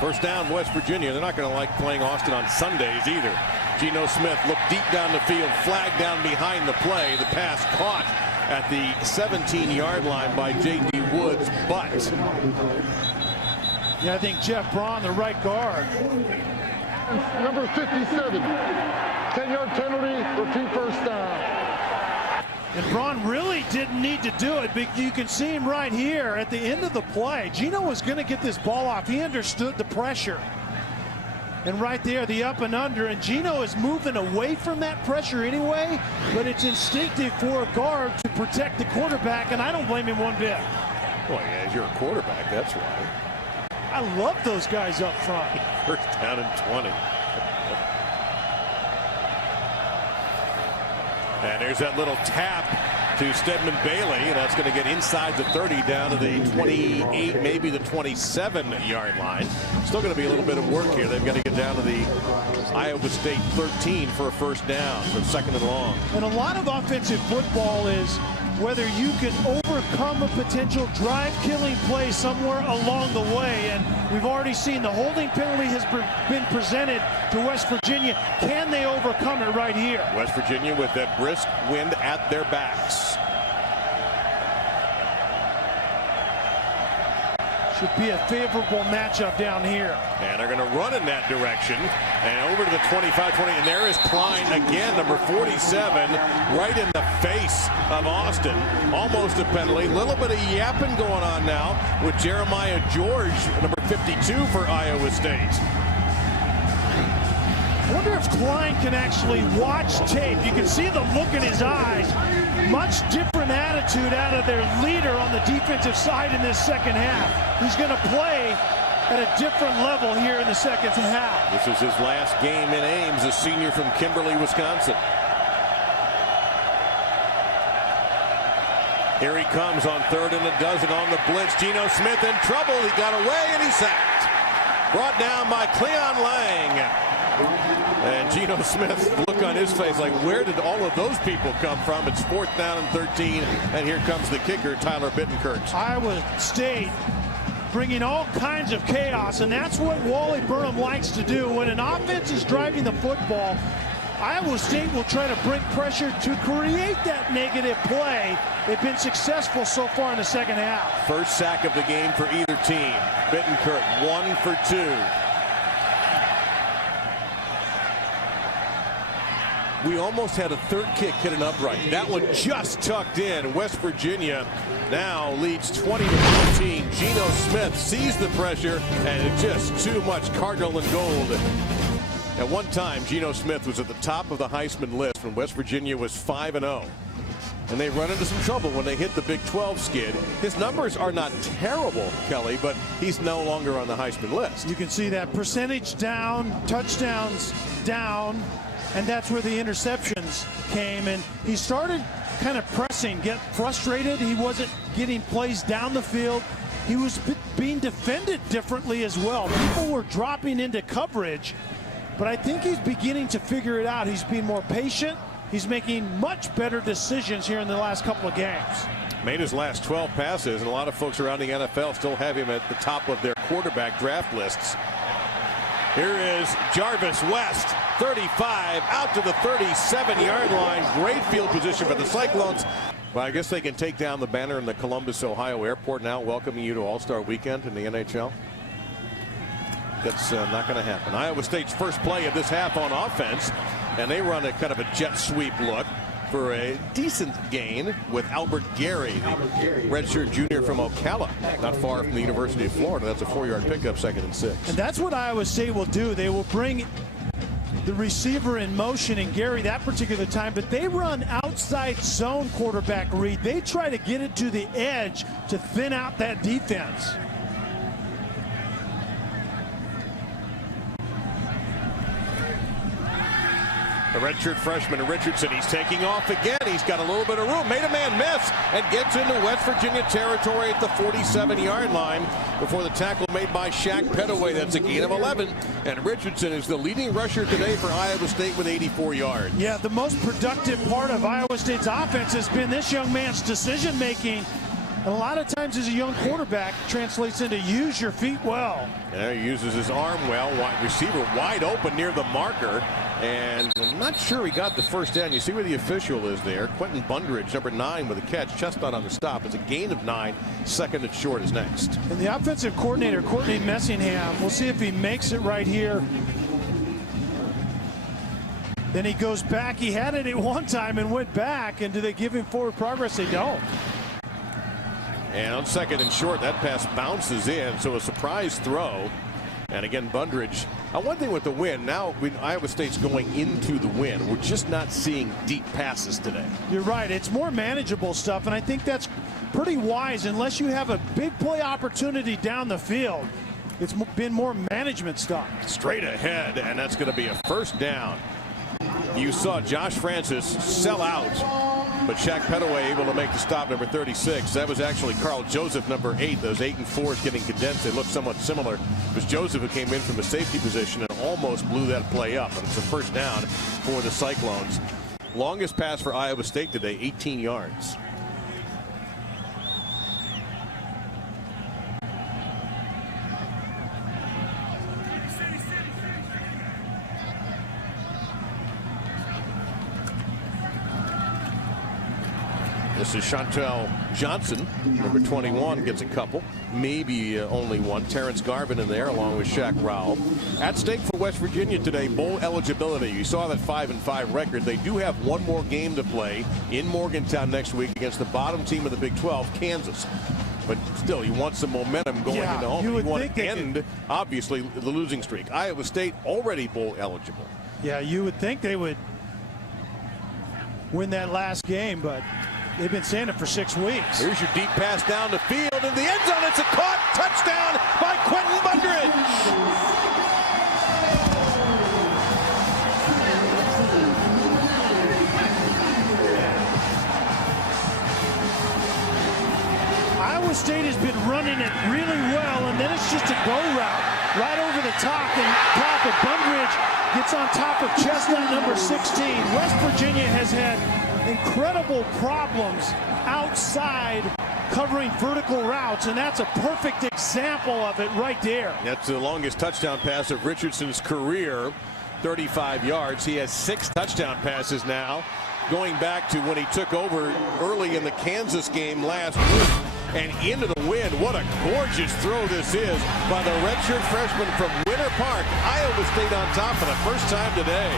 First down, West Virginia. They're not going to like playing Austin on Sundays either. Geno Smith looked deep down the field, flag down behind the play. The pass caught at the 17-yard line by J.D. Woods, but yeah, I think Jeff Braun, the right guard. Number 57, 10-yard penalty, repeat first down. And Braun really didn't need to do it, but you can see him right here at the end of the play. Geno was going to get this ball off. He understood the pressure. And right there, the up and under, and Geno is moving away from that pressure anyway, but it's instinctive for a guard to protect the quarterback, and I don't blame him one bit. Well, yeah, you're a quarterback, that's why. I love those guys up front. First down and 20. And there's that little tap to Stedman Bailey, and that's going to get inside the 30 down to the 28, maybe the 27-yard line. Still going to be a little bit of work here. They've got to get down to the Iowa State 13 for a first down, for 2nd and long. And a lot of offensive football is whether you can overcome a potential drive-killing play somewhere along the way. And we've already seen the holding penalty has been presented to West Virginia. Can they overcome it right here? West Virginia with that brisk wind at their backs. Should be a favorable matchup down here. And they're going to run in that direction. And over to the 25-20. And there is Klein again, number 47, right in the face of Austin. Almost a penalty. A little bit of yapping going on now with Jeremiah George, number 52 for Iowa State. I wonder if Klein can actually watch tape. You can see the look in his eyes. Much different attitude out of their leader on the defensive side in this second half. He's going to play at a different level here in the second half. This is his last game in Ames, a senior from Kimberly, Wisconsin. Here he comes on 3rd and a dozen on the blitz. Geno Smith in trouble. He got away and he's sacked. Brought down by Cleon Lang. And Geno Smith, look on his face like, where did all of those people come from? It's 4th down and 13. And here comes the kicker, Tyler Bittenkurt. Iowa State bringing all kinds of chaos, and that's what Wally Burnham likes to do. When an offense is driving the football, Iowa State will try to bring pressure to create that negative play. They've been successful so far in the second half. First sack of the game for either team. Bittenkurt 1 for 2. We almost had a third kick hit an upright. That one just tucked in. West Virginia now leads 20-14. Geno Smith sees the pressure, and it's just too much Cardinal and gold. At one time, Geno Smith was at the top of the Heisman list when West Virginia was 5-0. And they run into some trouble when they hit the Big 12 skid. His numbers are not terrible, Kelly, but he's no longer on the Heisman list. You can see that percentage down, touchdowns down, and that's where the interceptions came. And he started kind of pressing, get frustrated. He wasn't getting plays down the field. He was being defended differently as well. People were dropping into coverage, but I think he's beginning to figure it out. He's being more patient. He's making much better decisions here in the last couple of games. Made his last 12 passes, and a lot of folks around the NFL still have him at the top of their quarterback draft lists. Here is Jarvis West, 35, out to the 37-yard line. Great field position for the Cyclones. Well, I guess they can take down the banner in the Columbus, Ohio airport now, welcoming you to All-Star Weekend in the NHL. That's not going to happen. Iowa State's first play of this half on offense, and they run a kind of a jet sweep look for a decent gain with Albert Gary, the redshirt junior from Ocala, not far from the University of Florida. That's a 4-yard pickup, 2nd and 6. And that's what Iowa State will do. They will bring the receiver in motion, and Gary that particular time, but they run outside zone quarterback read. They try to get it to the edge to thin out that defense. The redshirt freshman Richardson, he's taking off again. He's got a little bit of room, made a man miss, and gets into West Virginia territory at the 47-yard line before the tackle made by Shaq Pettaway. That's a gain of 11, and Richardson is the leading rusher today for Iowa State with 84 yards. Yeah, the most productive part of Iowa State's offense has been this young man's decision making. And a lot of times as a young quarterback translates into use your feet well. Yeah, he uses his arm well. Wide receiver wide open near the marker. And I'm not sure he got the first down. You see where the official is there. Quentin Bundridge, number 9, with a catch. Chestnut on the stop. It's a gain of 9. 2nd and short is next. And the offensive coordinator, Courtney Messingham, we'll see if he makes it right here. Then he goes back. He had it at one time and went back. And do they give him forward progress? They don't. And on 2nd and short, that pass bounces in. So a surprise throw. And again, Bundridge. One thing with the win, now Iowa State's going into the win. We're just not seeing deep passes today. You're right. It's more manageable stuff, and I think that's pretty wise unless you have a big play opportunity down the field. It's been more management stuff. Straight ahead, and that's going to be a 1st down. You saw Josh Francis sell out, but Shaq Pettaway able to make the stop, number 36. That was actually Carl Joseph, number 8. Those 8 and 4s getting condensed. They look somewhat similar. It was Joseph who came in from a safety position and almost blew that play up. And it's a 1st down for the Cyclones. Longest pass for Iowa State today, 18 yards. This is Chantel Johnson, number 21, gets a couple, maybe only one. Terrence Garvin in there along with Shaq Rowell. At stake for West Virginia today, bowl eligibility. You saw that 5-5 record. They do have one more game to play in Morgantown next week against the bottom team of the Big 12, Kansas. But still, you want some momentum going into home. You want to end, obviously, the losing streak. Iowa State already bowl eligible. Yeah, you would think they would win that last game, but they've been saying it for 6 weeks. Here's your deep pass down the field in the end zone. It's a caught touchdown by Quentin Bundridge. Iowa State has been running it really well, and then it's just a go route right over the top, and Bundridge gets on top of chestnut number 16. West Virginia has had incredible problems outside covering vertical routes, and that's a perfect example of it right there. That's the longest touchdown pass of Richardson's career, 35 yards. He has 6 touchdown passes now, going back to when he took over early in the Kansas game last week. And into the wind. What a gorgeous throw this is by the redshirt freshman from Winter Park. Iowa State on top for the first time today.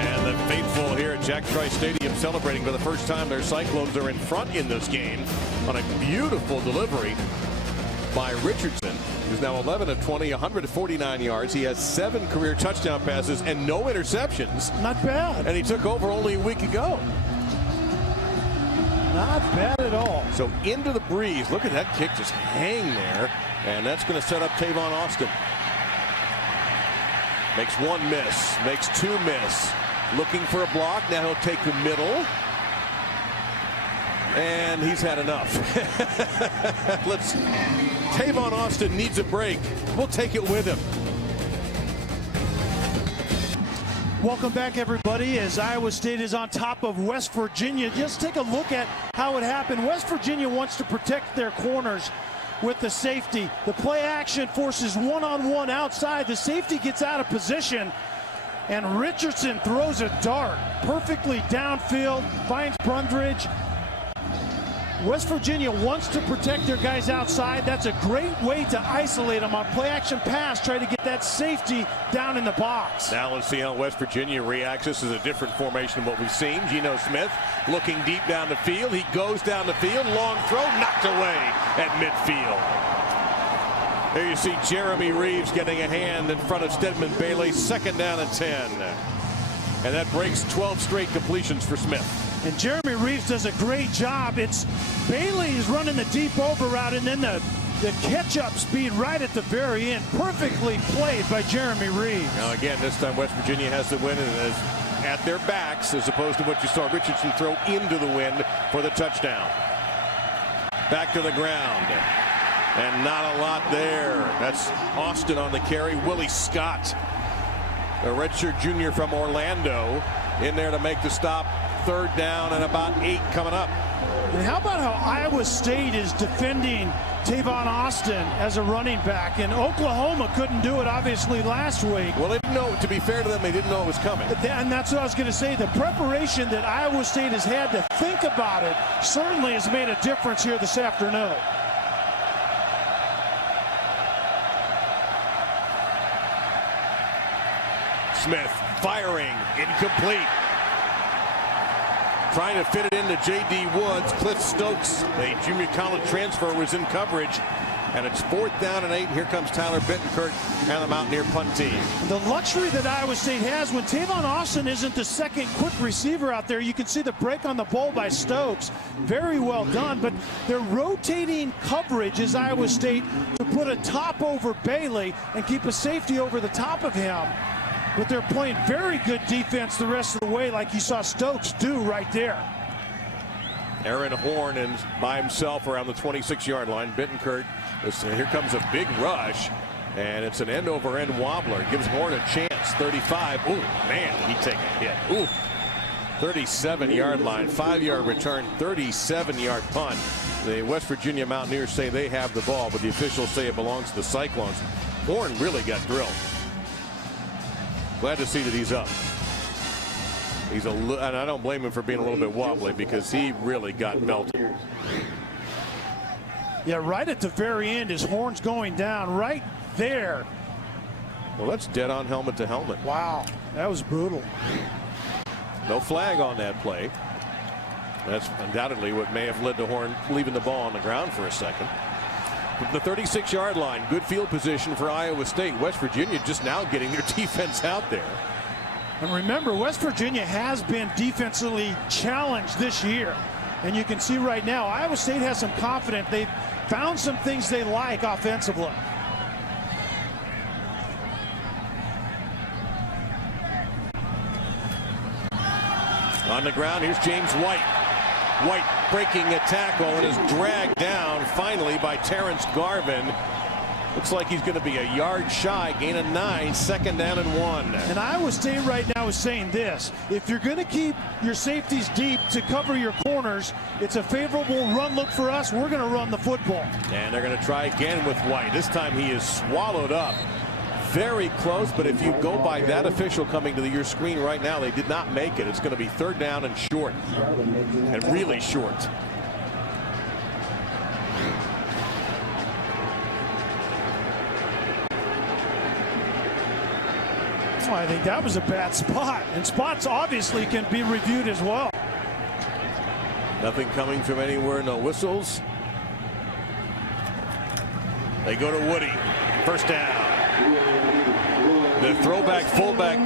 And the faithful here at Jack Trice Stadium celebrating for the first time. Their Cyclones are in front in this game on a beautiful delivery by Richardson, who's now 11 of 20, 149 yards. He has 7 career touchdown passes and no interceptions. Not bad. And he took over only a week ago. Not bad at all. So into the breeze. Look at that kick just hang there. And that's going to set up Tavon Austin. Makes 1 miss. Makes 2 miss. Looking for a block. Now he'll take the middle. And he's had enough. Tavon Austin needs a break. We'll take it with him. Welcome back, everybody, as Iowa State is on top of West Virginia. Just take a look at how it happened. West Virginia wants to protect their corners with the safety. The play action forces one-on-one outside. The safety gets out of position, and Richardson throws a dart perfectly downfield, finds Bundridge. West Virginia wants to protect their guys outside. That's a great way to isolate them on play action pass, try to get that safety down in the box. Now let's see how West Virginia reacts. This is a different formation than what we've seen. Geno Smith looking deep down the field. He goes down the field. Long throw knocked away at midfield. There you see Jeremy Reeves getting a hand in front of Stedman Bailey. 2nd down and 10. And that breaks 12 straight completions for Smith. And Jeremy Reeves does a great job. It's Bailey is running the deep over route, and then the catch-up speed right at the very end. Perfectly played by Jeremy Reeves. Now again, this time West Virginia has the win, and it is at their backs as opposed to what you saw Richardson throw into the wind for the touchdown. Back to the ground. And not a lot there. That's Austin on the carry. Willie Scott, a redshirt junior from Orlando, in there to make the stop. 3rd down and about 8 coming up. And how about how Iowa State is defending Tavon Austin as a running back? And Oklahoma couldn't do it, obviously, last week. Well, they didn't know, to be fair to them, they didn't know it was coming. And that's what I was going to say. The preparation that Iowa State has had to think about it certainly has made a difference here this afternoon. Smith firing, incomplete. Trying to fit it into J.D. Woods. Cliff Stokes, a junior college transfer, was in coverage. And it's 4th down and 8. Here comes Tyler Bittenkurt and the Mountaineer punt team. The luxury that Iowa State has when Tavon Austin isn't the second quick receiver out there. You can see the break on the ball by Stokes. Very well done. But they're rotating coverage as Iowa State to put a top over Bailey and keep a safety over the top of him. But they're playing very good defense the rest of the way, like you saw Stokes do right there. Aaron Horn and by himself around the 26-yard line. Bittenkurt, here comes a big rush, and it's an end-over-end wobbler. Gives Horn a chance. 35. Ooh, man, he take a hit. Ooh, 37-yard line, 5-yard return, 37-yard punt. The West Virginia Mountaineers say they have the ball, but the officials say it belongs to the Cyclones. Horn really got drilled. Glad to see that he's up. And I don't blame him for being a little bit wobbly because he really got melted. Yeah, right at the very end, his Horn's going down right there. Well, that's dead on helmet to helmet. Wow, that was brutal. No flag on that play. That's undoubtedly what may have led to Horn leaving the ball on the ground for a second. From the 36-yard line, good field position for Iowa State. West Virginia just now getting their defense out there. And remember, West Virginia has been defensively challenged this year. And you can see right now, Iowa State has some confidence. They've found some things they like offensively. On the ground, here's James White. White breaking a tackle and is dragged down finally by Terrence Garvin. Looks like he's going to be a yard shy, gain of 9, 2nd down and 1. And Iowa State right now is saying this: if you're going to keep your safeties deep to cover your corners, it's a favorable run look for us. We're going to run the football. And they're going to try again with White. This time he is swallowed up. Very close, but if you go by that official coming to your screen right now, they did not make it. It's going to be 3rd down and short, and really short. I think that was a bad spot, and spots obviously can be reviewed as well. Nothing coming from anywhere, no whistles. They go to Woody, 1st down. The throwback fullback,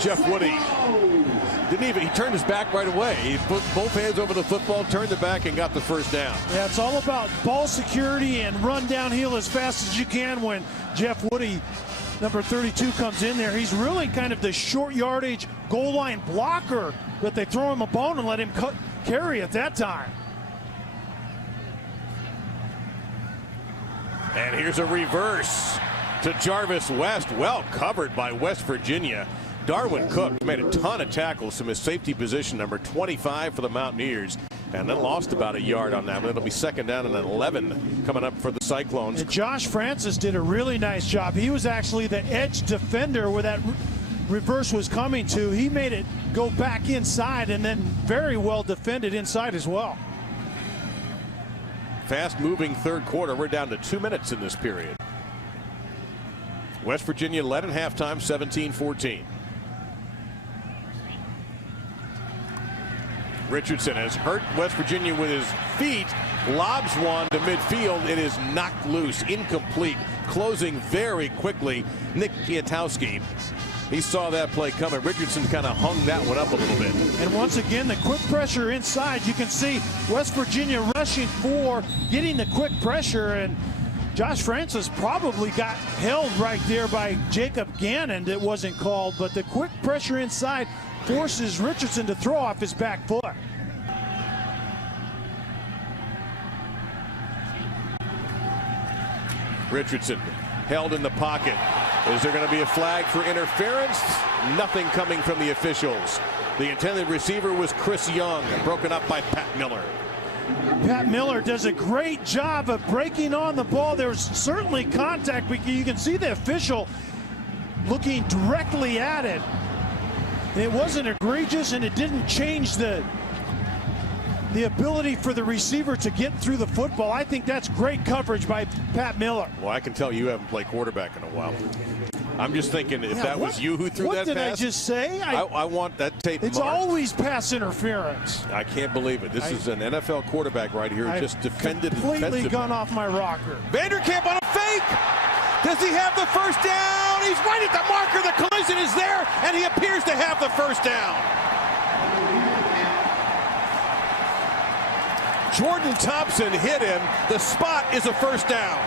Jeff Woody, he turned his back right away. He put both hands over the football, turned it back, and got the 1st down. Yeah, it's all about ball security and run downhill as fast as you can when Jeff Woody, number 32, comes in there. He's really kind of the short yardage goal line blocker, but they throw him a bone and let him carry at that time. And here's a reverse to Jarvis West, well covered by West Virginia. Darwin Cook made a ton of tackles from his safety position, number 25 for the Mountaineers, and then lost about a yard on that. But it'll be 2nd down and 11 coming up for the Cyclones. And Josh Francis did a really nice job. He was actually the edge defender where that reverse was coming to. He made it go back inside and then very well defended inside as well. Fast-moving 3rd quarter. We're down to 2 minutes in this period. West Virginia led at halftime, 17-14. Richardson has hurt West Virginia with his feet, lobs one to midfield. It is knocked loose, incomplete, closing very quickly. Nick Kiatowski, he saw that play coming. Richardson kind of hung that one up a little bit. And once again, the quick pressure inside. You can see West Virginia rushing for getting the quick pressure, and Josh Francis probably got held right there by Jacob Gannon. That wasn't called, but the quick pressure inside forces Richardson to throw off his back foot. Richardson held in the pocket. Is there going to be a flag for interference? Nothing coming from the officials. The intended receiver was Chris Young, broken up by Pat Miller. Pat Miller does a great job of breaking on the ball. There's certainly contact, but you can see the official looking directly at it. It wasn't egregious, and it didn't change the ability for the receiver to get through the football. I think that's great coverage by Pat Miller. Well, I can tell you haven't played quarterback in a while. I'm just thinking if that was you who threw that pass. What did I just say? I want that tape It's marked. always pass interference. I can't believe it. This is an NFL quarterback right here. Just defended completely gone off my rocker. Vanderkamp on a fake. Does he have the 1st down? He's right at the marker. The collision is there, and he appears to have the 1st down. Jordan Thompson hit him. The spot is a 1st down.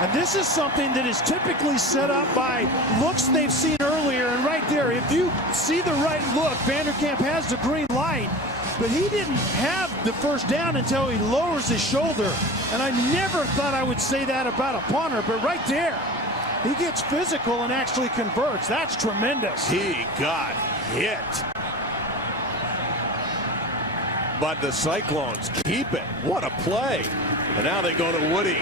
And this is something that is typically set up by looks they've seen earlier. And right there, if you see the right look, Vanderkamp has the green light. But he didn't have the 1st down until he lowers his shoulder. And I never thought I would say that about a punter, but right there, he gets physical and actually converts. That's tremendous. He got hit. But the Cyclones keep it. What a play. And now they go to Woody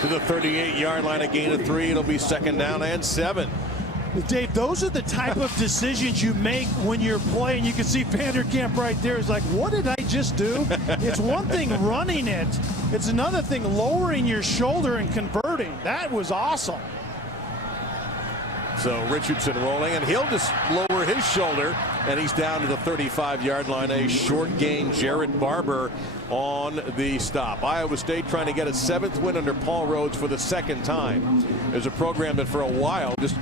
to the 38-yard line, a gain of 3. It'll be 2nd down and 7. Dave, those are the type of decisions you make when you're playing. You can see Vanderkamp right there. He's like, what did I just do? It's one thing running it. It's another thing lowering your shoulder and converting. That was awesome. So Richardson rolling, and he'll just lower his shoulder, and he's down to the 35-yard line. A short gain. Jared Barber on the stop. Iowa State trying to get a 7th win under Paul Rhodes for the 2nd time. There's a program that for a while just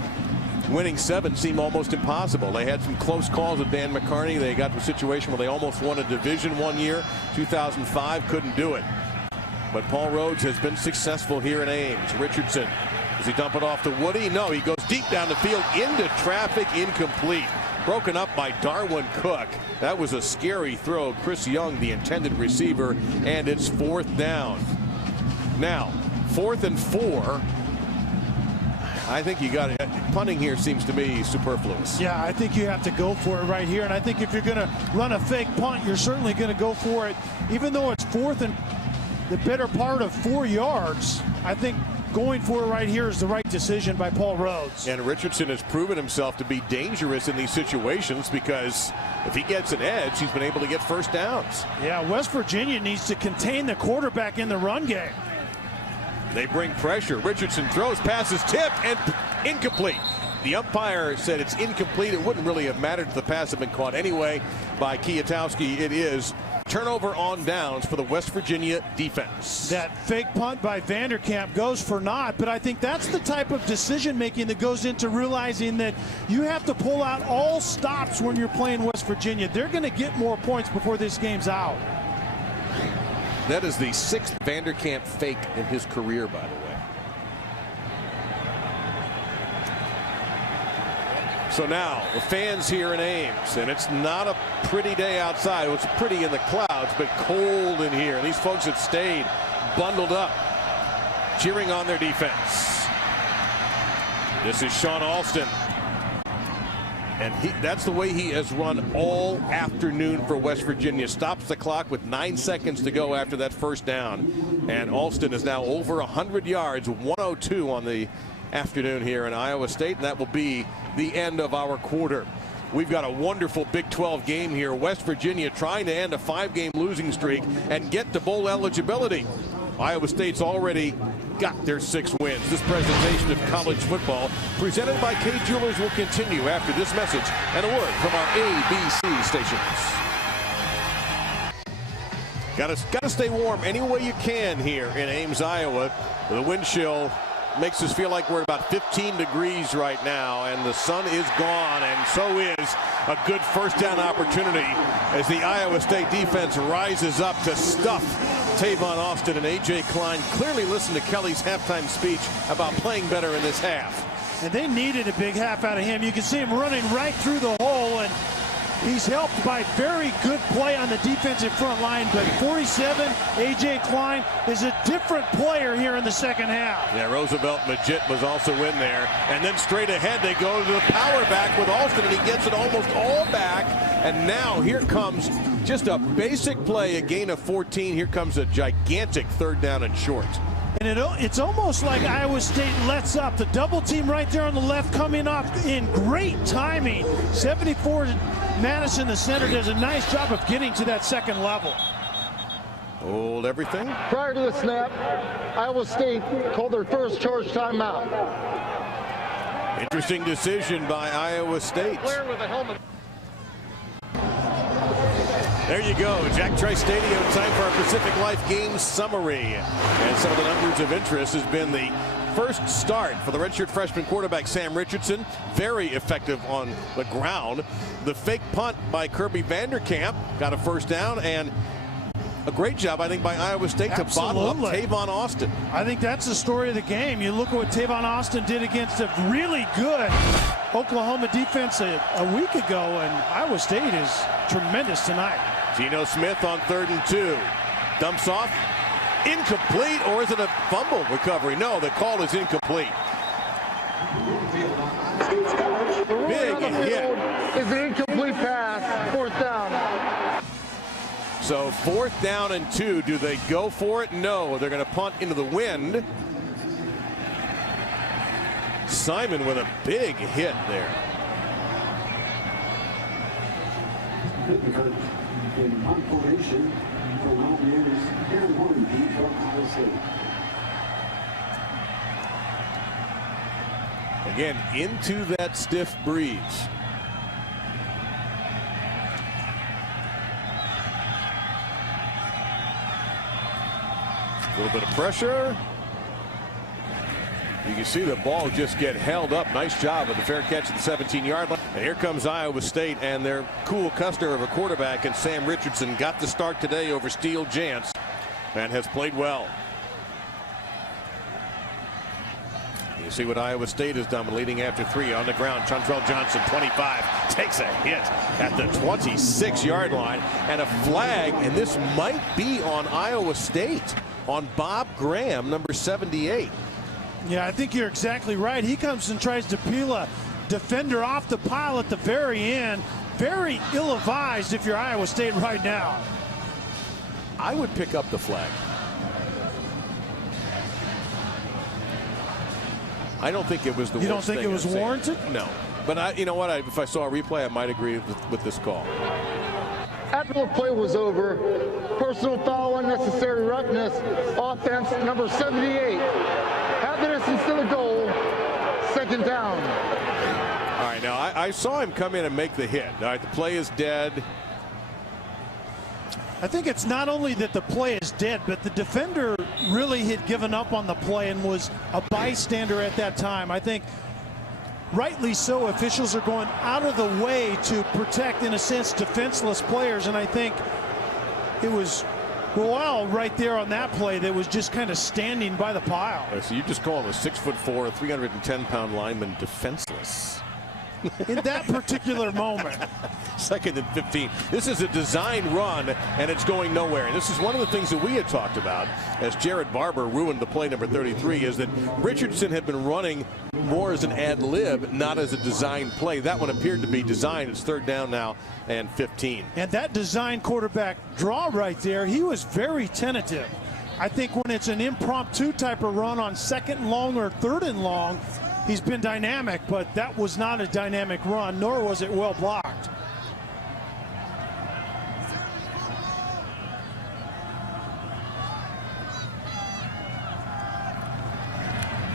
winning 7 seemed almost impossible. They had some close calls with Dan McCarney. They got to a situation where they almost won a division one year. 2005, couldn't do it. But Paul Rhodes has been successful here in Ames. Richardson, does he dump it off to Woody? No, he goes deep down the field into traffic, incomplete. broken up by Darwin Cook. That was a scary throw. Chris Young, the intended receiver, and it's 4th down. Now, 4th and 4. I think you got it. Punting here seems to me superfluous. Yeah, I think you have to go for it right here. And I think if you're going to run a fake punt, you're certainly going to go for it. Even though it's 4th and the better part of 4 yards, I think going for it right here is the right decision by Paul Rhodes. And Richardson has proven himself to be dangerous in these situations because if he gets an edge, he's been able to get first downs. Yeah, West Virginia needs to contain the quarterback in the run game. They bring pressure. Richardson throws, passes tipped and incomplete. The umpire said it's incomplete. It wouldn't really have mattered if the pass had been caught anyway by Kiatowski. It is turnover on downs for the West Virginia defense. That fake punt by Vanderkamp goes for naught, but I think that's the type of decision making that goes into realizing that you have to pull out all stops when you're playing West Virginia. They're going to get more points before this game's out. That is the 6th Vanderkamp fake in his career, by the way. So now the fans here in Ames, and it's not a pretty day outside. It's pretty in the clouds, but cold in here. And these folks have stayed bundled up, cheering on their defense. This is Sean Alston. And that's the way he has run all afternoon for West Virginia. Stops the clock with 9 seconds to go after that first down. And Alston is now over 100 yards, 102 on the afternoon here in Iowa State. And that will be the end of our quarter. We've got a wonderful Big 12 game here. West Virginia trying to end a 5-game losing streak and get to bowl eligibility. Iowa State's already got their 6 wins. This presentation of college football presented by Kay Jewelers will continue after this message and a word from our ABC stations. Gotta stay warm any way you can here in Ames, Iowa. The wind chill makes us feel like we're at about 15 degrees right now, and the sun is gone, and so is a good first down opportunity as the Iowa State defense rises up to stuff Tavon Austin and A.J. Klein. Clearly listen to Kelly's halftime speech about playing better in this half. And they needed a big half out of him. You can see him running right through the hole, and he's helped by very good play on the defensive front line. But 47, A.J. Klein is a different player here in the second half. Yeah, Roosevelt Majit was also in there. And then straight ahead they go to the power back with Austin, and he gets it almost all back. And now here comes just a basic play, a gain of 14. Here comes a gigantic 3rd down and short. And it's almost like Iowa State lets up. The double team right there on the left coming off in great timing. 74 Madison, the center, does a nice job of getting to that second level. Hold everything. Prior to the snap, Iowa State called their first charge timeout. Interesting decision by Iowa State. Player with a helmet. There you go, Jack Trice Stadium. Time for our Pacific Life game summary. And some of the numbers of interest has been the first start for the redshirt freshman quarterback Sam Richardson. Very effective on the ground. The fake punt by Kirby Vanderkamp got a first down, and a great job, I think, by Iowa State to bottle up Tavon Austin. I think that's the story of the game. You look at what Tavon Austin did against a really good Oklahoma defense a week ago, and Iowa State is tremendous tonight. Geno Smith on 3rd and 2. Dumps off. Incomplete, or is it a fumble recovery? No, the call is incomplete. Big hit. Is an incomplete pass, 4th down. So 4th down and 2. Do they go for it? No, they're going to punt into the wind. Simon with a big hit there. Again, into that stiff breeze. A little bit of pressure. You can see the ball just get held up. Nice job with the fair catch at the 17-yard line. And here comes Iowa State and their cool custer of a quarterback, and Sam Richardson got the start today over Steele Jantz and has played well. You see what Iowa State has done, leading after 3 on the ground. Chantrell Johnson, 25, takes a hit at the 26-yard line, and a flag, and this might be on Iowa State, on Bob Graham, number 78. Yeah, I think you're exactly right. He comes and tries to peel a defender off the pile at the very end. Very ill-advised if you're Iowa State right now. I would pick up the flag. I don't think it was the worst. You don't think it was warranted? No. But you know what? If I saw a replay, I might agree with this call. After the play was over, personal foul, unnecessary roughness, offense number 78. Half the distance to the goal, second down. All right, now I saw him come in and make the hit. All right, the play is dead. I think it's not only that the play is dead, but the defender really had given up on the play and was a bystander at that time. I think rightly so, officials are going out of the way to protect, in a sense, defenseless players, and I think it was Roel right there on that play that was just kind of standing by the pile. So you just call him a 6'4", 310-pound lineman defenseless. In that particular moment. 2nd and 15. This is a design run, and it's going nowhere. And this is one of the things that we had talked about as Jared Barber ruined the play number 33, is that Richardson had been running more as an ad lib, not as a design play. That one appeared to be designed. It's 3rd down now and 15. And that design quarterback draw right there, he was very tentative. I think when it's an impromptu type of run on 2nd and long or 3rd and long, he's been dynamic, but that was not a dynamic run, nor was it well blocked.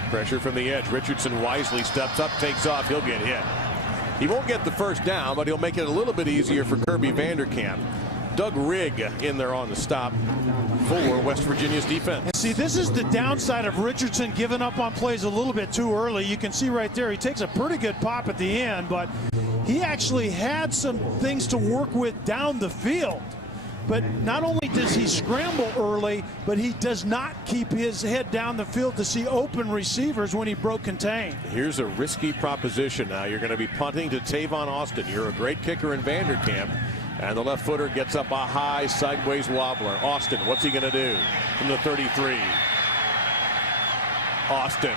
Pressure from the edge. Richardson wisely steps up, takes off. He'll get hit. He won't get the 1st down, but he'll make it a little bit easier for Kirby Vanderkamp. Doug Rigg in there on the stop for West Virginia's defense. And see, this is the downside of Richardson giving up on plays a little bit too early. You can see right there, he takes a pretty good pop at the end, but he actually had some things to work with down the field. But not only does he scramble early, but he does not keep his head down the field to see open receivers when he broke contain. Here's a risky proposition now. You're going to be punting to Tavon Austin. You're a great kicker in Vanderkamp. And the left footer gets up a high sideways wobbler. Austin, what's he going to do from the 33? Austin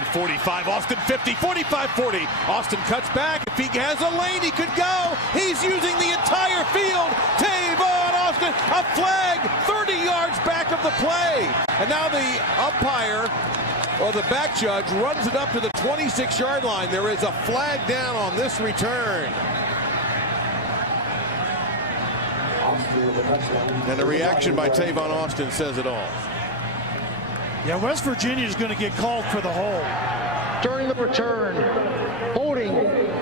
45, Austin 50, 45, 40. Austin cuts back. If he has a lane, he could go. He's using the entire field. Tavon Austin, a flag 30 yards back of the play. And now the umpire, or the back judge, runs it up to the 26-yard line. There is a flag down on this return. And the reaction by Tavon Austin says it all. Yeah, West Virginia is going to get called for the hold. During the return, holding,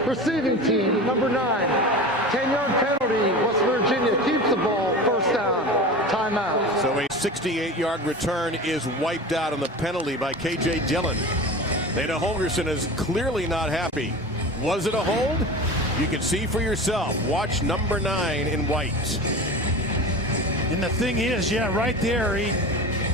receiving team, number 9. 10-yard penalty. West Virginia keeps the ball. 1st down. Timeout. So a 68-yard return is wiped out on the penalty by K.J. Dillon. Dana Holgerson is clearly not happy. Was it a hold? You can see for yourself. Watch number 9 in white. And the thing is, yeah, right there,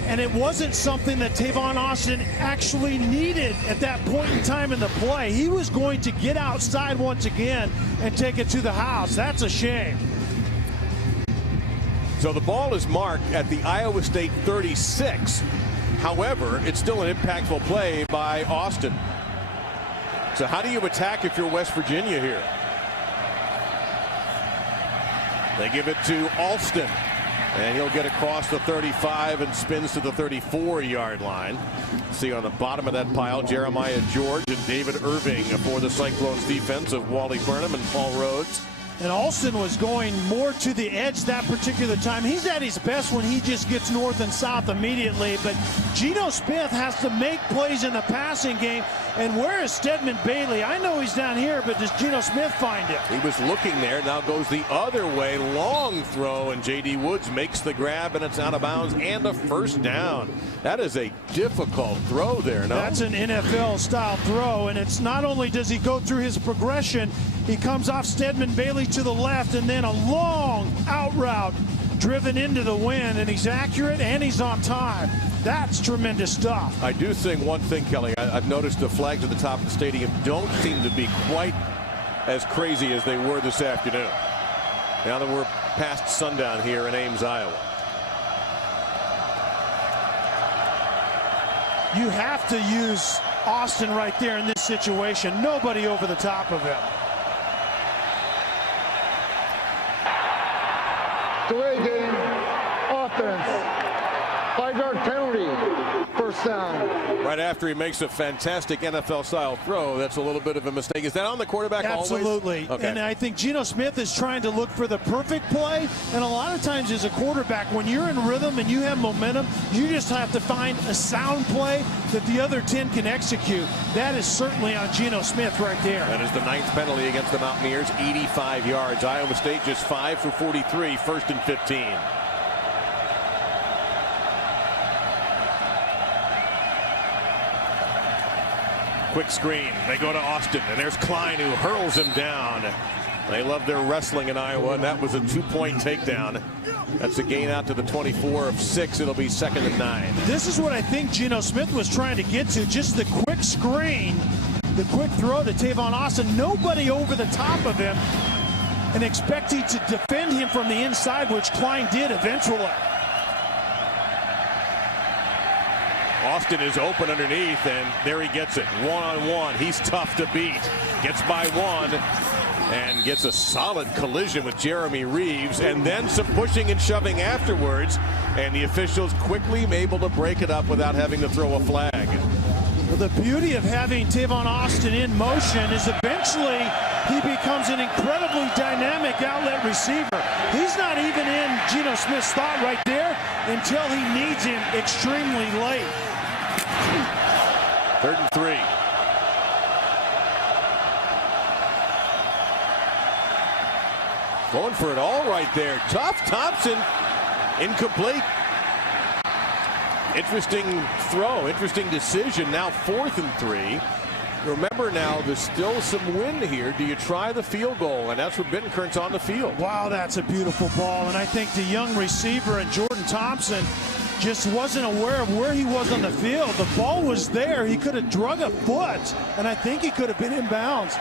and it wasn't something that Tavon Austin actually needed at that point in time in the play. He was going to get outside once again and take it to the house. That's a shame. So the ball is marked at the Iowa State 36. However, it's still an impactful play by Austin. So how do you attack if you're West Virginia here? They give it to Alston, and he'll get across the 35 and spins to the 34-yard line. See on the bottom of that pile, Jeremiah George and David Irving for the Cyclones defense of Wally Burnham and Paul Rhodes. And Alston was going more to the edge that particular time. He's at his best when he just gets north and south immediately. But Geno Smith has to make plays in the passing game. And where is Stedman Bailey? I know he's down here, but does Geno Smith find him? He was looking there. Now goes the other way. Long throw, and J.D. Woods makes the grab, and it's out of bounds and a 1st down. That is a difficult throw there. No? That's an NFL-style throw, and it's not only does he go through his progression, he comes off Stedman Bailey to the left, and then a long out route driven into the wind, and he's accurate and he's on time. That's tremendous stuff. I do think one thing, Kelly. I've noticed the flags at the top of the stadium don't seem to be quite as crazy as they were this afternoon. Now that we're past sundown here in Ames, Iowa. You have to use Austin right there in this situation. Nobody over the top of him. Delay game, offense, 5-yard penalty, first down. Right after he makes a fantastic NFL-style throw, that's a little bit of a mistake. Is that on the quarterback always? Absolutely. Okay. And I think Geno Smith is trying to look for the perfect play. And a lot of times as a quarterback, when you're in rhythm and you have momentum, you just have to find a sound play that the other 10 can execute. That is certainly on Geno Smith right there. That is the 9th penalty against the Mountaineers, 85 yards. Iowa State just 5 for 43, 1st and 15. Quick screen. They go to Austin, and there's Klein who hurls him down. They love their wrestling in Iowa, and that was a 2-point takedown. That's a gain out to the 24 of 6. It'll be 2nd and 9. This is what I think Geno Smith was trying to get to, just the quick screen, the quick throw to Tavon Austin. Nobody over the top of him, and expecting to defend him from the inside, which Klein did eventually. Austin is open underneath, and there he gets it. One-on-one. He's tough to beat. Gets by one and gets a solid collision with Jeremy Reeves, and then some pushing and shoving afterwards, and the officials quickly able to break it up without having to throw a flag. Well, the beauty of having Tavon Austin in motion is eventually he becomes an incredibly dynamic outlet receiver. He's not even in Geno Smith's thought right there until he needs him extremely late. 3rd and 3. Going for it all right there. Tough. Thompson. Incomplete. Interesting throw. Interesting decision. Now 4th and 3. Remember now, there's still some wind here. Do you try the field goal? And that's where Bittenkert's on the field. Wow, that's a beautiful ball. And I think the young receiver and Jordan Thompson just wasn't aware of where he was on the field. The ball was there. He could have drug a foot, and I think he could have been in bounds.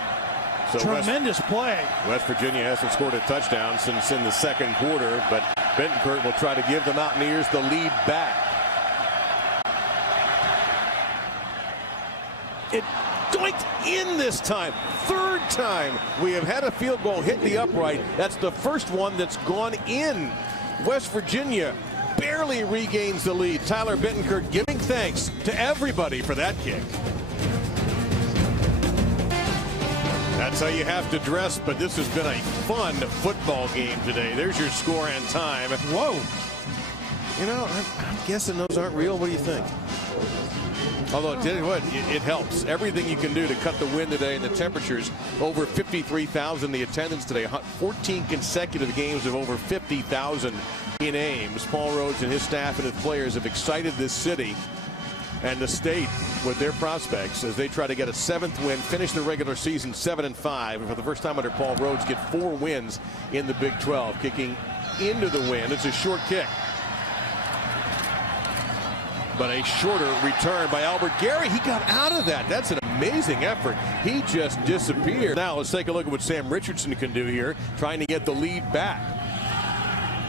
So tremendous play. West Virginia hasn't scored a touchdown since in the 2nd quarter, but Bittenkert will try to give the Mountaineers the lead back. It doinked in this time. 3rd time we have had a field goal hit the upright. That's the first one that's gone in. West Virginia barely regains the lead. Tyler Bittenkert giving thanks to everybody for that kick. That's how you have to dress, but this has been a fun football game today. There's your score and time. Whoa. You know, I'm guessing those aren't real. What do you think? Although, tell you what, it helps. Everything you can do to cut the wind today, and the temperatures over 53,000. The attendance today, 14 consecutive games of over 50,000 in Ames. Paul Rhodes and his staff and his players have excited this city and the state with their prospects as they try to get a 7th win, finish the regular season 7-5, and for the first time under Paul Rhodes get 4 wins in the Big 12. Kicking into the wind. It's a short kick, but a shorter return by Albert Gary. He got out of that. That's an amazing effort. He just disappeared. Now let's take a look at what Sam Richardson can do here, trying to get the lead back.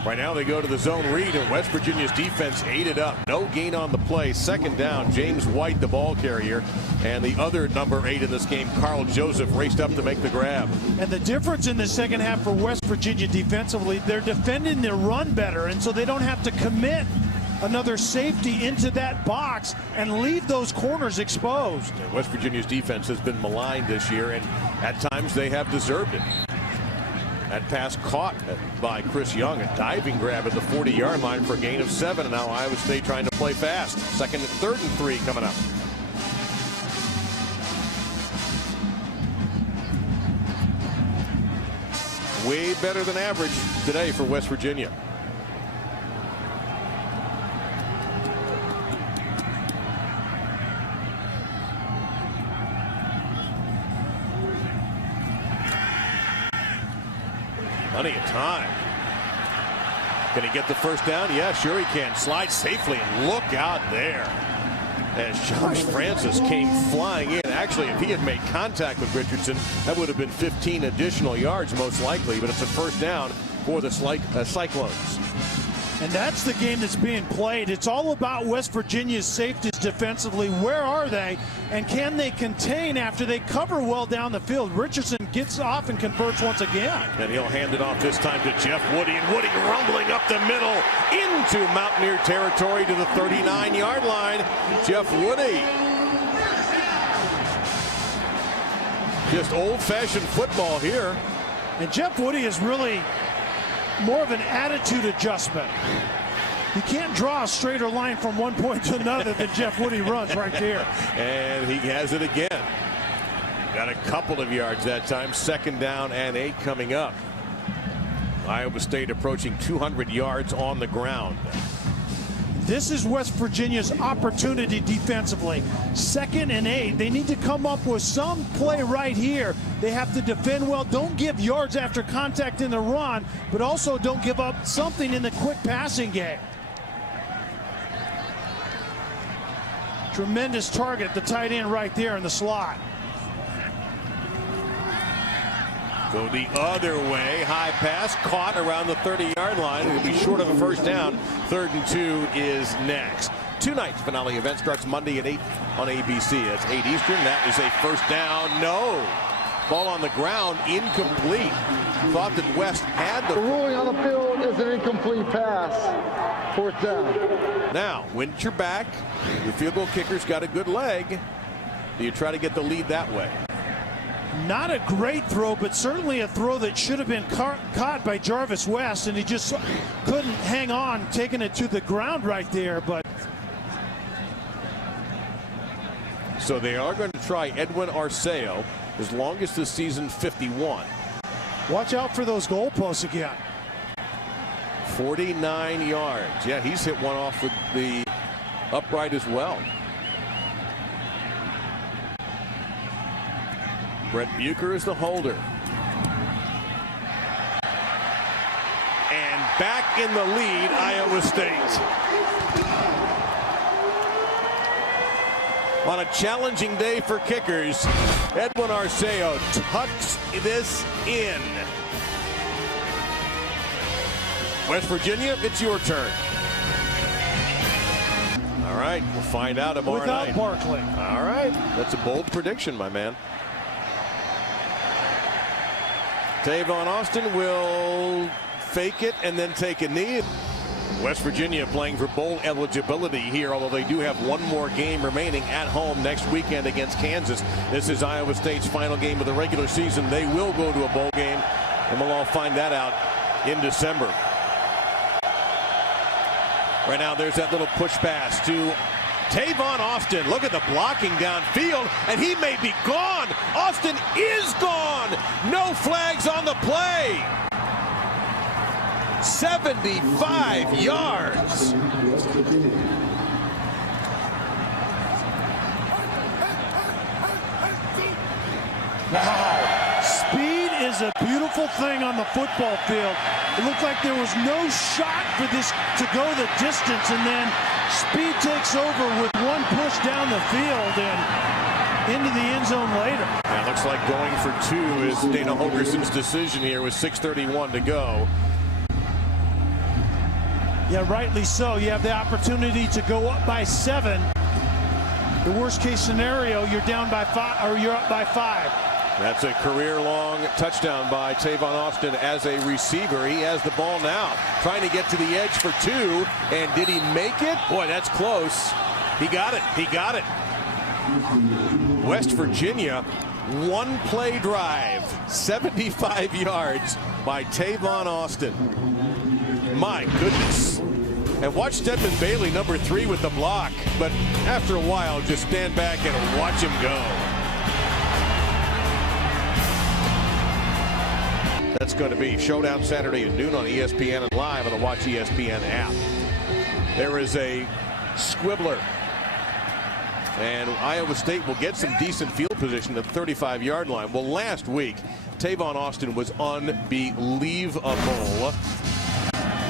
Right now they go to the zone read, and West Virginia's defense ate it up. No gain on the play. 2nd down. James White, the ball carrier, and the other number 8 in this game, Carl Joseph, raced up to make the grab. And the difference in the second half for West Virginia defensively, they're defending their run better, and so they don't have to commit another safety into that box and leave those corners exposed. West Virginia's defense has been maligned this year, and at times they have deserved it. That pass caught by Chris Young, a diving grab at the 40-yard line for a gain of 7, and now Iowa State trying to play fast. 2nd and 3rd and 3 coming up. Way better than average today for West Virginia. Plenty of time. Can he get the first down? Yeah, sure he can. Slide safely and look out there. As Josh Francis came flying in. Actually, if he had made contact with Richardson, that would have been 15 additional yards most likely, but it's a first down for the Cyclones. And that's the game that's being played. It's all about West Virginia's safeties defensively. Where are they? And can they contain after they cover well down the field? Richardson gets off and converts once again. And he'll hand it off this time to Jeff Woody. And Woody rumbling up the middle into Mountaineer territory to the 39-yard line. Jeff Woody. Just old-fashioned football here. And Jeff Woody is really more of an attitude adjustment. You can't draw a straighter line from one point to another than Jeff Woody runs right there. And he has it again. Got a couple of yards that time. Second down and 8 coming up. Iowa State approaching 200 yards on the ground. This is West Virginia's opportunity defensively. 2nd and 8. They need to come up with some play right here. They have to defend well. Don't give yards after contact in the run, but also don't give up something in the quick passing game. Tremendous target, the tight end right there in the slot. Go the other way. High pass caught around the 30-yard line. It'll be short of a first down. 3rd and 2 is next. Tonight's finale event starts Monday at 8 on ABC. That's 8 Eastern. That is a first down. No. Ball on the ground. Incomplete. Thought that West had The ruling on the field is an incomplete pass. 4th down. Now, wind at your back. Your field goal kicker's got a good leg. Do you try to get the lead that way? Not a great throw, but certainly a throw that should have been caught by Jarvis West, and he just couldn't hang on, taking it to the ground right there. But so they are going to try Edwin Arceo, his longest this season, 51. Watch out for those goalposts again. 49 yards. Yeah, he's hit one off with the upright as well. Brett Bucher is the holder. And back in the lead, Iowa State. On a challenging day for kickers, Edwin Arceo tucks this in. West Virginia, it's your turn. All right, we'll find out tomorrow night. Without Barkley. All right, that's a bold prediction, my man. Tavon Austin will fake it and then take a knee. West Virginia playing for bowl eligibility here, although they do have one more game remaining at home next weekend against Kansas. This is Iowa State's final game of the regular season. They will go to a bowl game, and we'll all find that out in December. Right now, there's that little push pass to Tavon Austin. Look at the blocking downfield, and he may be gone. Austin is gone. No flags on the play. 75 yards. Wow. Speed is a beautiful thing on the football field. It looked like there was no shot for this to go the distance, and then speed takes over with one push down the field and into the end zone later. Yeah, looks like going for 2 is Dana Holgerson's decision here with 6:31 to go. Yeah, rightly so. You have the opportunity to go up by 7. The worst case scenario, you're down by 5, or you're up by 5. That's a career-long touchdown by Tavon Austin as a receiver. He has the ball now, trying to get to the edge for 2. And did he make it? Boy, that's close. He got it. He got it. West Virginia, one-play drive, 75 yards by Tavon Austin. My goodness. And watch Stedman Bailey, number 3, with the block. But after a while, just stand back and watch him go. That's going to be Showdown Saturday at noon on ESPN and live on the Watch ESPN app. There is a squibbler. And Iowa State will get some decent field position at the 35-yard line. Well, last week, Tavon Austin was unbelievable.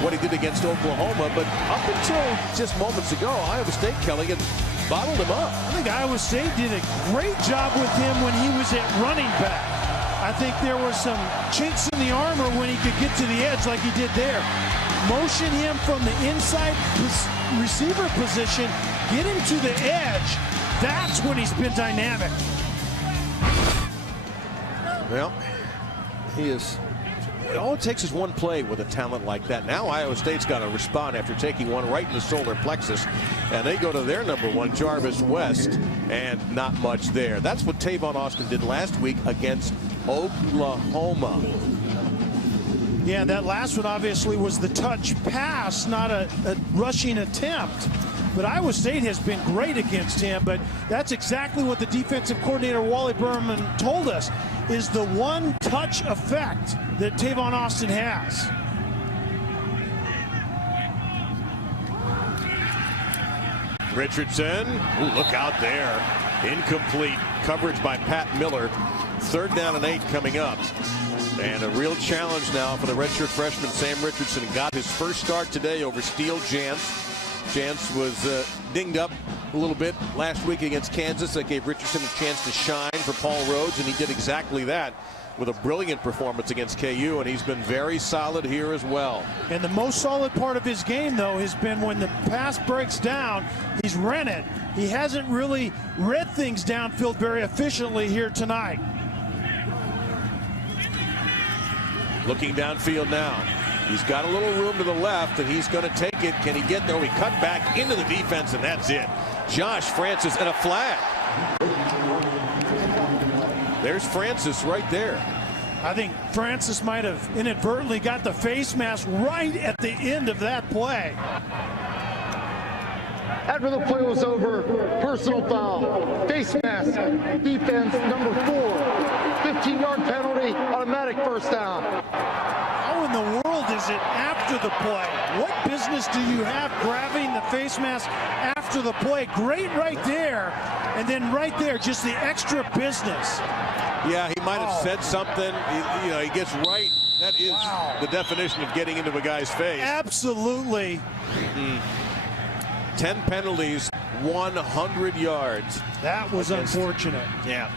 what he did against Oklahoma, but up until just moments ago, Iowa State, Kelly, had bottled him up. I think Iowa State did a great job with him when he was at running back. I think there were some chinks in the armor when he could get to the edge like he did there. Motion him from the inside receiver position, get him to the edge. That's when he's been dynamic. Well, he is. All it takes is one play with a talent like that. Now Iowa State's got to respond after taking one right in the solar plexus, and they go to their number one, Jarvis West, and not much there. That's what Tavon Austin did last week against Oklahoma. Yeah, that last one obviously was the touch pass, not a rushing attempt. But Iowa State has been great against him, but that's exactly what the defensive coordinator, Wally Berman, told us, is the one-touch effect that Tavon Austin has. Richardson, ooh, look out there. Incomplete coverage by Pat Miller. 3rd down and 8 coming up. And a real challenge now for the redshirt freshman Sam Richardson. Got his first start today over Steele Jantz. Jantz was dinged up a little bit last week against Kansas. That gave Richardson a chance to shine for Paul Rhodes, and he did exactly that with a brilliant performance against KU, and he's been very solid here as well. And the most solid part of his game, though, has been when the pass breaks down, he's ran it. He hasn't really read things downfield very efficiently here tonight. Looking downfield now. He's got a little room to the left, and he's going to take it. Can he get there? He cut back into the defense, and that's it. Josh Francis and a flag. There's Francis right there. I think Francis might have inadvertently got the face mask right at the end of that play. After the play was over, personal foul, face mask, defense number 4, 15-yard penalty, automatic first down. How in the world is it after the play? What business do you have grabbing the face mask after the play? Great right there, and then right there, just the extra business. Yeah, he might have said something. He gets right. That is the definition of getting into a guy's face. Absolutely. 10 penalties, 100 yards. That was unfortunate. Yeah.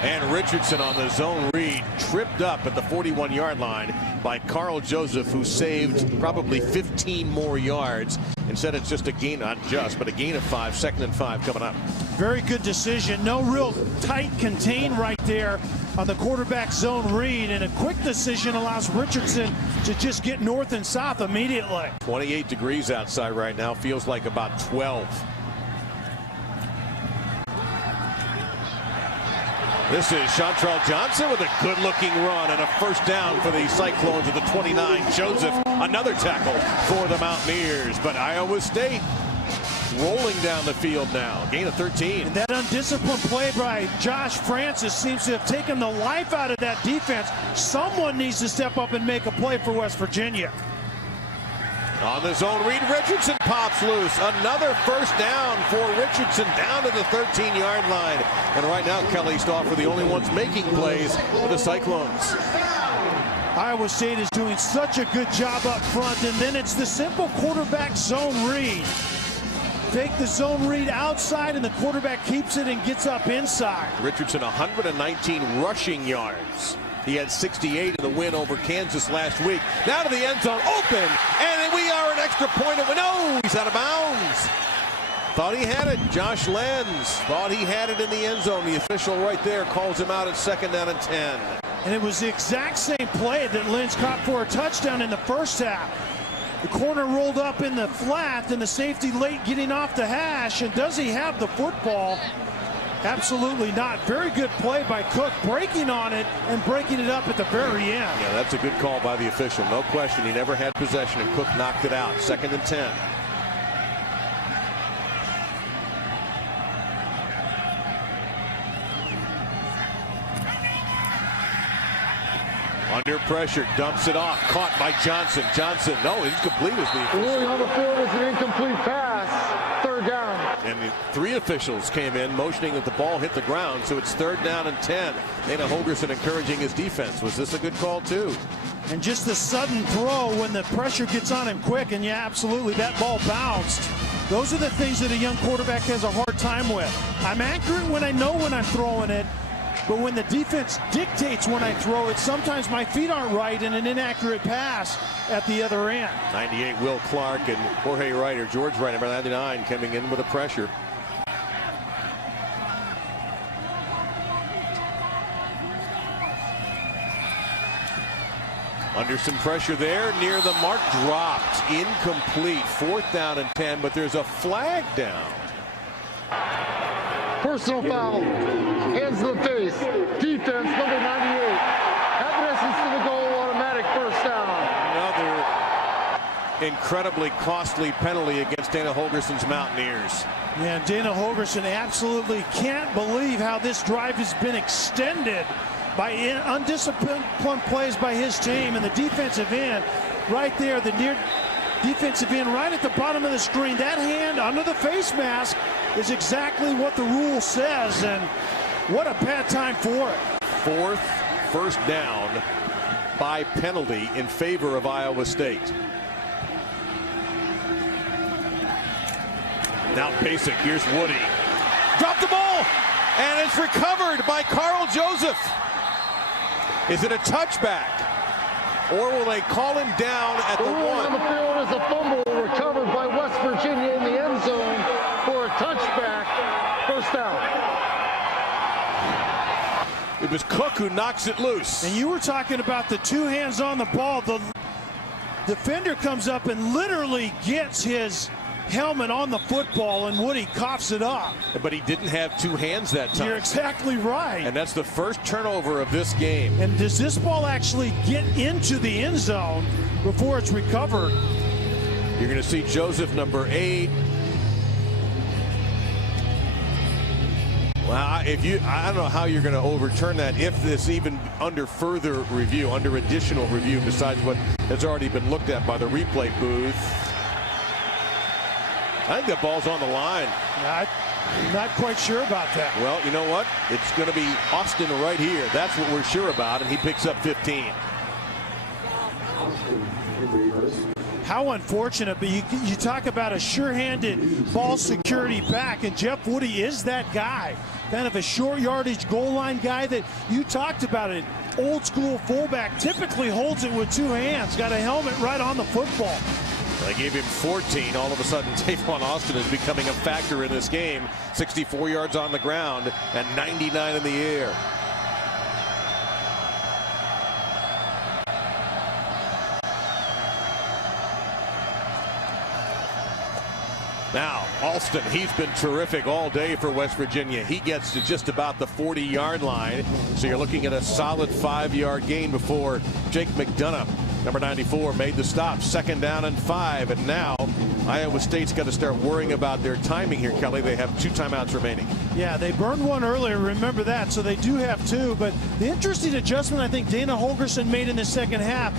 And Richardson on the zone read, tripped up at the 41-yard line by Carl Joseph, who saved probably 15 more yards. Instead, it's just a gain, not just, but a gain of 5, 2nd and 5 coming up. Very good decision. No real tight contain right there on the quarterback zone read, and a quick decision allows Richardson to just get north and south immediately. 28 degrees outside right now, feels like about 12. This is Chantrell Johnson with a good-looking run and a first down for the Cyclones at the 29. Joseph, another tackle for the Mountaineers, but Iowa State rolling down the field now. Gain of 13. And that undisciplined play by Josh Francis seems to have taken the life out of that defense. Someone needs to step up and make a play for West Virginia. On the zone read, Richardson pops loose. Another first down for Richardson down to the 13-yard line. And right now, Kelly Stauffer, the only ones making plays for the Cyclones. Iowa State is doing such a good job up front, and then it's the simple quarterback zone read. Take the zone read outside, and the quarterback keeps it and gets up inside. Richardson, 119 rushing yards. He had 68 in the win over Kansas last week. Now to the end zone, open, and we are an extra point. No, he's out of bounds. Thought he had it. Josh Lenz thought he had it in the end zone. The official right there calls him out at 2nd down and 10. And it was the exact same play that Lenz caught for a touchdown in the first half. The corner rolled up in the flat, and the safety late getting off the hash. And does he have the football? Absolutely not. Very good play by Cook, breaking on it and breaking it up at the very end. Yeah, that's a good call by the official. No question. He never had possession, and Cook knocked it out. 2nd and 10. Under pressure, dumps it off, caught by Johnson. Johnson, no, incomplete was the official. Ruling on the field is an incomplete pass. 3rd down. And the 3 officials came in motioning that the ball hit the ground, so it's 3rd down and 10. Dana Holgorsen encouraging his defense. Was this a good call too? And just the sudden throw when the pressure gets on him quick, and yeah, absolutely, that ball bounced. Those are the things that a young quarterback has a hard time with. I'm accurate when I know when I'm throwing it, but when the defense dictates when I throw it, sometimes my feet aren't right and an inaccurate pass at the other end. 98 Will Clark and Jorge Wright, or George Wright, number 99, coming in with the pressure. Under some pressure there, near the mark, dropped, incomplete, 4th down and 10, but there's a flag down. Personal foul, hands to the face, defense, number 98. Advances to the goal, automatic first down. Another incredibly costly penalty against Dana Holgorsen's Mountaineers. Yeah, Dana Holgorsen absolutely can't believe how this drive has been extended by undisciplined plays by his team, and the defensive end right there, the near defensive end right at the bottom of the screen. That hand under the face mask is exactly what the rule says, and what a bad time for it. 4th first down by penalty in favor of Iowa State. Now Basic, here's Woody. Dropped the ball, and it's recovered by Carl Joseph. Is it a touchback, or will they call him down at the 1? On the field is a fumble recovered by West Virginia in the end zone for a touchback, first down. It was Cook who knocks it loose. And you were talking about the 2 hands on the ball. The defender comes up and literally gets his helmet on the football, and Woody coughs it up. But he didn't have 2 hands that time. You're exactly right. And that's the first turnover of this game. And does this ball actually get into the end zone before it's recovered? You're going to see Joseph, number 8. Well, I don't know how you're going to overturn that if this even under further review, under additional review, besides what has already been looked at by the replay booth. I think that ball's on the line. I'm not quite sure about that. Well, you know what? It's going to be Austin right here. That's what we're sure about, and he picks up 15. How unfortunate, but you talk about a sure-handed ball security back, and Jeff Woody is that guy. Kind of a short yardage goal line guy that you talked about. It old school fullback typically holds it with 2 hands. Got a helmet right on the football. They gave him 14. All of a sudden, Tavon Austin is becoming a factor in this game. 64 yards on the ground and 99 in the air. Now, Alston, he's been terrific all day for West Virginia. He gets to just about the 40-yard line. So you're looking at a solid 5-yard gain before Jake McDonough, number 94, made the stop. 2nd down and 5. And now Iowa State's got to start worrying about their timing here, Kelly. They have 2 timeouts remaining. Yeah, they burned 1 earlier. Remember that. So they do have 2. But the interesting adjustment I think Dana Holgorsen made in the second half,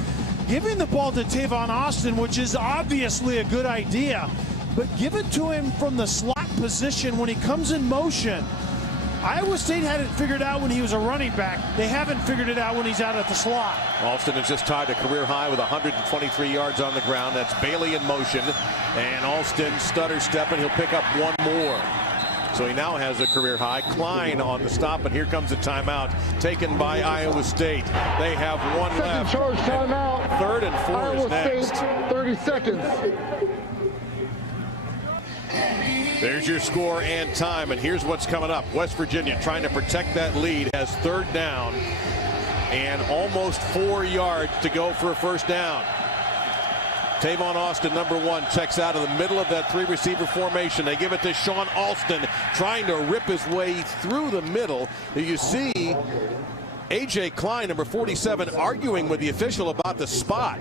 giving the ball to Tavon Austin, which is obviously a good idea, but give it to him from the slot position when he comes in motion. Iowa State had it figured out when he was a running back. They haven't figured it out when he's out at the slot. Alston has just tied a career high with 123 yards on the ground. That's Bailey in motion, and Alston stutter step, and he'll pick up 1 more. So he now has a career high. Klein on the stop, and here comes a timeout taken by Iowa State. They have 1 left. Second charge timeout. 3rd and 4 Iowa is next. State, 30 seconds. There's your score and time, and here's what's coming up. West Virginia trying to protect that lead, has 3rd down and almost 4 yards to go for a first down. Tavon Austin, number 1, checks out of the middle of that 3-receiver formation. They give it to Sean Alston, trying to rip his way through the middle. You see A.J. Klein, number 47, arguing with the official about the spot.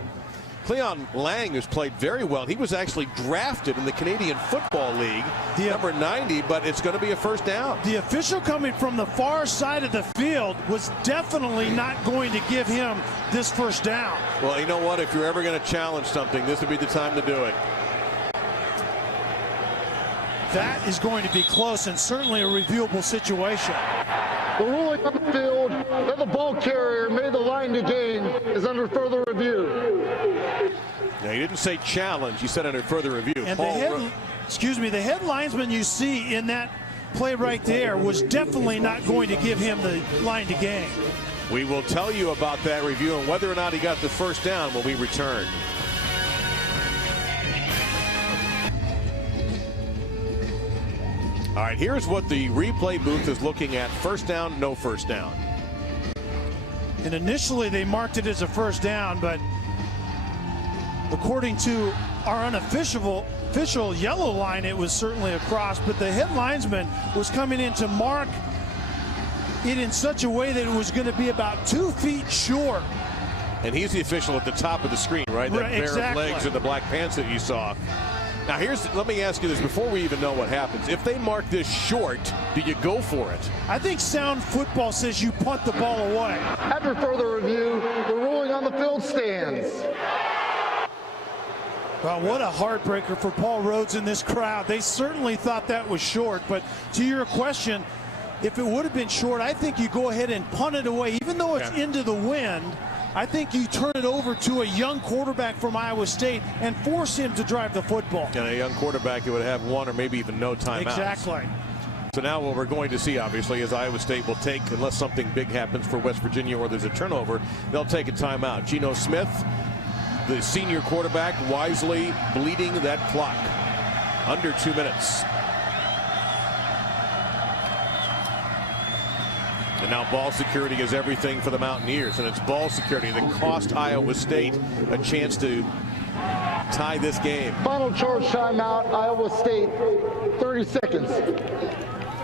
Cleon Lang has played very well. He was actually drafted in the Canadian Football League, number 90, but it's going to be a first down. The official coming from the far side of the field was definitely not going to give him this first down. Well, you know what? If you're ever going to challenge something, this would be the time to do it. that is going to be close and certainly a reviewable situation. The ruling on the field that the ball carrier made the line to gain is under further review. Now, he didn't say challenge. He said under further review. And the head linesman you see in that play right there was definitely not going to give him the line to gain. We will tell you about that review and whether or not he got the first down when we return. All right, here's what the replay booth is looking at. First down, no first down. And initially they marked it as a first down, but according to our unofficial yellow line, it was certainly a cross. But the head linesman was coming in to mark it in such a way that it was going to be about 2 feet short. And he's the official at the top of the screen, right? That pair of legs and the black pants that you saw. Now let me ask you this before we even know what happens. If they mark this short, do you go for it? I think sound football says you punt the ball away. After further review, the ruling on the field stands. Well, what a heartbreaker for Paul Rhodes in this crowd. They certainly thought that was short, but to your question, if it would have been short, I think you go ahead and punt it away. Even though it's into the wind, I think you turn it over to a young quarterback from Iowa State and force him to drive the football. And a young quarterback who would have one or maybe even no timeouts. Exactly. So now what we're going to see, obviously, is Iowa State will take, unless something big happens for West Virginia or there's a turnover, they'll take a timeout. Geno Smith, the senior quarterback, wisely bleeding that clock. Under 2 minutes. And now ball security is everything for the Mountaineers, and it's ball security that cost Iowa State a chance to tie this game. Final charge timeout, Iowa State, 30 seconds.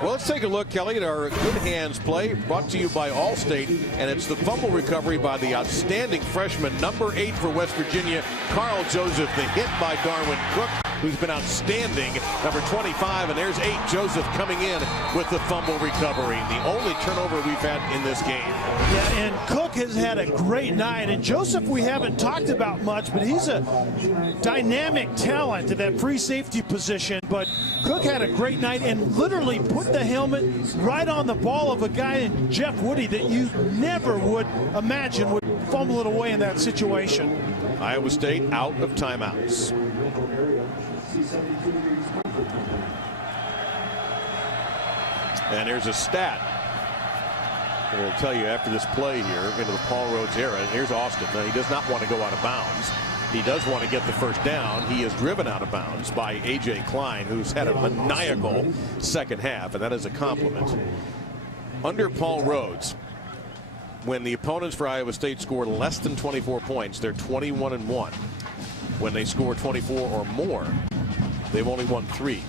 Well, let's take a look, Kelly, at our Good Hands play, brought to you by Allstate, and it's the fumble recovery by the outstanding freshman, number 8 for West Virginia, Carl Joseph, the hit by Darwin Cook, who's been outstanding, number 25, and there's 8, Joseph coming in with the fumble recovery, the only turnover we've had in this game. Yeah, and Cook has had a great night, and Joseph we haven't talked about much, but he's a dynamic talent at that free safety position, but Cook had a great night and literally put the helmet right on the ball of a guy in Jeff Woody that you never would imagine would fumble it away in that situation. Iowa State out of timeouts. And there's a stat that will tell you after this play here into the Paul Rhodes era. And here's Austin. Now, he does not want to go out of bounds. He does want to get the first down. He is driven out of bounds by A.J. Klein, who's had a maniacal second half, and that is a compliment. Under Paul Rhodes, when the opponents for Iowa State score less than 24 points, they're 21-1. When they score 24 or more, they've only won 3.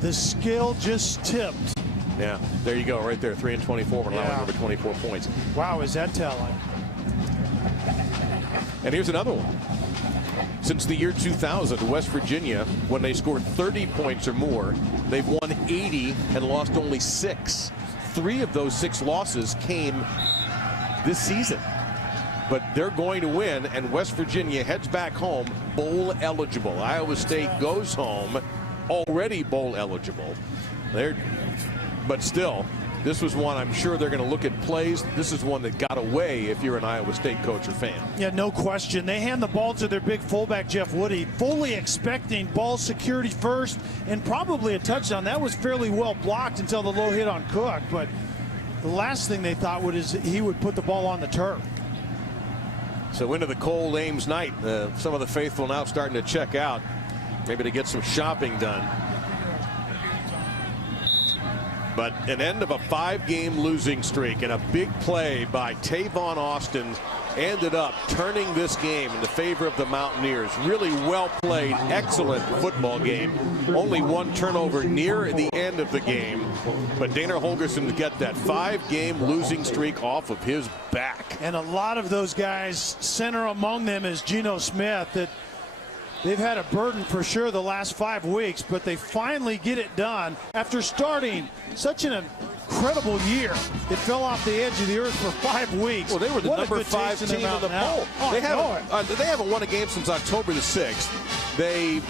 The scale just tipped. Yeah, there you go, right there, 3-24, allowing over 24 points. Wow, is that telling? And here's another one. Since the year 2000, West Virginia, when they scored 30 points or more, they've won 80 and lost only 6. 3 of those 6 losses came this season. But they're going to win, and West Virginia heads back home bowl eligible. Iowa State goes home already bowl eligible. But still, this was one I'm sure they're going to look at plays. This is one that got away if you're an Iowa State coach or fan. Yeah, no question. They hand the ball to their big fullback, Jeff Woody, fully expecting ball security first and probably a touchdown. That was fairly well blocked until the low hit on Cook. But the last thing they thought is he would put the ball on the turf. So into the cold Ames night, some of the faithful now starting to check out, maybe to get some shopping done. But an end of a 5-game losing streak, and a big play by Tavon Austin ended up turning this game in the favor of the Mountaineers. Really well played, excellent football game. Only 1 turnover near the end of the game, but Dana Holgorsen got that 5-game losing streak off of his back. And a lot of those guys, center among them is Geno Smith, that they've had a burden for sure the last 5 weeks, but they finally get it done after starting such an incredible year. It fell off the edge of the earth for 5 weeks. Well, they were the number 5 team in the poll. Oh, they haven't won a game since October the 6th. They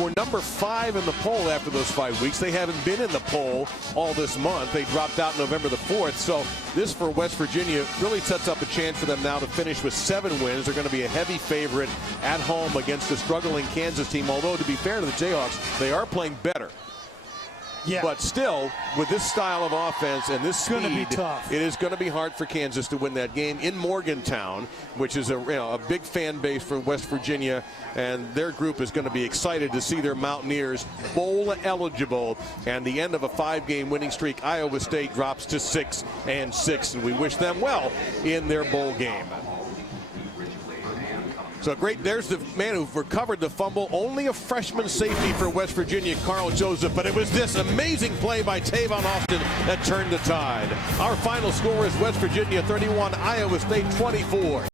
were number 5 in the poll after those 5 weeks. They haven't been in the poll all this month. They dropped out November the 4th. So this for West Virginia really sets up a chance for them now to finish with 7 wins. They're going to be a heavy favorite at home against a struggling Kansas team. Although, to be fair to the Jayhawks, they are playing better. Yeah. But still, with this style of offense and this speed, be tough. it is going to be hard for Kansas to win that game in Morgantown, which is a big fan base for West Virginia, and their group is going to be excited to see their Mountaineers bowl eligible. And the end of a 5-game winning streak, Iowa State drops to 6-6, and we wish them well in their bowl game. So great, there's the man who recovered the fumble. Only a freshman safety for West Virginia, Carl Joseph, but it was this amazing play by Tavon Austin that turned the tide. Our final score is West Virginia 31, Iowa State 24.